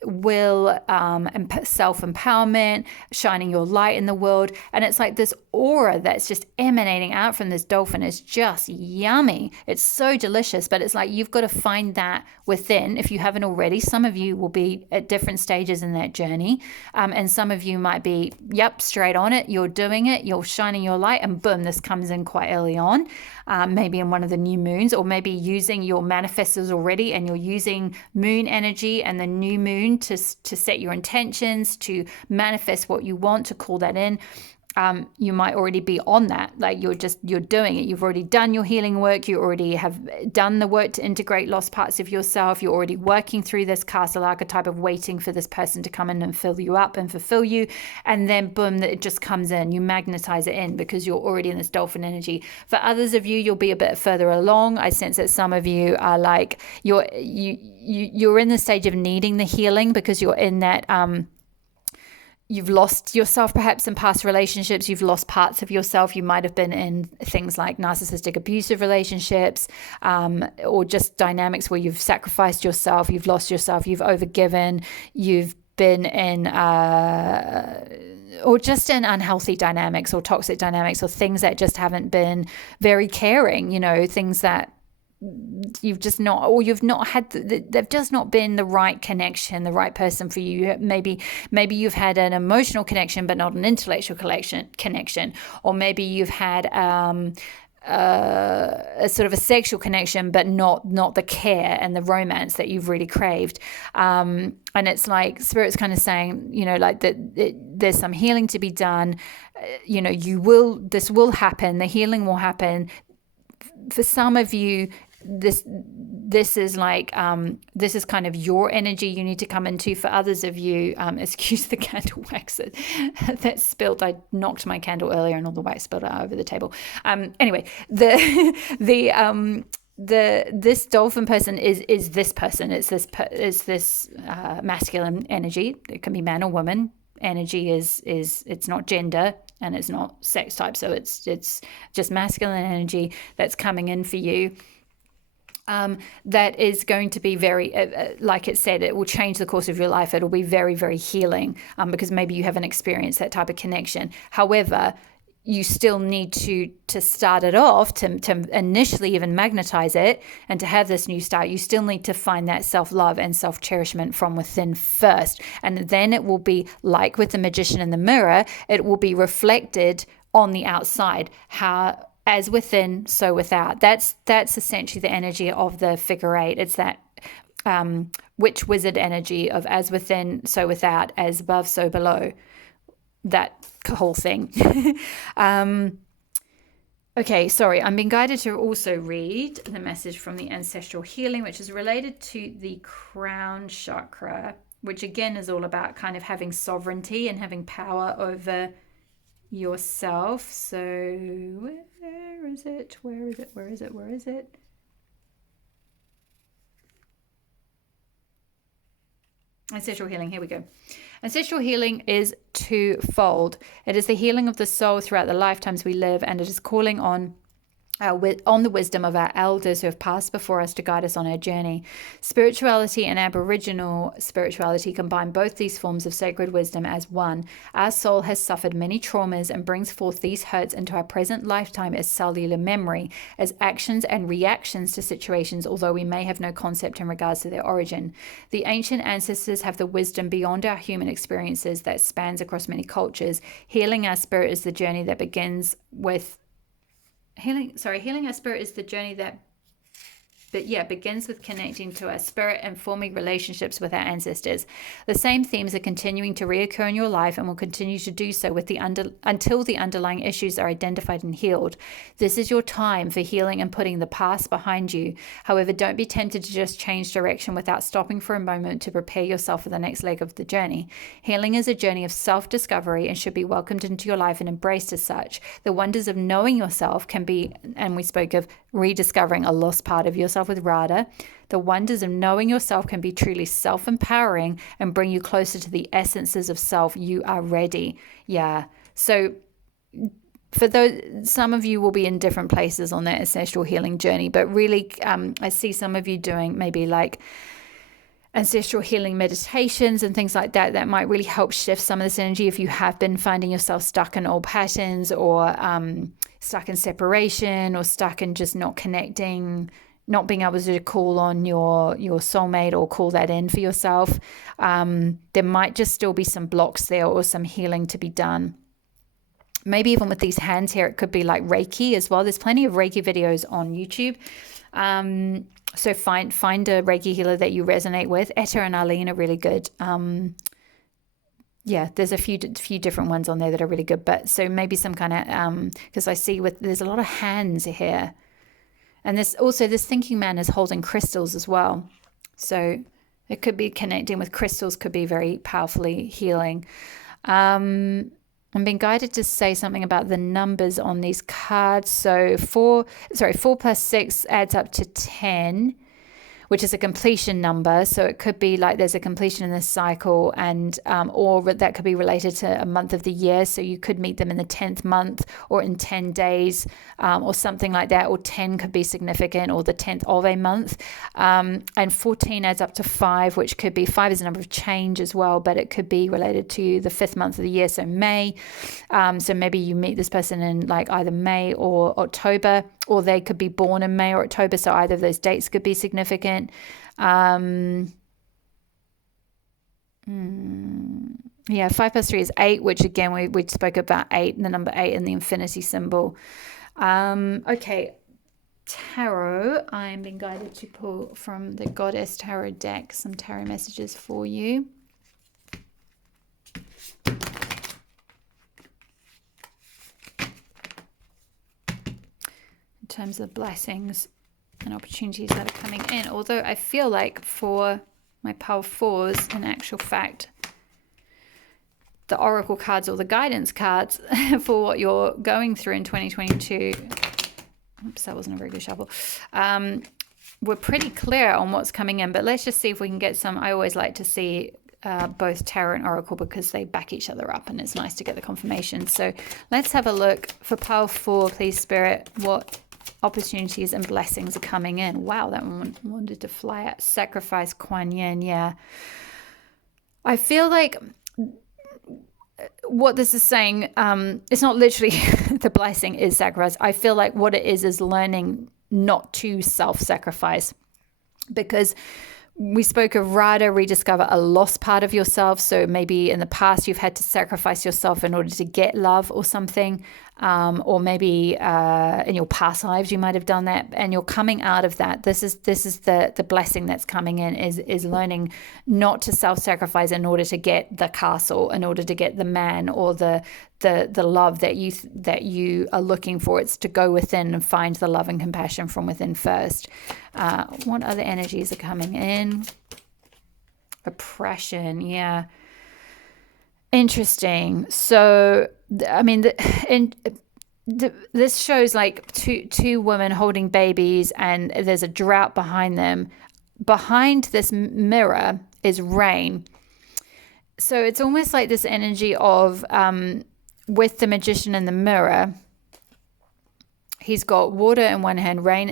will and self-empowerment, shining your light in the world. And it's like this aura that's just emanating out from this dolphin is just yummy. It's so delicious, but it's like you've got to find that within if you haven't already. Some of you will be at different stages in that journey, and some of you might be straight on it, you're doing it, you're shining your light, and boom, this comes in quite early on, maybe in one of the new moons, or maybe using your manifestors already and you're using moon energy and the new moon to set your intentions, to manifest what you want, to call that in. You might already be on that, like you're doing it. You've already done your healing work. You already have done the work to integrate lost parts of yourself. You're already working through this castle archetype of waiting for this person to come in and fill you up and fulfill you. And then boom, it just comes in. You magnetize it in because you're already in this dolphin energy. For others of you, you'll be a bit further along. I sense that some of you are like, you're in the stage of needing the healing because you're in that, you've lost yourself perhaps in past relationships. You've lost parts of yourself. You might have been in things like narcissistic abusive relationships, or just dynamics where you've sacrificed yourself, you've lost yourself, you've overgiven, you've been in or just in unhealthy dynamics or toxic dynamics or things that just haven't been very caring, things that you've just not, or you've not had, they've just not been the right connection, the right person for you. Maybe you've had an emotional connection, but not an intellectual connection, or maybe you've had a sort of a sexual connection, but not the care and the romance that you've really craved. And it's like Spirit's kind of saying, like that there's some healing to be done. This will happen. The healing will happen. For some of you, this is like this is kind of your energy you need to come into. For others of you, excuse the candle wax that spilled. I knocked my candle earlier and all the wax spilled out over the table. Anyway, this dolphin person is this person. It's this masculine energy. It can be man or woman. Energy is it's not gender and it's not sex type, so it's just masculine energy that's coming in for you. That is going to be very, like it said, it will change the course of your life. It'll be very, very healing, because maybe you haven't experienced that type of connection. However, you still need to start it off, to initially even magnetize it, and to have this new start. You still need to find that self-love and self-cherishment from within first. And then it will be like with the magician in the mirror, it will be reflected on the outside. How as within, so without. That's essentially the energy of the figure eight. It's that witch wizard energy of as within, so without, as above, so below. That whole thing. Okay, sorry. I'm being guided to also read the message from the ancestral healing, which is related to the crown chakra, which again is all about kind of having sovereignty and having power over yourself. So where is it? Ancestral healing, here we go. Ancestral healing is twofold. It is the healing of the soul throughout the lifetimes we live, and it is calling on the wisdom of our elders who have passed before us to guide us on our journey. Spirituality and Aboriginal spirituality combine both these forms of sacred wisdom as one. Our soul has suffered many traumas and brings forth these hurts into our present lifetime as cellular memory, as actions and reactions to situations, although we may have no concept in regards to their origin. The ancient ancestors have the wisdom beyond our human experiences that spans across many cultures. Healing our spirit is the journey that begins with healing our spirit is the journey that begins with connecting to our spirit and forming relationships with our ancestors. The same themes are continuing to reoccur in your life and will continue to do so until the underlying issues are identified and healed. This is your time for healing and putting the past behind you. However, don't be tempted to just change direction without stopping for a moment to prepare yourself for the next leg of the journey. Healing is a journey of self-discovery and should be welcomed into your life and embraced as such. The wonders of knowing yourself can be, and we spoke of rediscovering a lost part of yourself with Radha. The wonders of knowing yourself can be truly self-empowering and bring you closer to the essences of self. You are ready. Yeah. So for those, some of you will be in different places on that ancestral healing journey, but really I see some of you doing maybe like ancestral healing meditations and things like that might really help shift some of this energy if you have been finding yourself stuck in old patterns, or stuck in separation, or stuck in just not connecting, not being able to call on your soulmate or call that in for yourself. There might just still be some blocks there or some healing to be done. Maybe even with these hands here, it could be like Reiki as well. There's plenty of Reiki videos on YouTube. So find a Reiki healer that you resonate with. Etta and Arlene are really good. There's a few different ones on there that are really good. But so maybe some kind of, because I see there's a lot of hands here. And this thinking man is holding crystals as well. So it could be connecting with crystals, could be very powerfully healing. I'm being guided to say something about the numbers on these cards. So 4 plus 6 adds up to 10. which is a completion number. So it could be like there's a completion in this cycle, and or that could be related to a month of the year. So you could meet them in the 10th month or in 10 days or something like that. Or 10 could be significant, or the 10th of a month. And 14 adds up to 5, which could be 5 is a number of change as well, but it could be related to the 5th month of the year. So May. So maybe you meet this person in like either May or October, or they could be born in May or October. So either of those dates could be significant. Yeah, 5 plus 3 is 8, which again, we spoke about 8, the number 8 and the infinity symbol. Okay, tarot. I'm being guided to pull from the Goddess Tarot deck some tarot messages for you. In terms of blessings and opportunities that are coming in. Although I feel like for my Power 4s, in actual fact, the Oracle cards or the guidance cards for what you're going through in 2022, oops, that wasn't a very good shuffle, we're pretty clear on what's coming in. But let's just see if we can get some. I always like to see both tarot and oracle because they back each other up, and it's nice to get the confirmation. So let's have a look for Power 4, please, Spirit. What opportunities and blessings are coming in? Wow, that one wanted to fly out. Sacrifice, Kuan Yin. Yeah, I feel like what this is saying, it's not literally the blessing is sacrifice. I feel like what it is learning not to self-sacrifice, because we spoke of Radha, rediscover a lost part of yourself. So maybe in the past you've had to sacrifice yourself in order to get love or something. Or maybe in your past lives you might have done that, and you're coming out of that. This is the blessing that's coming in, is learning not to self-sacrifice in order to get the castle, in order to get the man or the love that you are looking for. It's to go within and find the love and compassion from within first. What other energies are coming in? Oppression, yeah. Interesting. So, I mean, this shows like two women holding babies, and there's a drought behind them. Behind this mirror is rain. So it's almost like this energy of, with the magician in the mirror, he's got water in one hand, water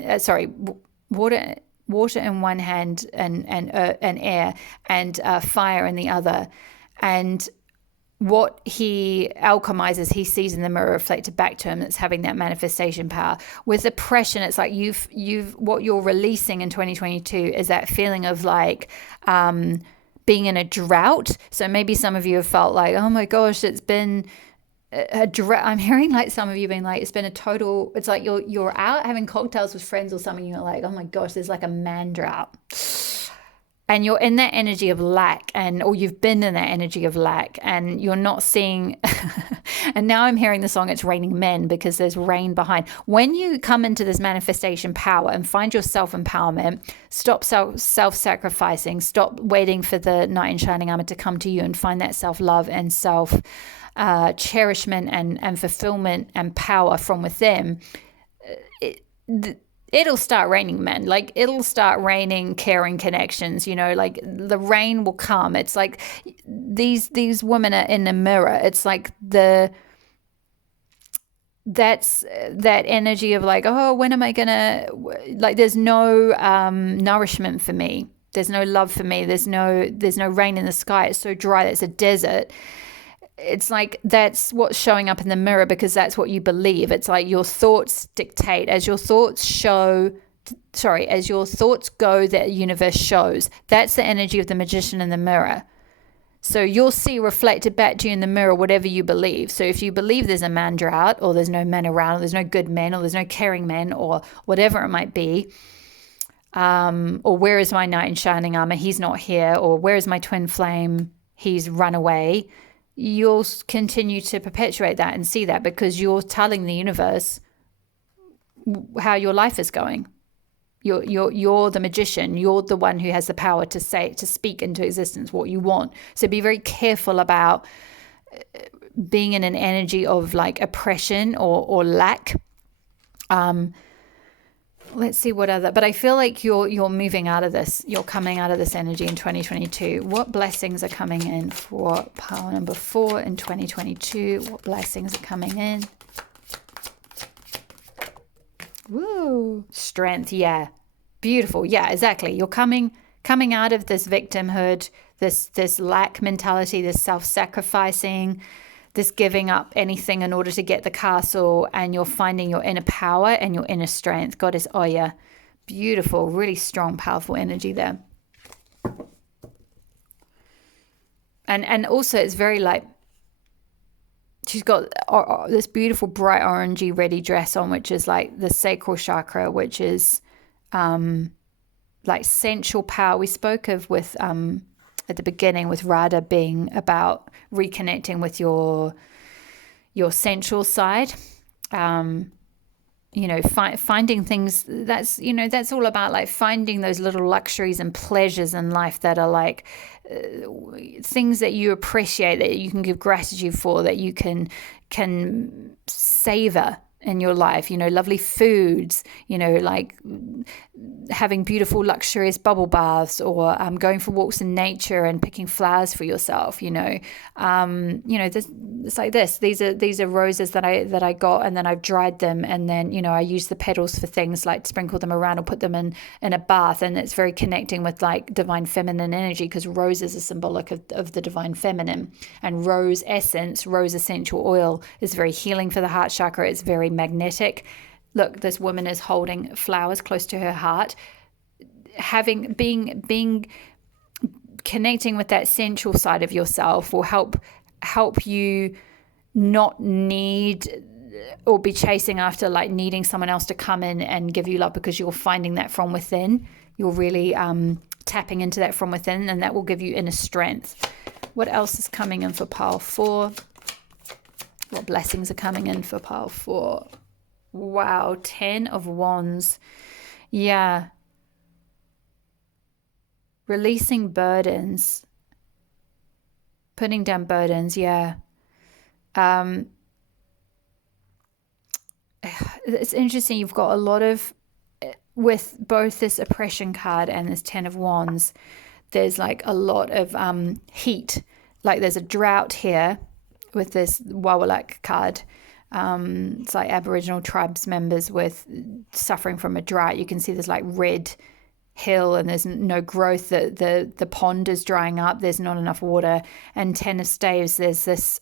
in one hand, and air, and fire in the other, and what he alchemizes, he sees in the mirror reflected back to him. That's having that manifestation power. With oppression, it's like you've what you're releasing in 2022 is that feeling of like being in a drought. So maybe some of you have felt like, oh my gosh, it's been a drought. I'm hearing like some of you being like, it's been a total. It's like you're out having cocktails with friends or something. You're like, oh my gosh, there's like a man drought. And you're in that energy of lack, or you've been in that energy of lack, and you're not seeing. And now I'm hearing the song, It's Raining Men, because there's rain behind. When you come into this manifestation power and find your self-empowerment, stop self-sacrificing, stop waiting for the knight in shining armor to come to you, and find that self-love and self-cherishment and fulfillment and power from within. It'll start raining men. Like, it'll start raining caring connections, like the rain will come. It's like these women are in the mirror. It's like that's that energy of like, oh, when am I gonna, like, there's no nourishment for me. There's no love for me. There's no rain in the sky. It's so dry that it's a desert. It's like that's what's showing up in the mirror, because that's what you believe. It's like your thoughts dictate. As your thoughts go, that universe shows. That's the energy of the magician in the mirror. So you'll see reflected back to you in the mirror whatever you believe. So if you believe there's a man drought, or there's no men around, or there's no good men, or there's no caring men, or whatever it might be, or where is my knight in shining armor? He's not here. Or where is my twin flame? He's run away. You'll continue to perpetuate that and see that, because you're telling the universe how your life is going. You're the magician. You're the one who has the power to speak into existence what you want. So be very careful about being in an energy of like oppression or lack. let's see what other, but I feel like you're moving out of this. You're coming out of this energy in 2022. What blessings are coming in for pile number 4 in 2022? What blessings are coming in? Woo! Strength, yeah. Beautiful. Yeah, exactly. You're coming out of this victimhood, this lack mentality, this self-sacrificing, this giving up anything in order to get the castle, and you're finding your inner power and your inner strength. Goddess Oya. Beautiful, really strong, powerful energy there. And also it's very like, she's got this beautiful bright orangey ready dress on, which is like the sacral chakra, which is like sensual power. We spoke of with at the beginning with Radha being about reconnecting with your sensual side. Finding things that's all about like finding those little luxuries and pleasures in life that are like things that you appreciate, that you can give gratitude for, that you can savor in your life, lovely foods, like having beautiful luxurious bubble baths, or going for walks in nature and picking flowers for yourself. It's like this. These are roses that I got, and then I've dried them, and then I use the petals for things like sprinkle them around or put them in a bath, and it's very connecting with like divine feminine energy, because roses are symbolic of the divine feminine, and rose essence, rose essential oil is very healing for the heart chakra. It's very magnetic. Look, this woman is holding flowers close to her heart, being connecting with that sensual side of yourself will help you not need or be chasing after like needing someone else to come in and give you love, because you're finding that from within. You're really tapping into that from within, and that will give you inner strength. What else is coming in for pile 4? What blessings are coming in for pile 4? Wow, 10 of Wands. Yeah. Releasing burdens. Putting down burdens, yeah. It's interesting. You've got a lot of, with both this oppression card and this 10 of Wands, there's like a lot of heat. Like there's a drought here with this Wawalak card. It's like Aboriginal tribes members with suffering from a drought. You can see there's like red hill and there's no growth. The pond is drying up. There's not enough water. And 10 of Staves, there's this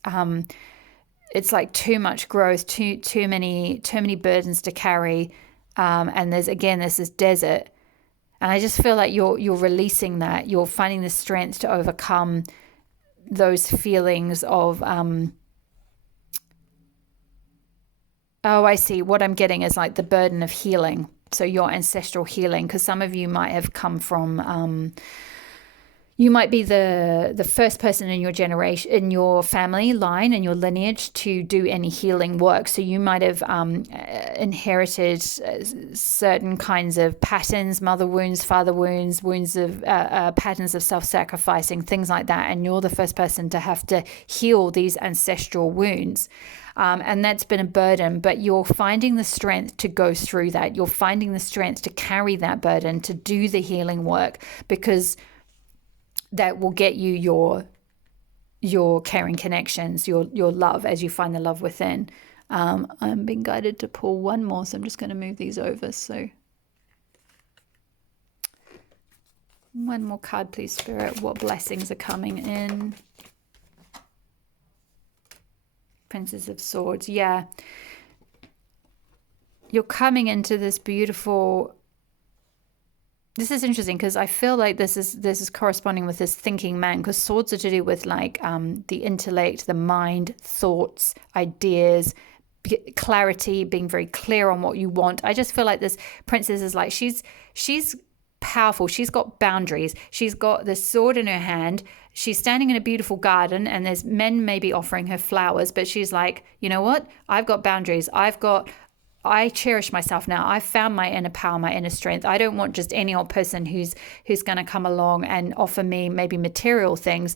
it's like too much growth, too many burdens to carry. And there's this desert. And I just feel like you're releasing that. You're finding the strength to overcome those feelings of oh, I see. What I'm getting is like the burden of healing. So your ancestral healing, because some of you might have come from, you might be the first person in your generation, in your family line, in your lineage to do any healing work. So you might have inherited certain kinds of patterns, mother wounds, father wounds, wounds of patterns of self-sacrificing, things like that. And you're the first person to have to heal these ancestral wounds. And that's been a burden, but you're finding the strength to go through that. You're finding the strength to carry that burden, to do the healing work, because that will get you your caring connections, your love, as you find the love within. I'm being guided to pull one more, so I'm just going to move these over. So one more card, please, Spirit. What blessings are coming in? Princess of Swords. Yeah. You're coming into this beautiful... This is interesting because I feel like this is corresponding with this thinking man, because swords are to do with like the intellect, the mind, thoughts, ideas, clarity, being very clear on what you want. I just feel like this princess is like, she's powerful. She's got boundaries. She's got the sword in her hand. She's standing in a beautiful garden, and there's men maybe offering her flowers, but she's like, you know what? I've got boundaries. I cherish myself now. I've found my inner power, my inner strength. I don't want just any old person who's going to come along and offer me maybe material things.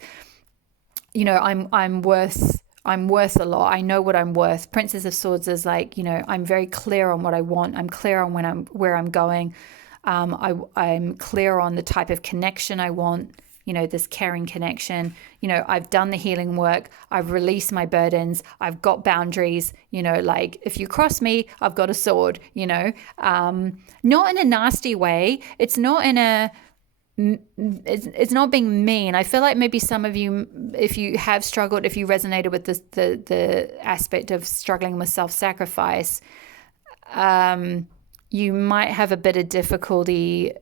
I'm worth I'm worth a lot. I know what I'm worth. Princess of Swords is like, I'm very clear on what I want. I'm clear on where I'm going. I'm clear on the type of connection I want, this caring connection. I've done the healing work. I've released my burdens. I've got boundaries, like if you cross me, I've got a sword, not in a nasty way. It's not in a, it's not being mean. I feel like maybe some of you, if you have struggled, if you resonated with this, the aspect of struggling with self-sacrifice, you might have a bit of difficulty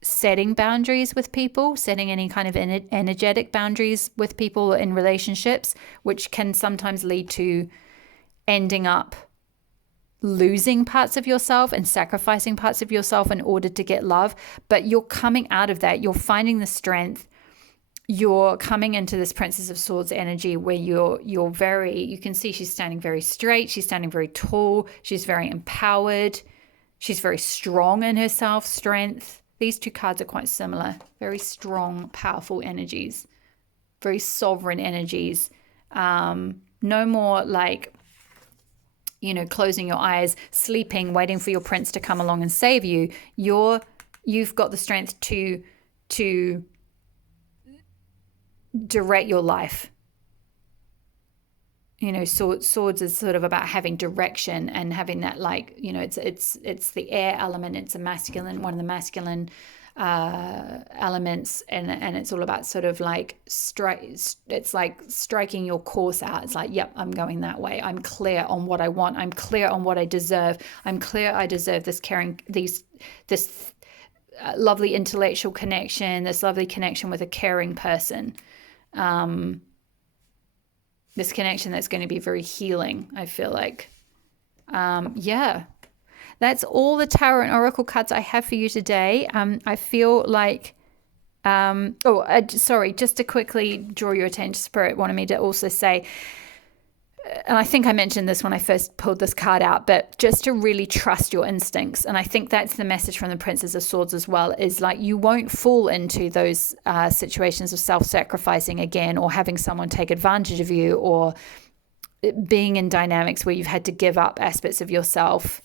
setting boundaries with people, setting any kind of energetic boundaries with people in relationships, which can sometimes lead to ending up losing parts of yourself and sacrificing parts of yourself in order to get love. But you're coming out of that. You're finding the strength. You're coming into this Princess of Swords energy where you're very, you can see she's standing very straight. She's standing very tall. She's very empowered. She's very strong in her self-strength. These two cards are quite similar. Very strong, powerful energies. Very sovereign energies. No more like, closing your eyes, sleeping, waiting for your prince to come along and save you. You've got the strength to direct your life. Swords is sort of about having direction and having that, like, it's the air element. It's a masculine, one of the masculine elements, and it's all about sort of like it's like striking your course out. It's like, yep, I'm going that way. I'm clear on what I want. I'm clear on what I deserve. I'm clear I deserve this caring, this lovely intellectual connection, this lovely connection with a caring person. This connection that's going to be very healing, I feel like. That's all the tarot and oracle cards I have for you today. I feel like, sorry, just to quickly draw your attention, Spirit wanted me to also say, and I think I mentioned this when I first pulled this card out, but just to really trust your instincts. And I think that's the message from the Princess of Swords as well, is like you won't fall into those situations of self-sacrificing again, or having someone take advantage of you, or being in dynamics where you've had to give up aspects of yourself.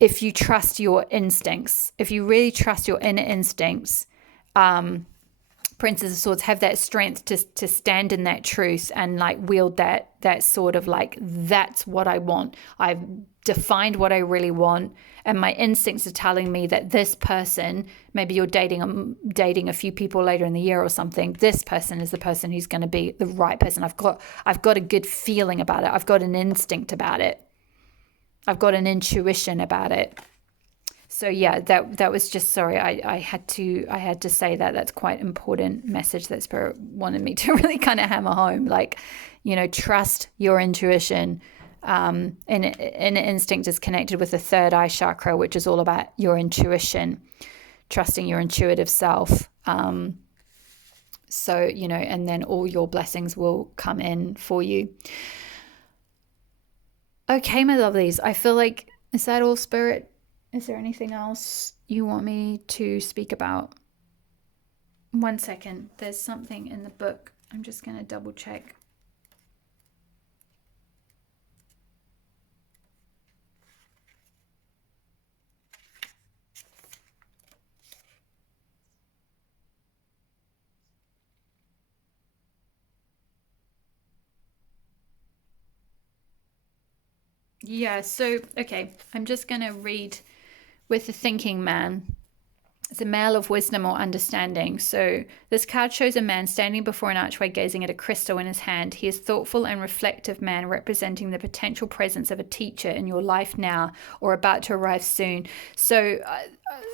If you trust your instincts, if you really trust your inner instincts, Princess of Swords have that strength to stand in that truth and like wield that sort of like, that's what I want. I've defined what I really want, and my instincts are telling me that this person, maybe you're dating a few people later in the year or something, this person is the person who's going to be the right person. I've got a good feeling about it. I've got an instinct about it. I've got an intuition about it. So yeah, that was just, sorry, I had to say that. That's quite important message that Spirit wanted me to really kind of hammer home. Like, trust your intuition. And instinct is connected with the third eye chakra, which is all about your intuition, trusting your intuitive self. So, and then all your blessings will come in for you. Okay, my lovelies, I feel like, is that all, Spirit? Is there anything else you want me to speak about? 1 second. There's something in the book. I'm just going to double check. Yeah, so, okay, I'm just going to read with the thinking man. It's a male of wisdom or understanding. So this card shows a man standing before an archway gazing at a crystal in his hand. He is thoughtful and reflective man, representing the potential presence of a teacher in your life now or about to arrive soon. So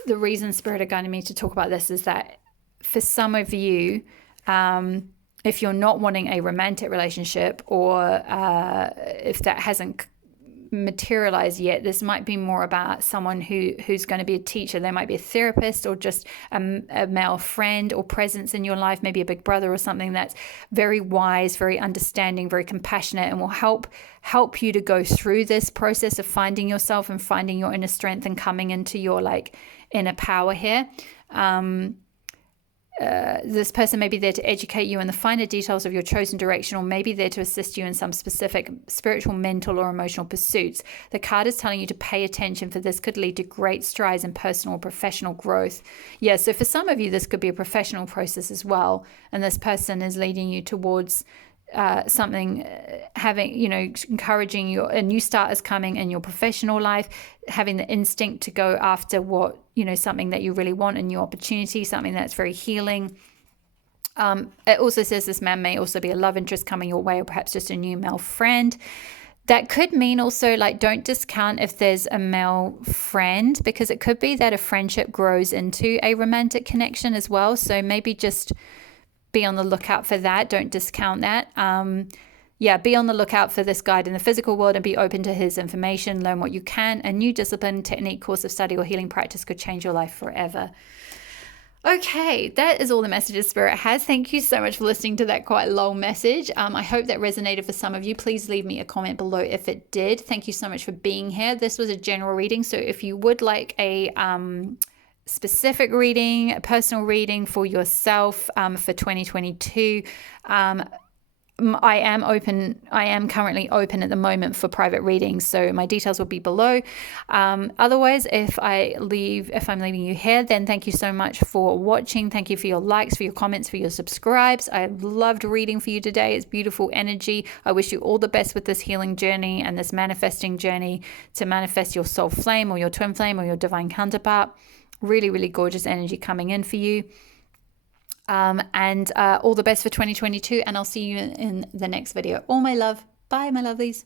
the reason Spirit are guiding me to talk about this is that for some of you, if you're not wanting a romantic relationship, or if that hasn't materialize yet, this might be more about someone who's going to be a teacher. They might be a therapist, or just a male friend or presence in your life, maybe a big brother or something that's very wise, very understanding, very compassionate, and will help you to go through this process of finding yourself and finding your inner strength and coming into your like inner power here. this person may be there to educate you in the finer details of your chosen direction, or maybe there to assist you in some specific spiritual, mental, or emotional pursuits. The card is telling you to pay attention, for this could lead to great strides in personal or professional growth. Yeah, so for some of you, this could be a professional process as well. And this person is leading you towards something, having, encouraging you. A new start is coming in your professional life, having the instinct to go after what, something that you really want, a new opportunity, something that's very healing. It also says this man may also be a love interest coming your way, or perhaps just a new male friend. That could mean also, like, don't discount if there's a male friend, because it could be that a friendship grows into a romantic connection as well. So maybe just be on the lookout for that. Don't discount that. Be on the lookout for this guide in the physical world and be open to his information. Learn what you can. A new discipline, technique, course of study, or healing practice could change your life forever. Okay, that is all the messages Spirit has. Thank you so much for listening to that quite long message. I hope that resonated for some of you. Please leave me a comment below if it did. Thank you so much for being here. This was a general reading, so if you would like a specific reading, a personal reading for yourself for 2022, I am currently open at the moment for private readings, so my details will be below. Otherwise, if I'm leaving you here, then thank you so much for watching. Thank you for your likes, for your comments, for your subscribes. I loved reading for you today. It's beautiful energy. I wish you all the best with this healing journey and this manifesting journey to manifest your soul flame or your twin flame or your divine counterpart. Really, really gorgeous energy coming in for you. And all the best for 2022, and I'll see you in the next video. All my love. Bye, my lovelies.